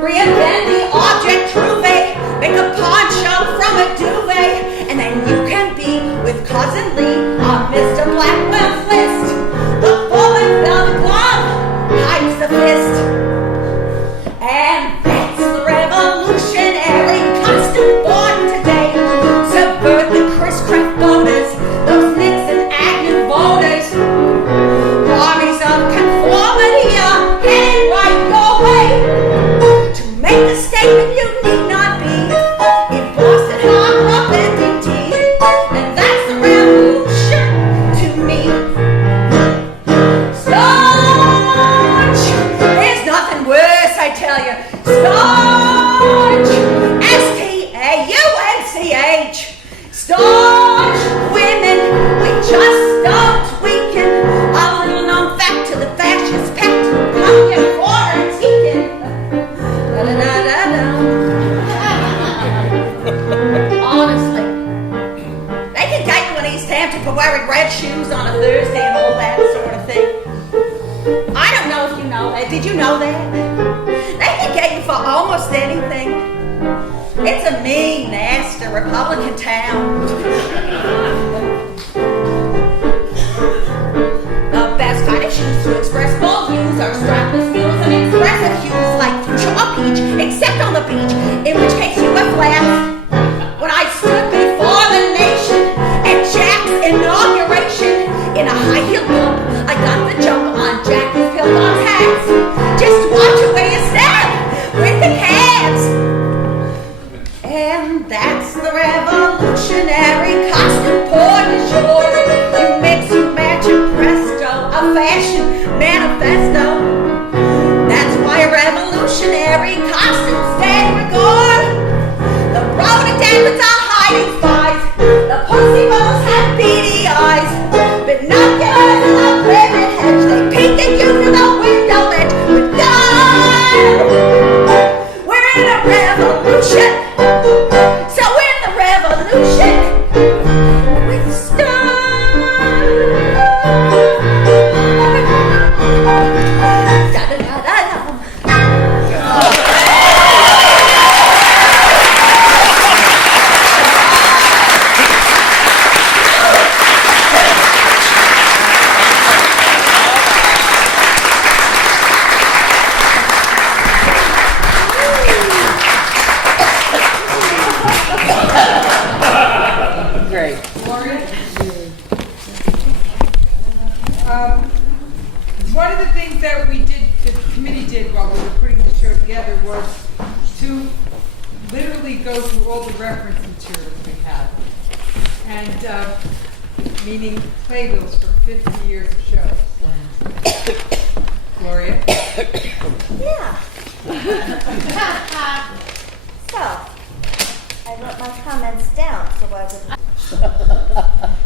Reinvent the object trouvé, make a poncho from a duvet, and then you can be with Cousin Lee on Mr. Blackwell's list. The fallen velvet glove hides the fist. And that's the revolutionary costume born today. Subvert the Chris Kraft voters, those Nixon Agnew voters. Armies of conformity are headed right your way. To make the statement you need not be in Boston, Harlem, and D.T. And that's the revolution to me. Staunch! There's nothing worse, I tell you. Staunch! S-T-A-U-N-C-H. Staunch women, we just don't weaken. A little known fact to the fascist pact. Come here, quarantine. Honestly, they can get you in East Hampton for wearing red shoes on a Thursday and all that sort of thing. I don't know if you know that. Did you know that? They can get you for almost anything. It's a mean, nasty Republican town. The best kind of shoes to express bold views are strapless mules and expressive hues like fuchsia or peach, except on the beach, in which case you wear flats. When I stood before the nation at Jack's inauguration in a high-heeled bump, I got the jump on Jackie's Pilgrim's hats. Just watch it where you stand with the cabs. And that's the revolutionary costume pour du jour. You mix, you match, you presto, a fashion manifesto. That's why revolutionary costumes stand regard. The rhododendrons are hiding spies. The pussy willows have beady eyes. Binoculars in the privet hedge, they peek at you through the window ledge. But God, we're in a revolution. So in the revolution, we start. Da-da-da-da-da. Great. One of the things that we did, the committee did while we were putting the show together, was to literally go through all the reference materials we had, and meaning playbills for 50 years of shows. Gloria? Yeah. So, I wrote my comments down so I would.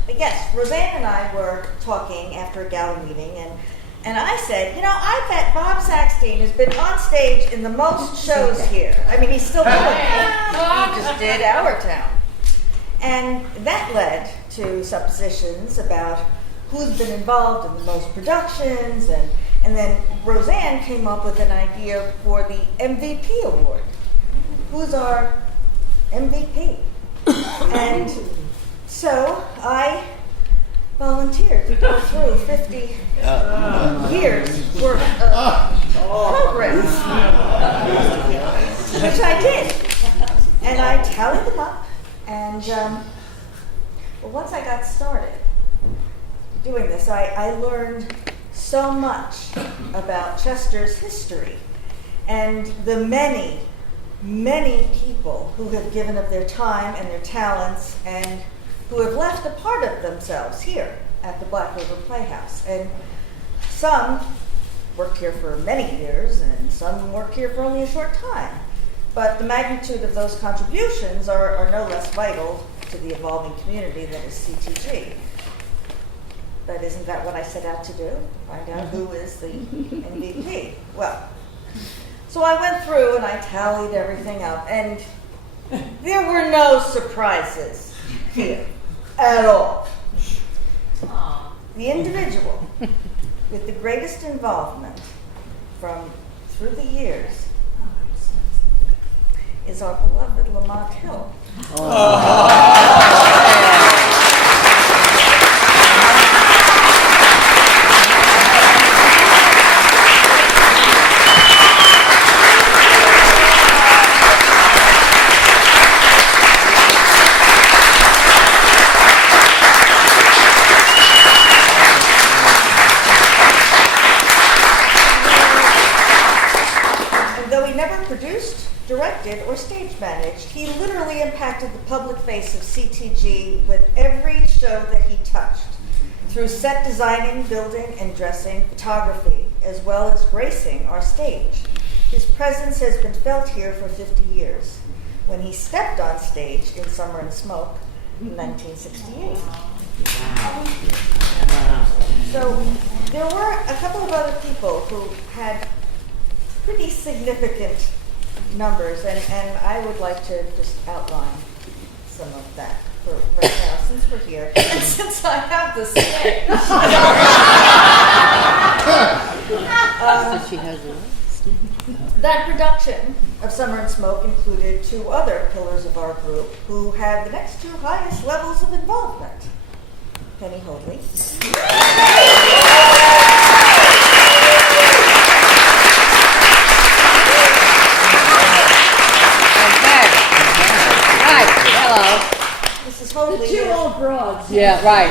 But yes, Roseanne and I were talking after a gala meeting, and I said, you know, I bet Bob Saxton has been on stage in the most shows here. I mean, he's still doing it. He just did Our Town. And that led to suppositions about who's been involved in the most productions, and then Roseanne came up with an idea for the MVP award. Who's our MVP? And so I volunteered to go through 50 years worth of programs, which I did. And I tallied them up, and well, once I got started doing this, I learned so much about Chester's history and the many, many people who have given of their time and their talents and who have left a part of themselves here at the Black River Playhouse. And some worked here for many years, and some worked here for only a short time. But the magnitude of those contributions are no less vital to the evolving community that is CTG. But isn't that what I set out to do? Find out who is the MVP. Well, so I went through and I tallied everything up, and there were no surprises here at all. The individual with the greatest involvement through the years is our beloved Lamont Hill. Directed or stage managed, he literally impacted the public face of CTG with every show that he touched, through set designing, building, and dressing, photography, as well as gracing our stage. His presence has been felt here for 50 years, when he stepped on stage in Summer and Smoke in 1968. So there were a couple of other people who had pretty significant numbers, and I would like to just outline some of that for right now, since we're here, and since I have the stage. She has a That production of Summer and Smoke included 2 other pillars of our group who had the next 2 highest levels of involvement. Penny Hoadley. Mrs. Hoadley. The 2 old broads. Yeah, right.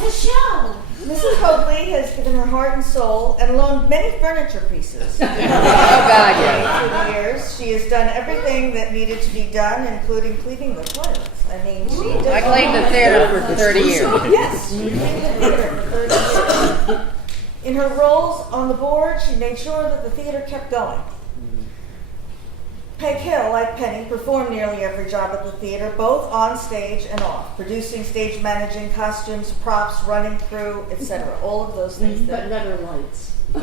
The show. Mrs. Hoadley has given her heart and soul and loaned many furniture pieces. Oh, God, yeah. Through the years, she has done everything that needed to be done, including cleaning the toilets. I mean, she did. I cleaned the theater for 30 years. Yes, she cleaned the theater for 30 years. In her roles on the board, she made sure that the theater kept going. Peg Hill, like Penny, performed nearly every job at the theater, both on stage and off, producing, stage managing, costumes, props, running crew, etc. All of those things. But never lights. I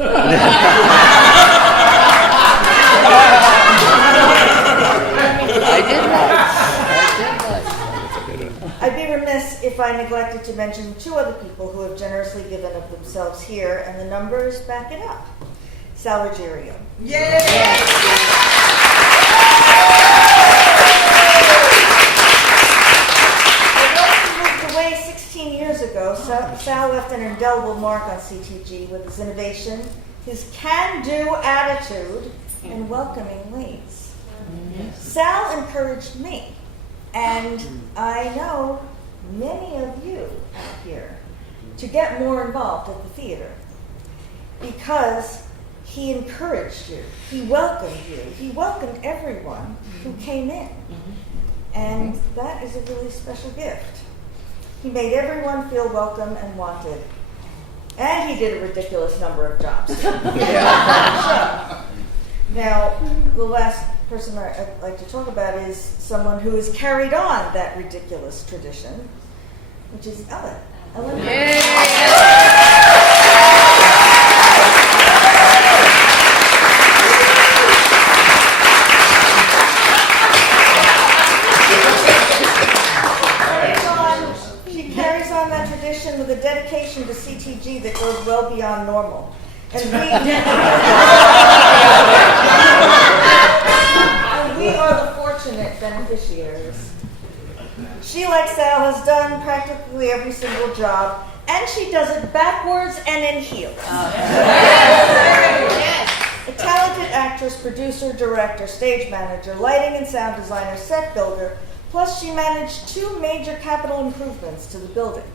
did I'd be remiss if I neglected to mention 2 other people who have generously given of themselves here, and the numbers back it up. Sal Ruggiero. Yay! Although he moved away 16 years ago, Sal left an indelible mark on CTG with his innovation, his can-do attitude, and welcoming ways. Sal encouraged me, and I know many of you out here, to get more involved at the theater, because he encouraged you, he welcomed you, he welcomed everyone who came in. And that is a really special gift. He made everyone feel welcome and wanted. And he did a ridiculous number of jobs. Now, the last person I'd like to talk about is someone who has carried on that ridiculous tradition, which is Ellen. Ellen. She carries on that tradition with a dedication to CTG that goes well beyond normal. And we are the fortunate beneficiaries. She, like Sal, has done practically every single job, and she does it backwards and in heels. A talented actress, producer, director, stage manager, lighting and sound designer, set builder, plus she managed 2 major capital improvements to the building,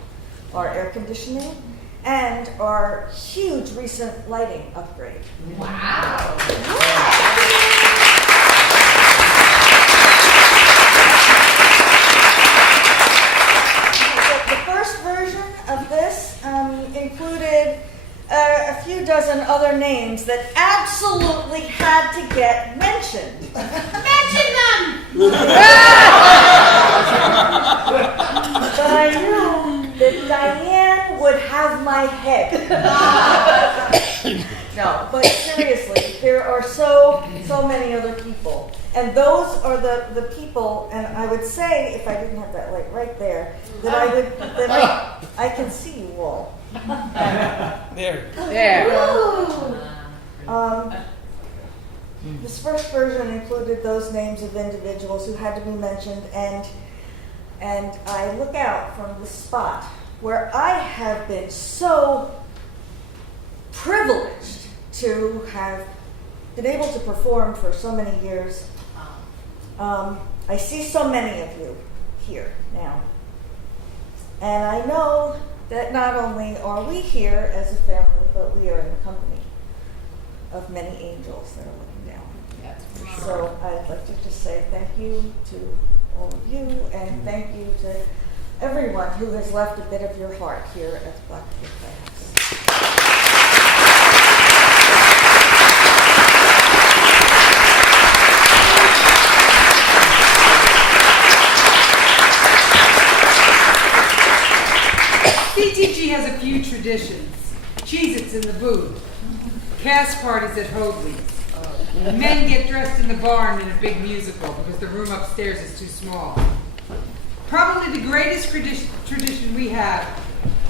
our air conditioning and our huge recent lighting upgrade. Wow! The first version of this included a few dozen other other names that absolutely had to get mentioned. Mention them! But I knew that Diane would have my head. No, but seriously, there are so many other people. And those are the people, and I would say, if I didn't have that light right there, that I can see you all. There. This first version included those names of individuals who had to be mentioned, and I look out from the spot where I have been so privileged to have been able to perform for so many years. I see so many of you here now, and I know that not only are we here as a family, but we are in the company of many angels that are looking down. That's for sure. So I'd like to just say thank you to all of you, and thank you to everyone who has left a bit of your heart here at the Blackfoot Playhouse. CTG has a few traditions. Cheez-Its in the booth. Cast parties at Hoadley's. Men get dressed in the barn in a big musical because the room upstairs is too small. Probably the greatest tradition we have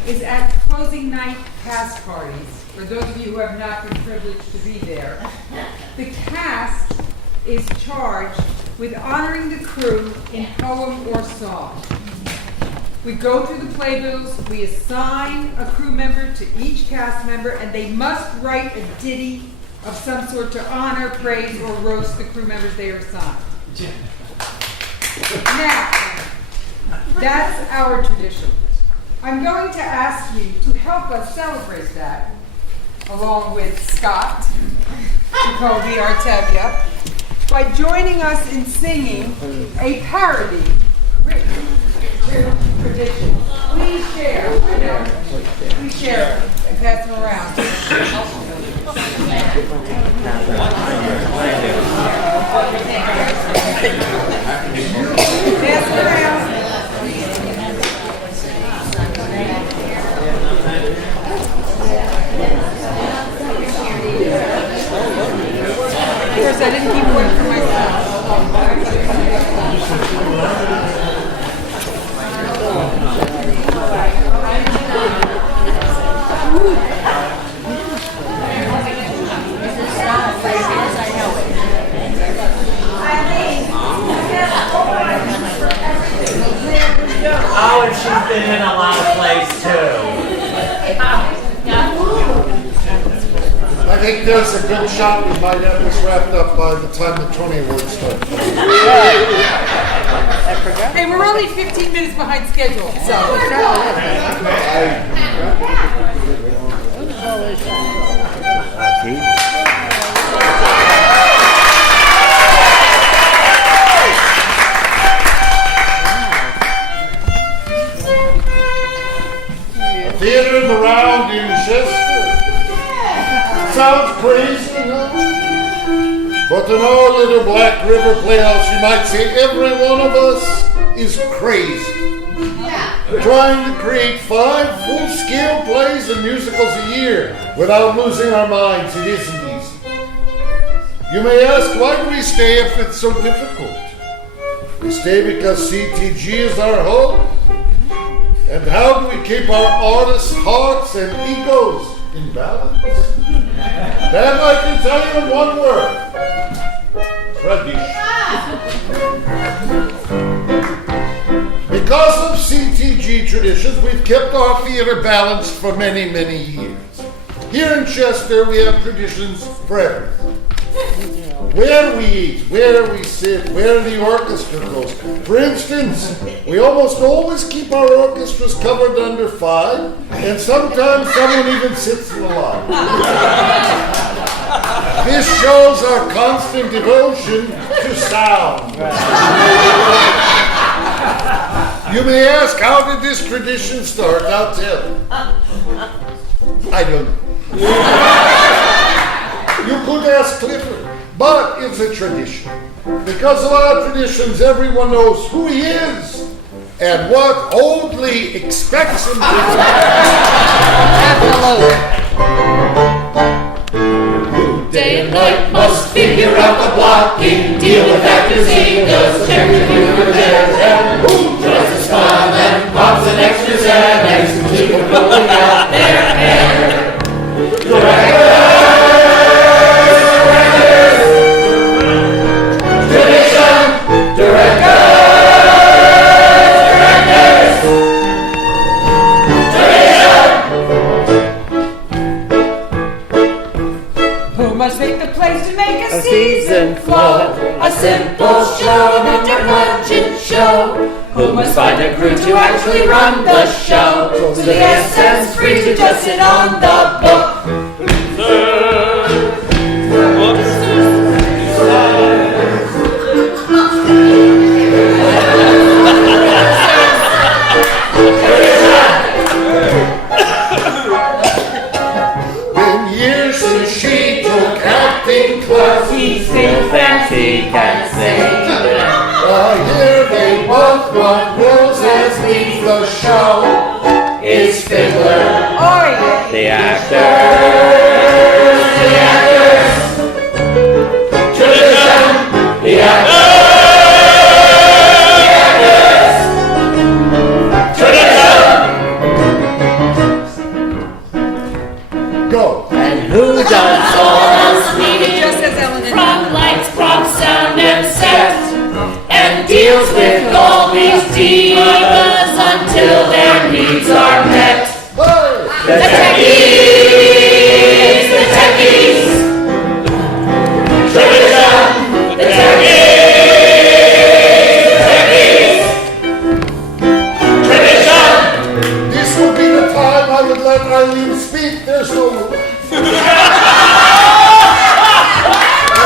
is at closing night cast parties. For those of you who have not been privileged to be there, the cast is charged with honoring the crew in poem or song. We go through the playbills, we assign a crew member to each cast member, and they must write a ditty of some sort to honor, praise, or roast the crew members they are assigned. Now, that's our tradition. I'm going to ask you to help us celebrate that, along with Scott, Jacoby, Artevia, by joining us in singing a parody tradition. Please share. Please share and pass them around. Pass them around. Of course, I didn't keep one for myself. Oh, and she's been in a lot of plays too. I think there's a good shot we might have this wrapped up by the time the Tony Awards start. Hey, we're only 15 minutes behind schedule, so. Theater in the Round in Chester. Sounds crazy, no? But in our little Black River Playhouse, you might say every one of us is crazy. Trying to create 5 full-scale plays and musicals a year without losing our minds, it isn't easy. You may ask, why do we stay if it's so difficult? We stay because CTG is our home. And how do we keep our artists' hearts and egos in balance? That I can tell you in one word. Tradition. Because of CTG traditions, we've kept our theater balanced for many, many years. Here in Chester, we have traditions for everything. Where we eat, where we sit, where the orchestra goes. For instance, we almost always keep our orchestras covered under 5, and sometimes someone even sits in the line. This shows our constant devotion to sound. You may ask, how did this tradition start? I'll tell you. I don't know. You could ask Clifford, but it's a tradition. Because of our traditions, everyone knows who he is and what Oldley expects him to do. Day and night must figure out the blocking, deal with actors, singers, check the humor chairs, and who tries to smile and pops an extra's head and some people pulling out their hair. Make the place to make A season flow, a simple show, not your pageant show. Who must find a crew to actually run the show? To the essence free to just sit on the book. He sings and he can sing. Here they both want roles as leads the show. Is Fiddler, the actor, the actors, tradition, the actors, tradition. Go. And who does all from lights, props, sound, and set, and deals with all these divas until their needs are met. The techies, the techies, tradition, the techies, tradition. This will be the time I would let Eileen speak. There's no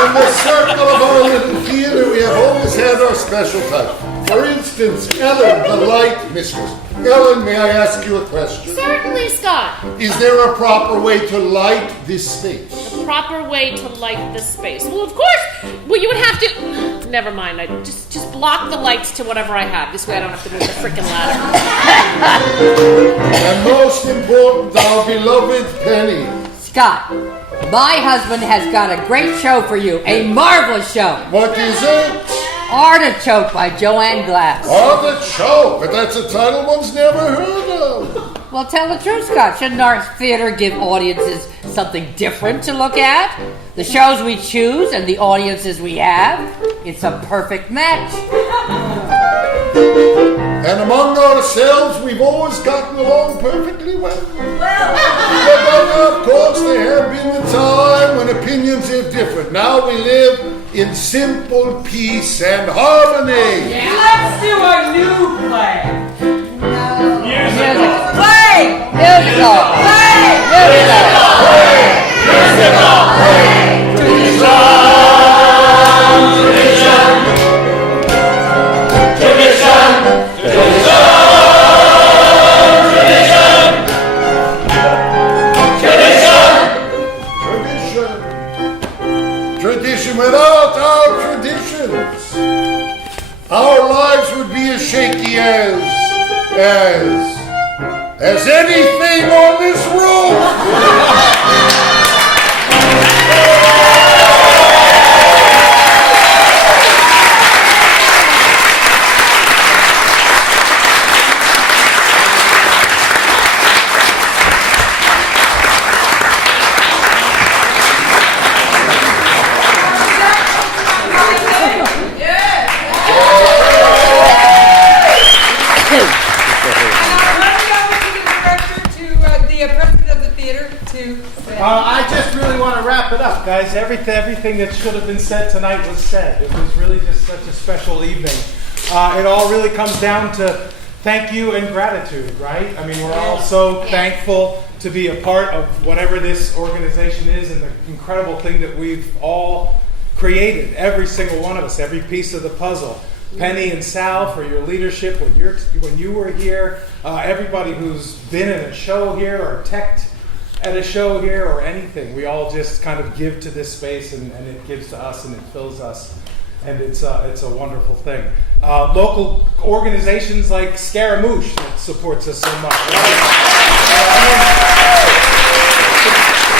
In the circle of our little theater, we have always had our special touch. For instance, Ellen, the light mistress. Ellen, may I ask you a question? Certainly, Scott. Is there a proper way to light this space? The proper way to light this space. Well, of course. Well, you would have to. Never mind. I just block the lights to whatever I have. This way, I don't have to move the frickin' ladder. And most important, our beloved Penny. Scott, my husband has got a great show for you. A marvelous show. What is it? Artichoke by Joanne Glass. Artichoke? But that's a title one's never heard of. Well, tell the truth, Scott. Shouldn't our theater give audiences something different to look at? The shows we choose and the audiences we have, it's a perfect match. And among ourselves, we've always gotten along perfectly well. But of course, there have been the time when opinions are different. Now we live in simple peace and harmony. Let's do a new play. Musical. Play. Musical. Play. Musical. Musical. Tradition without our traditions, our lives would be as shaky as anything on this room. I just really want to wrap it up, guys. Everything that should have been said tonight was said. It was really just such a special evening. It all really comes down to thank you and gratitude, right? I mean, we're all so thankful to be a part of whatever this organization is and the incredible thing that we've all created, every single one of us, every piece of the puzzle. Penny and Sal for your leadership when you were here, everybody who's been in a show here or teched at a show here or anything. We all just kind of give to this space, and it gives to us, and it fills us, and it's a wonderful thing. Local organizations like Scaramouche that supports us so much.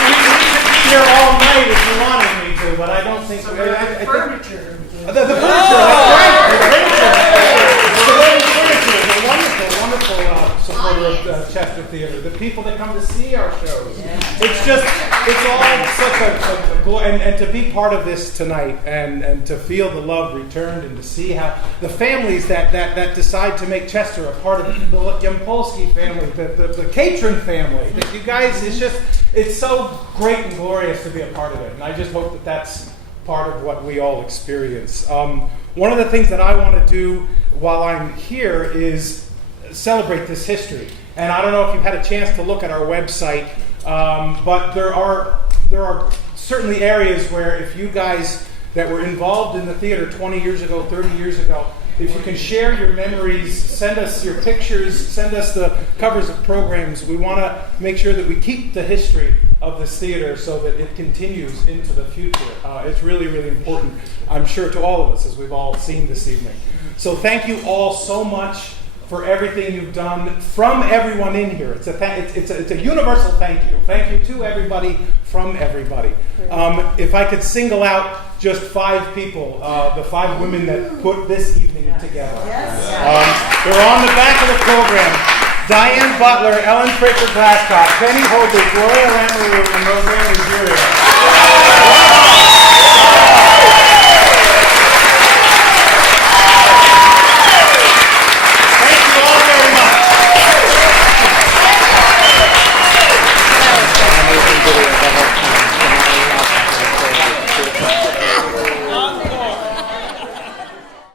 We could be here all night if you wanted me to, but I don't think so. The furniture. That's right. Wonderful supporter of Chester Theater. The people that come to see our shows. It's all such a and to be part of this tonight and to feel the love returned and to see how the families that decide to make Chester a part of the Yampolsky family, the Catron family. That you guys, it's so great and glorious to be a part of it. And I just hope that that's part of what we all experience. One of the things that I want to do while I'm here is celebrate this history. And I don't know if you've had a chance to look at our website, but there are certainly areas where if you guys that were involved in the theater 20 years ago, 30 years ago, if you can share your memories, send us your pictures, send us the covers of programs. We want to make sure that we keep the history of this theater so that it continues into the future. It's really, really important, I'm sure, to all of us, as we've all seen this evening. So thank you all so much for everything you've done from everyone in here. It's a universal thank you. Thank you to everybody from everybody. If I could single out just 5 people, the 5 women that put this evening together. They're on the back of the program. Diane Butler, Ellen Fraker Glasscock, Penny Holdridge, Gloria Lamoureux, and Roseanne Ruggiero.